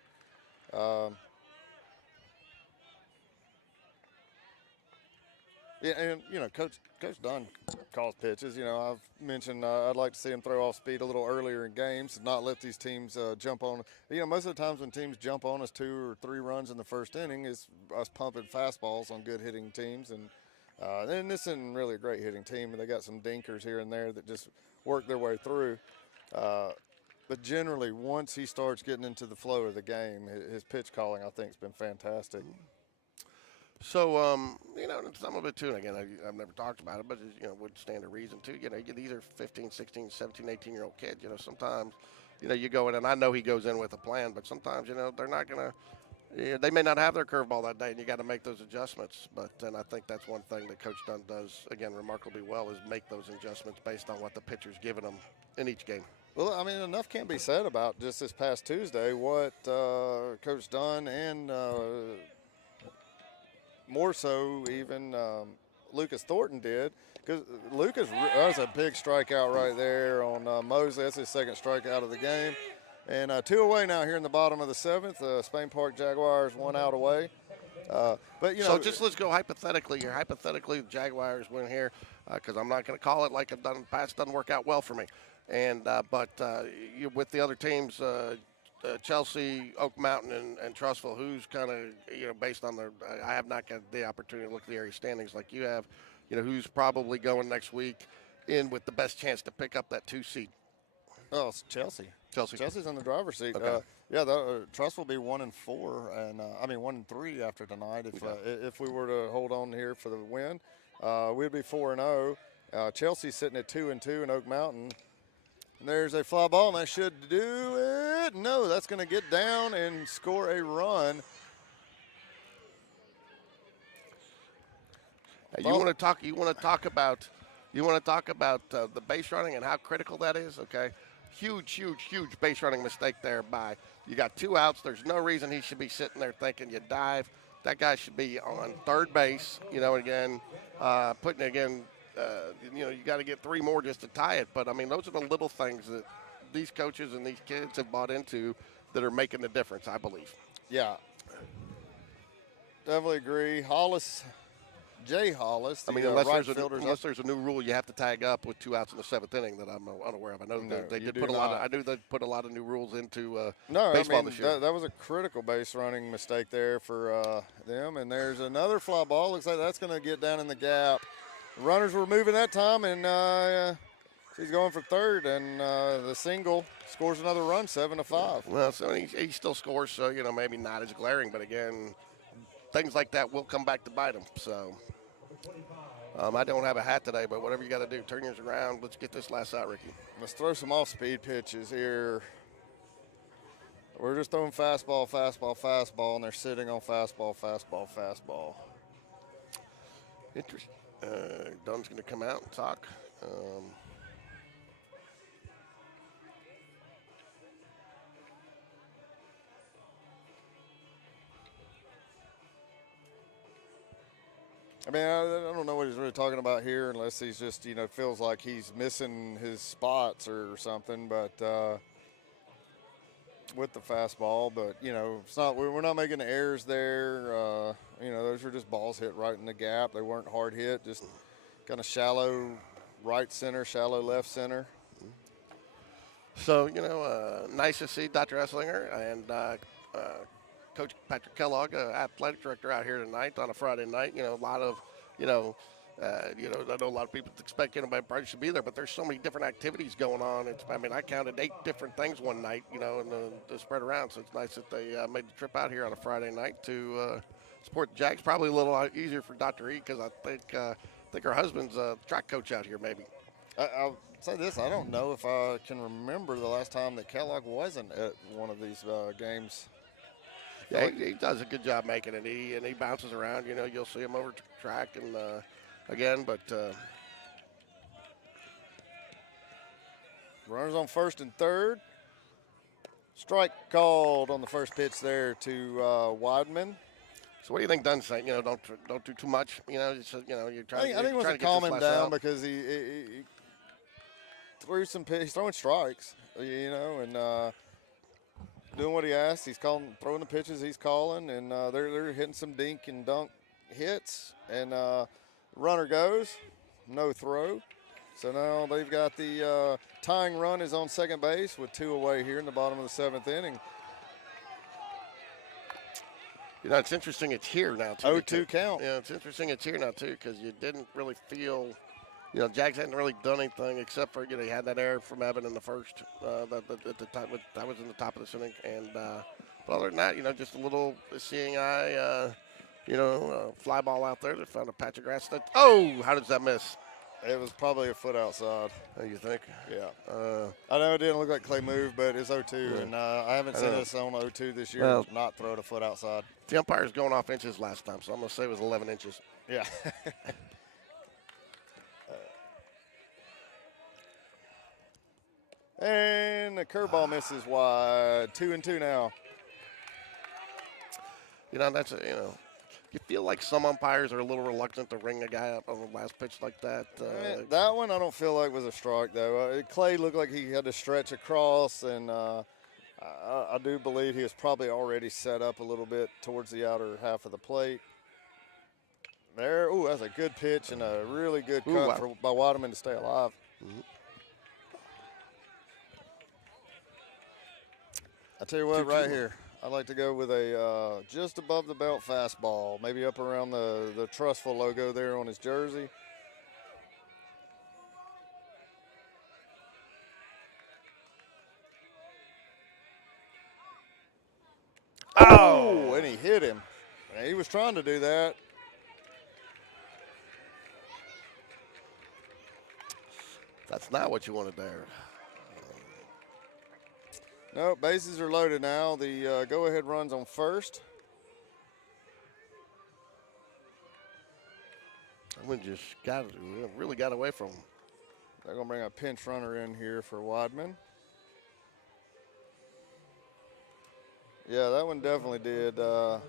Yeah, and Coach Dunn calls pitches. I've mentioned I'd like to see him throw off speed a little earlier in games, not let these teams jump on. Most of the times when teams jump on us 2 or 3 runs in the first inning, is us pumping fastballs on good hitting teams. And this isn't really a great hitting team. They got some dinkers here and there that just work their way through. But generally, once he starts getting into the flow of the game, his pitch calling, I think, has been fantastic. So, some of it, too, and again, I've never talked about it, but, would stand to reason, too. These are 15, 16, 17, 18-year-old kids. Sometimes, you go in, and I know he goes in with a plan, but sometimes, they're not going to, they may not have their curveball that day, and you got to make those adjustments. But then I think that's one thing that Coach Dunn does, again, remarkably well, is make those adjustments based on what the pitcher's giving them in each game. Well, I mean, enough can't be said about just this past Tuesday what Coach Dunn and more so even Lucas Thornton did, because Lucas, that was a big strikeout right there on Mosley. That's his second strikeout of the game. And 2 away now here in the bottom of the 7th. Spain Park Jaguars 1 out away. But so just let's go hypothetically here. Hypothetically, the Jaguars win here, because I'm not going to call it like I've done in the past. Doesn't work out well for me. And but with the other teams, Chelsea, Oak Mountain, and Trussville, who's kind of based on I have not got the opportunity to look at the area standings like you have. Who's probably going next week in with the best chance to pick up that 2 seed. Oh, it's Chelsea. Chelsea's in the driver's seat. Okay. Truss will be 1-4, and 1-3 after tonight. If we were to hold on here for the win, we'd be 4-0. Chelsea's sitting at 2-2 in Oak Mountain. And there's a fly ball, and that should do it. No, that's going to get down and score a run. You want to talk about the base running and how critical that is. Okay, huge base running mistake there by. You got 2 outs. There's no reason he should be sitting there thinking you dive. That guy should be on third base. Putting again. You got to get 3 more just to tie it. But, I mean, those are the little things that these coaches and these kids have bought into that are making the difference, I believe. Yeah. Definitely agree. Jay Hollis, unless there's a new rule you have to tag up with 2 outs in the 7th inning that I'm unaware of. I know they did put a lot. I knew they put a lot of new rules into baseball this year. That was a critical base running mistake there for them. And there's another fly ball. Looks like that's going to get down in the gap. Runners were moving that time, and he's going for third, and the single scores another run, 7-5. Well, so he still scores, so, maybe not as glaring, but again, things like that will come back to bite him. So I don't have a hat today, but whatever you got to do, turn yours around. Let's get this last out, Ricky. Let's throw some off-speed pitches here. We're just throwing fastball, and they're sitting on fastball. Interesting. Dunn's going to come out and talk. I mean, I don't know what he's really talking about here, unless he's just, feels like he's missing his spots or something. But with the fastball, but it's not. We're not making errors there. Those were just balls hit right in the gap. They weren't hard hit, just kind of shallow right center, shallow left center. So, nice to see Dr. Esslinger and Coach Patrick Kellogg, athletic director, out here tonight on a Friday night. A lot of, I know a lot of people expect anybody probably should be there, but there's so many different activities going on. I counted 8 different things one night, and to spread around. So it's nice that they made the trip out here on a Friday night to support the Jags. Probably a little easier for Dr. E because I think her husband's a track coach out here, maybe. I'll say this: I don't know if I can remember the last time that Kellogg wasn't at one of these games. Yeah, he does a good job making it. He bounces around. You'll see him over track and again, but runners on first and third. Strike called on the first pitch there to Weidman. So what do you think Dunn's saying? Don't do too much. Just, you're trying. I think he wants to calm him down because he threw some. He's throwing strikes, and doing what he asked. He's throwing the pitches he's calling, and they're hitting some dink and dunk hits. And runner goes, no throw. So now they've got the tying run is on second base with 2 away here in the bottom of the 7th inning. It's interesting it's here now, too. 0-2 count. Yeah, it's interesting it's here now, too, because you didn't really feel, Jags hadn't really done anything except for, he had that error from Evan in the first. That was in the top of this inning. And but other than that, just a little seeing eye, fly ball out there. They found a patch of grass. How does that miss? It was probably a foot outside. You think? Yeah. I know it didn't look like Clay moved, but it's 0-2, and I haven't seen us on 0-2 this year not throw it a foot outside. The umpire's going off inches last time, so I'm going to say it was 11 inches. Yeah. And the curveball misses wide. 2-2 now. That's you feel like some umpires are a little reluctant to ring a guy up on the last pitch like that. That one I don't feel like was a strike, though. Clay looked like he had to stretch across, and I do believe he was probably already set up a little bit towards the outer half of the plate. There, that's a good pitch and a really good cut by Waterman to stay alive. Mm-hmm. I tell you what, right here, I'd like to go with a just above the belt fastball, maybe up around the Trussville logo there on his jersey. Oh, and he hit him. He was trying to do that. That's not what you wanted there. No, bases are loaded now. The go-ahead run's on first. We just really got away from him. They're going to bring a pinch runner in here for Weidman. Yeah, that one definitely did. Tried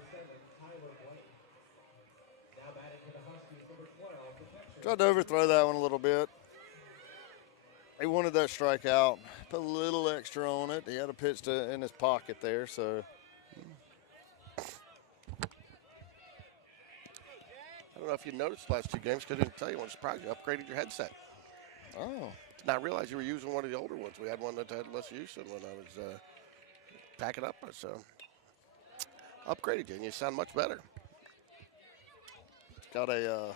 to overthrow that one a little bit. He wanted that strikeout. Put a little extra on it. He had a pitch in his pocket there, so. I don't know if you noticed the last 2 games, because I didn't tell you, I'm surprised you upgraded your headset. Oh. Did not realize you were using one of the older ones. We had one that had less use than when I was packing up. So upgraded you, and you sound much better. It's got a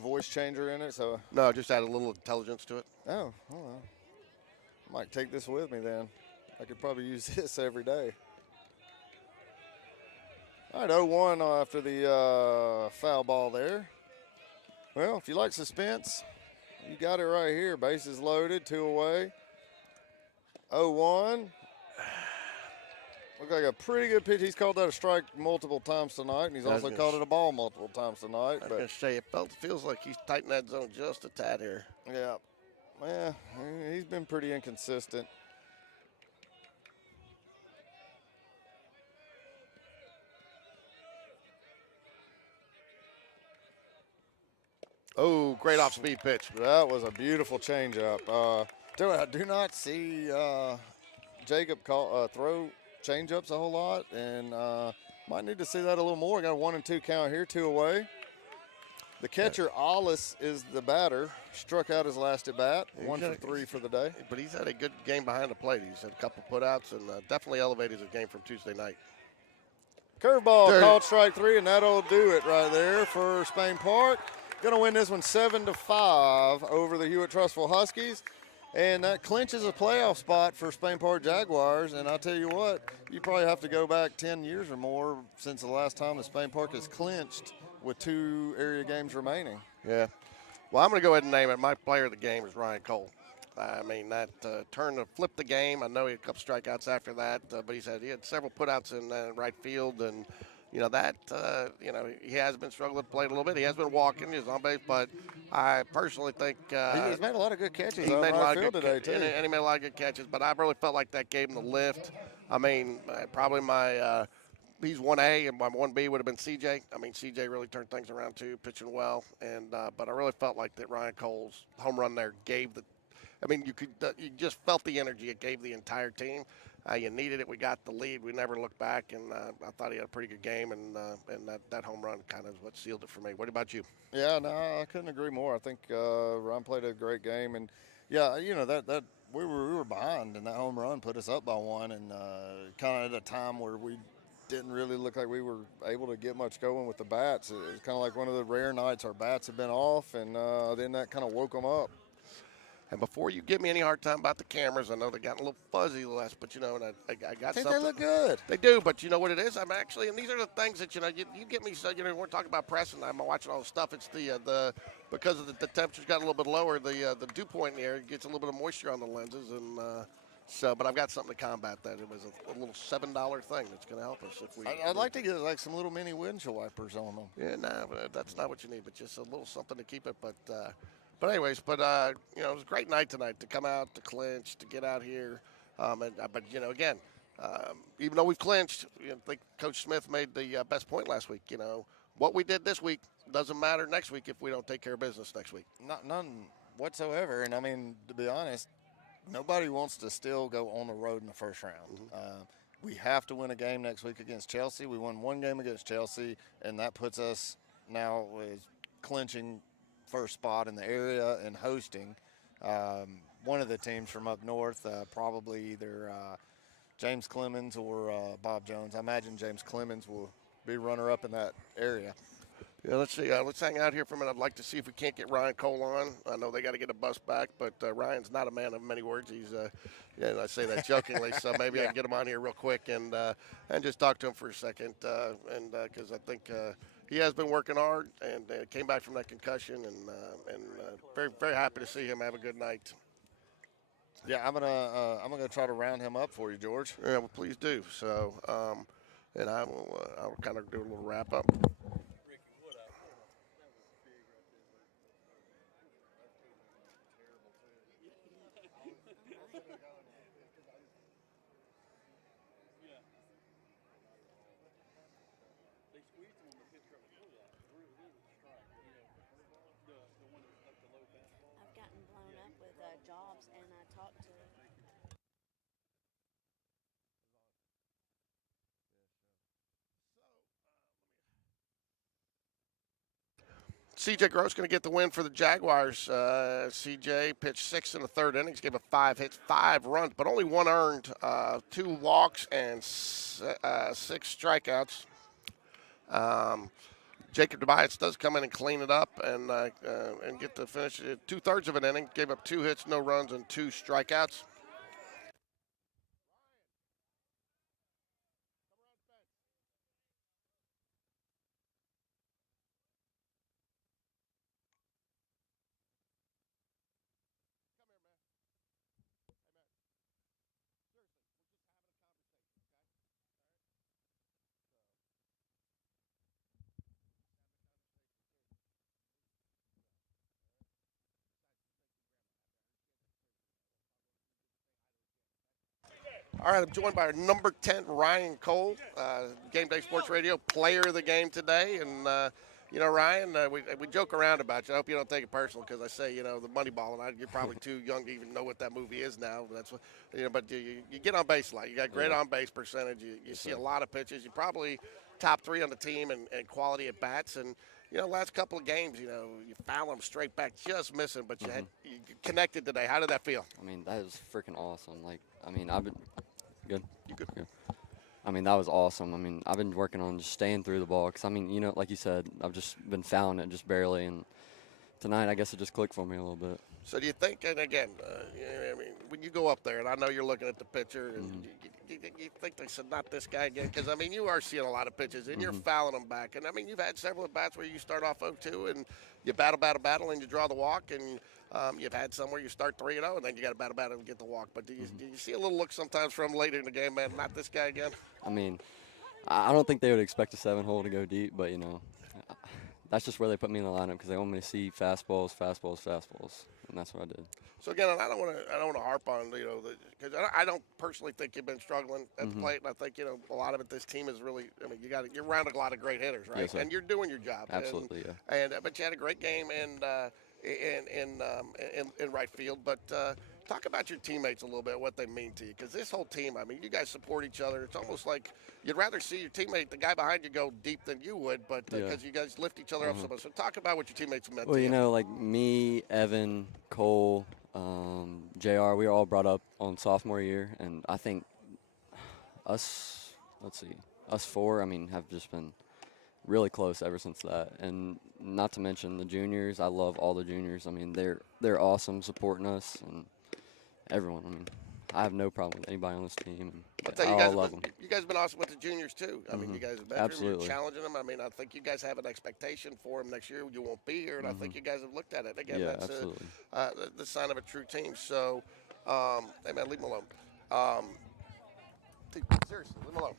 voice changer in it, so. No, just add a little intelligence to it. Oh, well. Might take this with me then. I could probably use this every day. All right, 0-1 after the foul ball there. Well, if you like suspense, you got it right here. Bases loaded, 2 away. 0-1. Looked like a pretty good pitch. He's called that a strike multiple times tonight, and he's also called it a ball multiple times tonight. I was going to say, it feels like he's tightened that zone just a tad here. Yeah. Well, he's been pretty inconsistent. Oh, great off-speed pitch. That was a beautiful changeup. I do not see Jacob throw changeups a whole lot, and might need to see that a little more. Got a 1-2 count here, 2 away. The catcher, Ollis, is the batter. Struck out his last at bat. 1 for 3 for the day. But he's had a good game behind the plate. He's had a couple putouts and definitely elevated his game from Tuesday night. Curveball called strike 3, and that'll do it right there for Spain Park. Going to win this one 7-5 over the Hewitt-Trussville Huskies. And that clinches a playoff spot for Spain Park Jaguars. And I'll tell you what, you probably have to go back 10 years or more since the last time the Spain Park has clinched with 2 area games remaining. Yeah. Well, I'm going to go ahead and name it. My player of the game is Ryan Cole. I mean, that turn to flip the game. I know he had a couple strikeouts after that, but he had several putouts in right field. And, he has been struggling to play a little bit. He has been walking. He's on base, but I personally think he's made a lot of good catches. He made a lot of good today, too. And he made a lot of good catches, but I really felt like that gave him the lift. I mean, probably he's 1A, and my 1B would have been CJ. I mean, CJ really turned things around, too, pitching well. And but I really felt like that Ryan Cole's home run there gave the – I mean, you just felt the energy it gave the entire team. You needed it. We got the lead. We never looked back, and I thought he had a pretty good game, and that home run kind of is what sealed it for me. What about you? Yeah, no, I couldn't agree more. I think Ryan played a great game, and yeah, that we were behind, and that home run put us up by 1, and kind of at a time where we didn't really look like we were able to get much going with the bats. It was kind of like one of the rare nights our bats have been off, and then that kind of woke them up. And before you give me any hard time about the cameras, I know they got a little fuzzy last, but and I got something. They look good. They do, but you know what it is? I'm actually, and these are the things that you get me. So we're talking about press, and I'm watching all the stuff. It's the because of the temperature's got a little bit lower, the dew point in the air gets a little bit of moisture on the lenses, and but I've got something to combat that. It was a little $7 thing that's going to help us if we. I'd like to get like some little mini windshield wipers on them. Yeah, but that's not what you need, but just a little something to keep it, But anyways, it was a great night tonight to come out, to clinch, to get out here. Again, even though we've clinched, I think Coach Smith made the best point last week. What we did this week doesn't matter next week if we don't take care of business next week. None whatsoever. And I mean, to be honest, nobody wants to still go on the road in the first round. Mm-hmm. We have to win a game next week against Chelsea. We won 1 game against Chelsea, and that puts us now with clinching first spot in the area and hosting one of the teams from up north, probably either James Clemens or Bob Jones. I imagine James Clemens will be runner-up in that area. Yeah, let's see. Let's hang out here for a minute. I'd like to see if we can't get Ryan Cole on. I know they got to get a bus back, but Ryan's not a man of many words. He's, and I say that jokingly, so maybe I can get him on here real quick and just talk to him for a second, because I think he has been working hard and came back from that concussion, and very, very happy to see him have a good night. Yeah, I'm gonna try to round him up for you, George. Yeah, well, please do. So, and I'll kind of do a little wrap up. Jobs, and I talked to C.J. Gross going to get the win for the Jaguars. C.J. pitched 6 in the 3rd innings, gave up 5 hits, 5 runs, but only 1 earned, 2 walks, and 6 strikeouts. Jacob Tobias does come in and clean it up and get to finish 2/3 of an inning. Gave up 2 hits, no runs, and 2 strikeouts. All right, I'm joined by our number 10, Ryan Cole, Game Day Sports Radio, player of the game today. And, You know, Ryan, we joke around about you. I hope you don't take it personal because I say, you know, the money ball, and you're probably too young to even know what that movie is now. But that's what, you know. But you get on base a lot. You got great on base percentage. You see a lot of pitches. You probably top 3 on the team and quality at bats. And you know, last couple of games, you know, you foul them straight back, just missing. But you connected today. How did that feel? I mean, that was freaking awesome. Like, I mean, I've been good. You good? Good. I mean, that was awesome. I mean, I've been working on just staying through the ball because, I mean, you know, like you said, I've just been fouling it just barely. And tonight, I guess it just clicked for me a little bit. So do you think, and again, I mean, when you go up there, and I know you're looking at the pitcher, and you think they said, not this guy again? Because, I mean, you are seeing a lot of pitches, and you're fouling them back. And, I mean, you've had several at-bats where you start off 0-2, and you battle, and you draw the walk, and you've had some where you start 3-0, and then you got to battle and get the walk. But do you see a little look sometimes from later in the game, man, not this guy again? I mean, I don't think they would expect a 7-hole to go deep, but, you know, that's just where they put me in the lineup because they want me to see fastballs, and that's what I did. So again, I don't want to harp on because I don't personally think you've been struggling at the plate, and I think a lot of it. This team is really. I mean, you're around a lot of great hitters, right? Yes, and you're doing your job. Absolutely, yeah. And but you had a great game in right field, but. Talk about your teammates a little bit, what they mean to you, because this whole team, I mean, you guys support each other. It's almost like you'd rather see your teammate, the guy behind you, go deep than you would, but because you guys lift each other up so much. So talk about what your teammates meant to you. Well, you know, like me, Evan, Cole, JR, we were all brought up on sophomore year, and I think us 4, I mean, have just been really close ever since that. And not to mention the juniors. I love all the juniors. I mean, they're awesome supporting us, and everyone. I mean, I have no problem with anybody on this team. And I love them. You guys have been awesome with the juniors, too. I mean, you guys have been you're challenging them. I mean, I think you guys have an expectation for them next year. You won't be here, and I think you guys have looked at it. Again, that's the sign of a true team. So, hey, man, leave them alone. Seriously, leave them alone.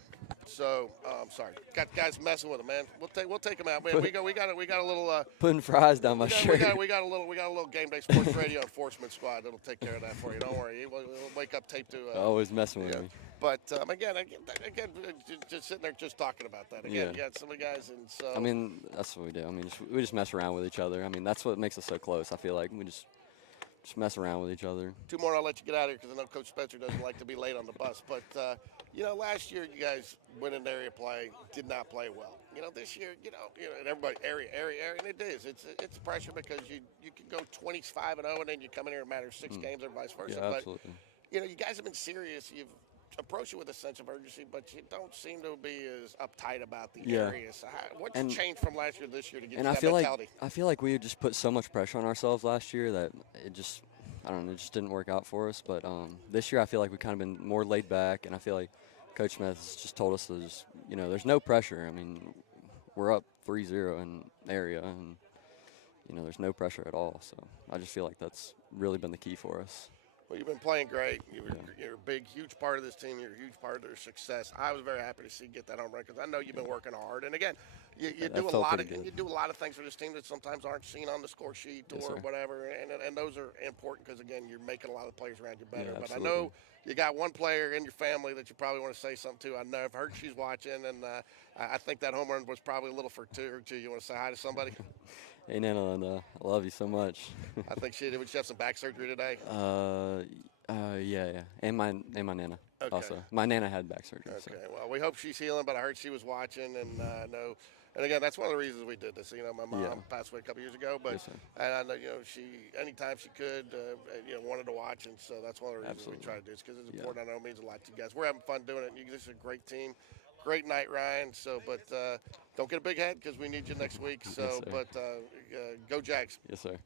So, sorry, got guys messing with him, man. We'll take him out, man. We got a little putting fries down my shirt. We got a little Game Day Sports Radio enforcement squad that'll take care of that for you. Don't worry. We'll wake up tape to. Always messing with me. But again, just sitting there, just talking about that. Again, you got some of the guys, and so. I mean, that's what we do. I mean, we just mess around with each other. I mean, that's what makes us so close. I feel like we just mess around with each other. 2 more, I'll let you get out of here because I know Coach Spencer doesn't like to be late on the bus. But, last year you guys went into area play, did not play well. This year, and everybody, area, and it is. It's pressure because you can go 25-0 and then you come in here and matter 6 games or vice versa. Yeah, but, absolutely. You guys have been serious. You've approached it with a sense of urgency, but you don't seem to be as uptight about the area. So what's changed from last year to this year to get that mentality? I feel like we just put so much pressure on ourselves last year that it just didn't work out for us. But this year I feel like we've kind of been more laid back, and I feel like Coach Smith has just told us to just, there's no pressure. I mean, we're up 3-0 in the area, and, there's no pressure at all. So I just feel like that's really been the key for us. Well, you've been playing great. You're a big, huge part of this team. You're a huge part of their success. I was very happy to see you get that home run because I know you've been working hard. And again, you do a lot of things for this team that sometimes aren't seen on the score sheet or whatever. And those are important because again, you're making a lot of players around you better. Yeah, but I know you got one player in your family that you probably want to say something to. I know I've heard she's watching, and I think that home run was probably a little for her too. You want to say hi to somebody? Hey, Nana, I love you so much. I think she have some back surgery today. Yeah, and my Nana also. My Nana had back surgery. Okay, so. well, we hope she's healing, but I heard she was watching, and I know. And again, that's one of the reasons we did this. My mom passed away a couple years ago, but and I know she anytime she could, wanted to watch, and so that's one of the reasons we try to do this because it's important. I know it means a lot to you guys. We're having fun doing it. This is a great team. Great night, Ryan. So, but don't get a big head because we need you next week. So, Yes, but go Jags. Yes, sir.